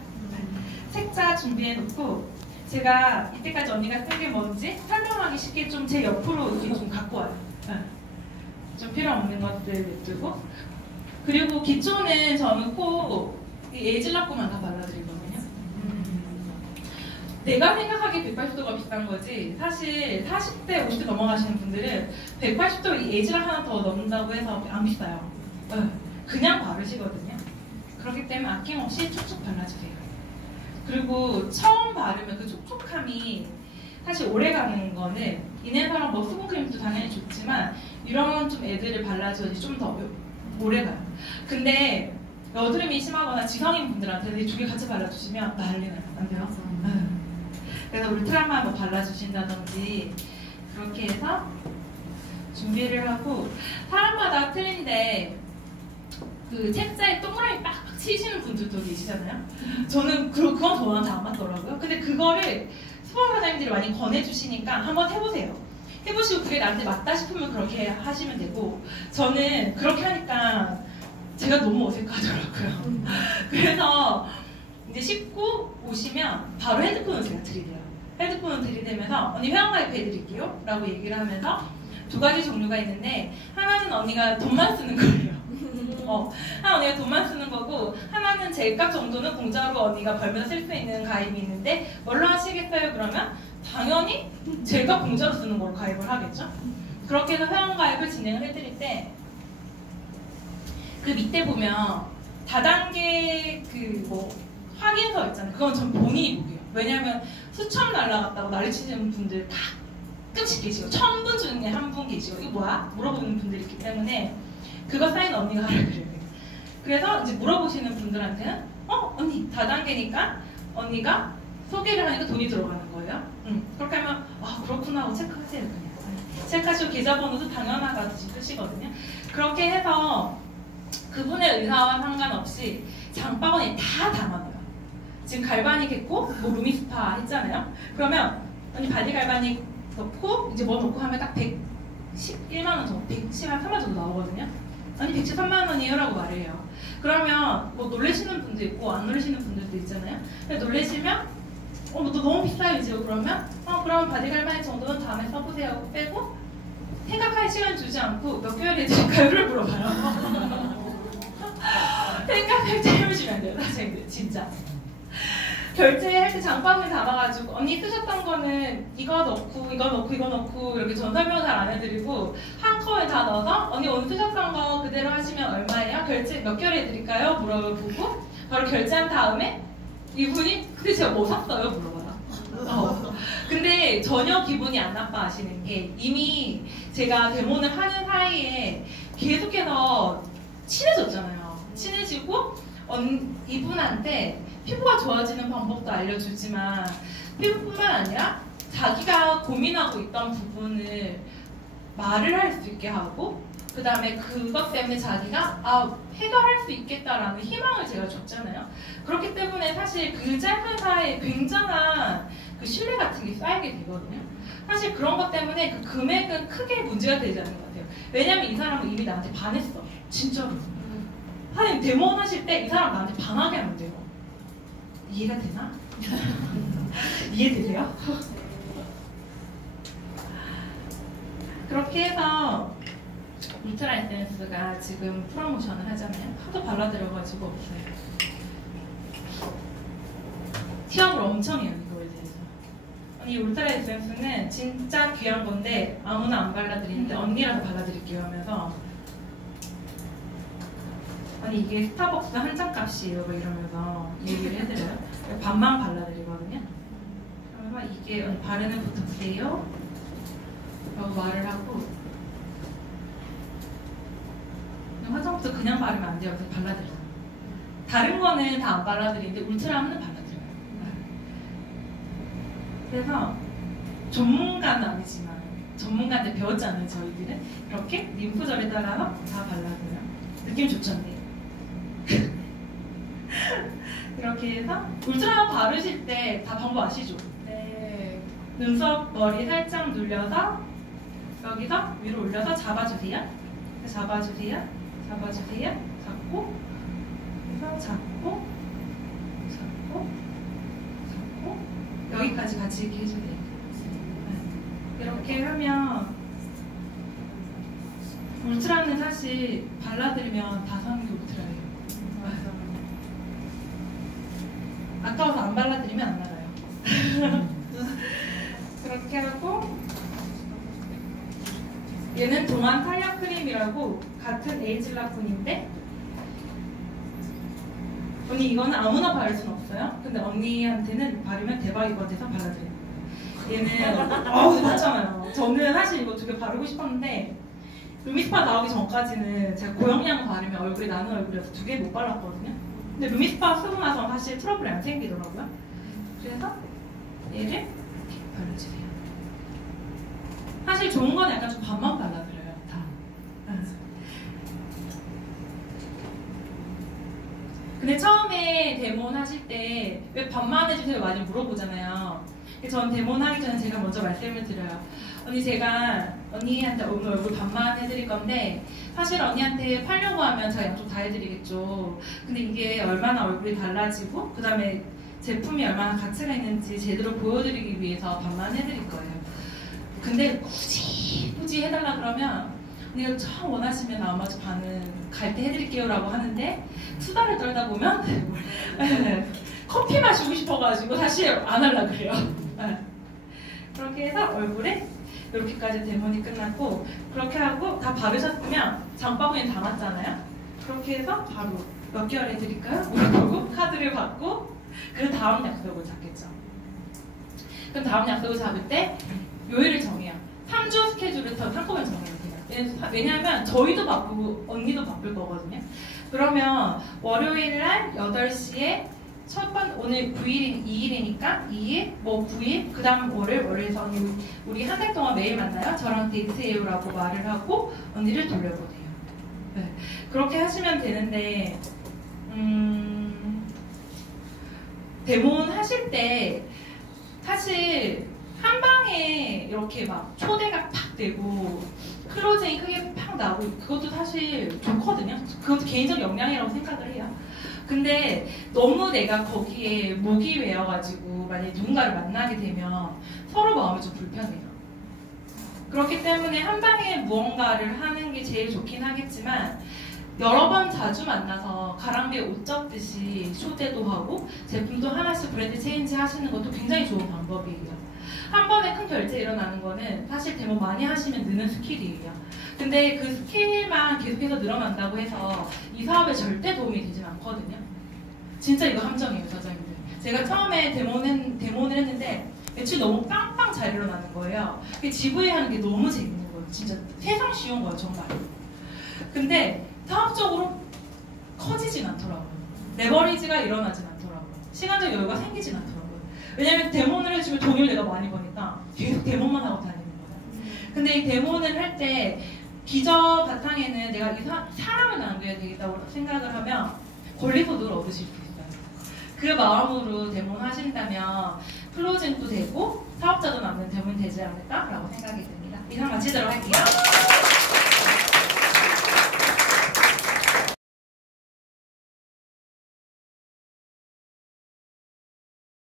책자 준비해놓고 제가 이때까지 언니가 쓴 게 뭔지 설명하기 쉽게 좀 제 옆으로 이렇게 좀 갖고 와요. 좀 필요 없는 것들 냅두고 그리고 기초는 저는 꼭 에이즐라코만 다 발라드리거든요. 내가 생각하기에 180도가 비싼 거지 사실 40대, 50대 넘어가시는 분들은 180도 에이즐락 하나 더 넣는다고 해서 안 비싸요. 그냥 바르시거든요. 그렇기 때문에 아낌없이 촉촉 발라주세요. 그리고 처음 바르면 그 촉촉함이 사실 오래가는 거는 이네사랑 뭐 수분크림도 당연히 좋지만 이런 좀 애들을 발라줘야지 좀 더 오래가요. 근데 여드름이 심하거나 지성인 분들한테 이 두 개 같이 발라주시면 난리 나요. 안 돼요? 그래서 울트라만 뭐 발라주신다든지 그렇게 해서 준비를 하고 사람마다 틀린데 그 책자에 동그라미 빡빡 치시는 분들도 계시잖아요. 저는 그건 저한테 안 맞더라고요. 근데 그거를 수강 사장님들이 많이 권해주시니까 한번 해보세요. 해보시고 그게 나한테 맞다 싶으면 그렇게 하시면 되고, 저는 그렇게 하니까 제가 너무 어색하더라고요. 그래서 이제 씻고 오시면 바로 헤드폰을 제가 들이대요. 헤드폰을 들이대면서 언니 회원가입 해드릴게요 라고 얘기를 하면서 두 가지 종류가 있는데, 하나는 언니가 돈만 쓰는 거예요. 하나 언니가 돈만 쓰는 거고, 하나는 제값 정도는 공짜로 언니가 벌면서 쓸 수 있는 가입이 있는데, 뭘로 하시겠어요? 그러면 당연히 제값 공짜로 쓰는 걸로 가입을 하겠죠. 그렇게 해서 회원가입을 진행을 해드릴 때, 그 밑에 보면 다단계 그 뭐 확인서 있잖아요. 그건 전 본인이 보게요. 왜냐하면 수천 날라갔다고 난리치는 분들 가끔씩 계시고, 1000분 중에 한 분 계시고, 이거 뭐야? 물어보는 분들이 있기 때문에 그거 사인 언니가 하라 그래요. 그래서 이제 물어보시는 분들한테는 언니 다단계니까 언니가 소개를 하니까 돈이 들어가는 거예요. 그렇게 하면 그렇구나 하고 체크하세요. 그냥 체크하시고 계좌번호도 당연하다듯이 뜨시거든요. 그렇게 해서 그분의 의사와 상관없이 장바구니에 다 담아놔요. 지금 갈바닉 했고 뭐 루미스파 했잖아요. 그러면 언니 바디 갈바닉 넣고 이제 뭐 넣고 하면 딱 111만 원 정도, 113만 원 정도 나오거든요. 아니 113만 원이에요 라고 말해요. 그러면 뭐 놀라시는 분도 있고 안 놀라시는 분들도 있잖아요. 근데 놀라시면 너 너무 비싸요 이제. 그러면 그럼 바디 갈바닉 정도는 다음에 써보세요 하고 빼고, 생각할 시간 주지 않고 몇 개월에 될까요를 물어봐요. 생각할 때 해보시면 안 돼요, 선생님들. 진짜 결제할 때 장바구니 담아가지고 언니 쓰셨던 거는 이거 넣고 이거 넣고 이거 넣고 이렇게 전 설명 잘 안 해드리고 한꺼번에 다 넣어서 언니 오늘 쓰셨던 거 그대로 하시면 얼마예요? 결제 몇 개월에 해드릴까요? 물어보고 바로 결제한 다음에 이분이 근데 제가 뭐 샀어요? 물어봐요. 근데 전혀 기분이 안 나빠하시는 게, 이미 제가 데모를 하는 사이에 계속해서 친해졌잖아요. 친해지고 이분한테 피부가 좋아지는 방법도 알려주지만, 피부뿐만 아니라 자기가 고민하고 있던 부분을 말을 할 수 있게 하고, 그 다음에 그것 때문에 자기가 해결할 수 있겠다라는 희망을 제가 줬잖아요. 그렇기 때문에 사실 그 짧은 사이에 굉장한 그 신뢰 같은 게 쌓이게 되거든요. 사실 그런 것 때문에 그 금액은 크게 문제가 되지 않는 것 같아요. 왜냐면 이 사람은 이미 나한테 반했어. 진짜로. 사장님 데모 하실 때 이 사람 나한테 반하게 하면 돼요. 이해가 되나? 이해되세요? 그렇게 해서 울트라 에센스가 지금 프로모션을 하잖아요. 하도 발라드려가지고 없어요. 티업을 엄청 해요, 이거에 대해서. 이 울트라 에센스는 진짜 귀한 건데 아무나 안 발라드리는데 언니라도 발라드릴게요 하면서, 아니 이게 스타벅스 한 잔 값이에요 뭐 이러면서 얘기를 해드려요. 반만 발라드리거든요. 그러면 이게 바르는 부터 보세요 라고 말을 하고, 화장부터 그냥 바르면 안 돼요. 그래서 발라드려요. 다른 거는 다 안 발라드리는데 울트라는 발라드려요. 그래서 전문가는 아니지만, 전문가한테 배웠잖아요 저희들은. 이렇게 림프절에 따라서 다 발라드려요. 느낌 좋죠? 이렇게 해서 울트라 바르실 때 다 방법 아시죠? 네. 눈썹 머리 살짝 눌려서 여기서 위로 올려서 잡아주세요. 잡아주세요. 잡아주세요. 잡고, 그래서 잡고, 잡고, 잡고, 여기까지 같이 이렇게 해주세요. 이렇게 하면 울트라는 사실 발라드리면 다 사는 게 울트라예요. 아까워서 안 발라드리면 안 나가요. 그렇게 하고, 얘는 동안 탄력 크림이라고 같은 에이즐라쿤인데, 언니 이거는 아무나 바를 순 없어요. 근데 언니한테는 바르면 대박일 것 같아서 발라드려요. 얘는 맞잖아요. 저는 사실 이거 두 개 바르고 싶었는데 루미스파 나오기 전까지는 제가 고영양 바르면 얼굴이 나는 얼굴이라서 두 개 못 발랐거든요. 근데 루미스파 쓰고 나서 사실 트러블이 안 생기더라고요. 그래서 얘를 이렇게 발라주세요. 사실 좋은 건 약간 좀 반만 발라드려요, 다. 근데 처음에 데몬 하실 때 왜 반만 해주세요 많이 물어보잖아요. 그래서 전 데몬 하기 전에 제가 먼저 말씀을 드려요. 언니 제가 언니한테 오늘 얼굴 반만 해드릴 건데 사실 언니한테 팔려고 하면 제가 양쪽 다 해드리겠죠. 근데 이게 얼마나 얼굴이 달라지고 그 다음에 제품이 얼마나 가치가 있는지 제대로 보여드리기 위해서 반만 해드릴 거예요. 근데 굳이 해달라 그러면 언니가 참 원하시면 나머지 반은 갈 때 해드릴게요 라고 하는데 수다를 떨다 보면 커피 마시고 싶어가지고 사실 안 하려고 그래요. 그렇게 해서 얼굴에 이렇게까지 데몬이 끝났고 그렇게 하고 다 바르셨으면 장바구니 담았잖아요. 그렇게 해서 바로 몇 개월 해드릴까요? 물어보고 카드를 받고 그 다음 약속을 잡겠죠. 그럼 다음 약속을 잡을 때 요일을 정해요. 3주 스케줄을 더 한꺼번에 정해야 돼요. 왜냐하면 저희도 바쁘고 언니도 바쁠 거거든요. 그러면 월요일 날 8시에 오늘 9일이니까 2일, 뭐 9일, 그 다음 월요일에서 언니 우리 한 달 동안 매일 만나요. 저랑 데이트해요 라고 말을 하고 언니를 돌려보내요. 네. 그렇게 하시면 되는데 데몬 하실 때 사실 한 방에 이렇게 막 초대가 팍 되고 클로징이 크게 팍 나고 그것도 사실 좋거든요. 그것도 개인적 역량이라고 생각을 해요. 근데 너무 내가 거기에 목이 메어가지고 만약에 누군가를 만나게 되면 서로 마음이 좀 불편해요. 그렇기 때문에 한 방에 무언가를 하는 게 제일 좋긴 하겠지만 여러 번 자주 만나서 가랑비에 옷 젖듯이 쇼대도 하고 제품도 하나씩 브랜드 체인지 하시는 것도 굉장히 좋은 방법이에요. 한 번에 큰 결제 일어나는 거는 사실 데모 많이 하시면 느는 스킬이에요. 근데 그 스킬만 계속해서 늘어난다고 해서 이 사업에 절대 도움이 되진 않거든요. 진짜 이거 함정이에요, 저자님들. 제가 처음에 데모를 했는데 매출이 너무 빵빵 잘 일어나는 거예요. GV 하는 게 너무 재밌는 거예요. 진짜 세상 쉬운 거예요, 정말. 근데 사업적으로 커지진 않더라고요. 레버리지가 일어나진 않더라고요. 시간적 여유가 생기진 않더라고요. 왜냐면 데모를 해주면 돈을 내가 많이 버니까 계속 데모만 하고 다니는 거예요. 근데 이 데모를 할 때 기저 바탕에는 내가 이 사람을 남겨야 되겠다고 생각을 하면 권리소득을 얻으실 수 있어요. 그 마음으로 데모를 하신다면 클로징도 되고 사업자도 남는 데모는 되지 않을까라고 생각이 듭니다. 이상 마치도록 할게요.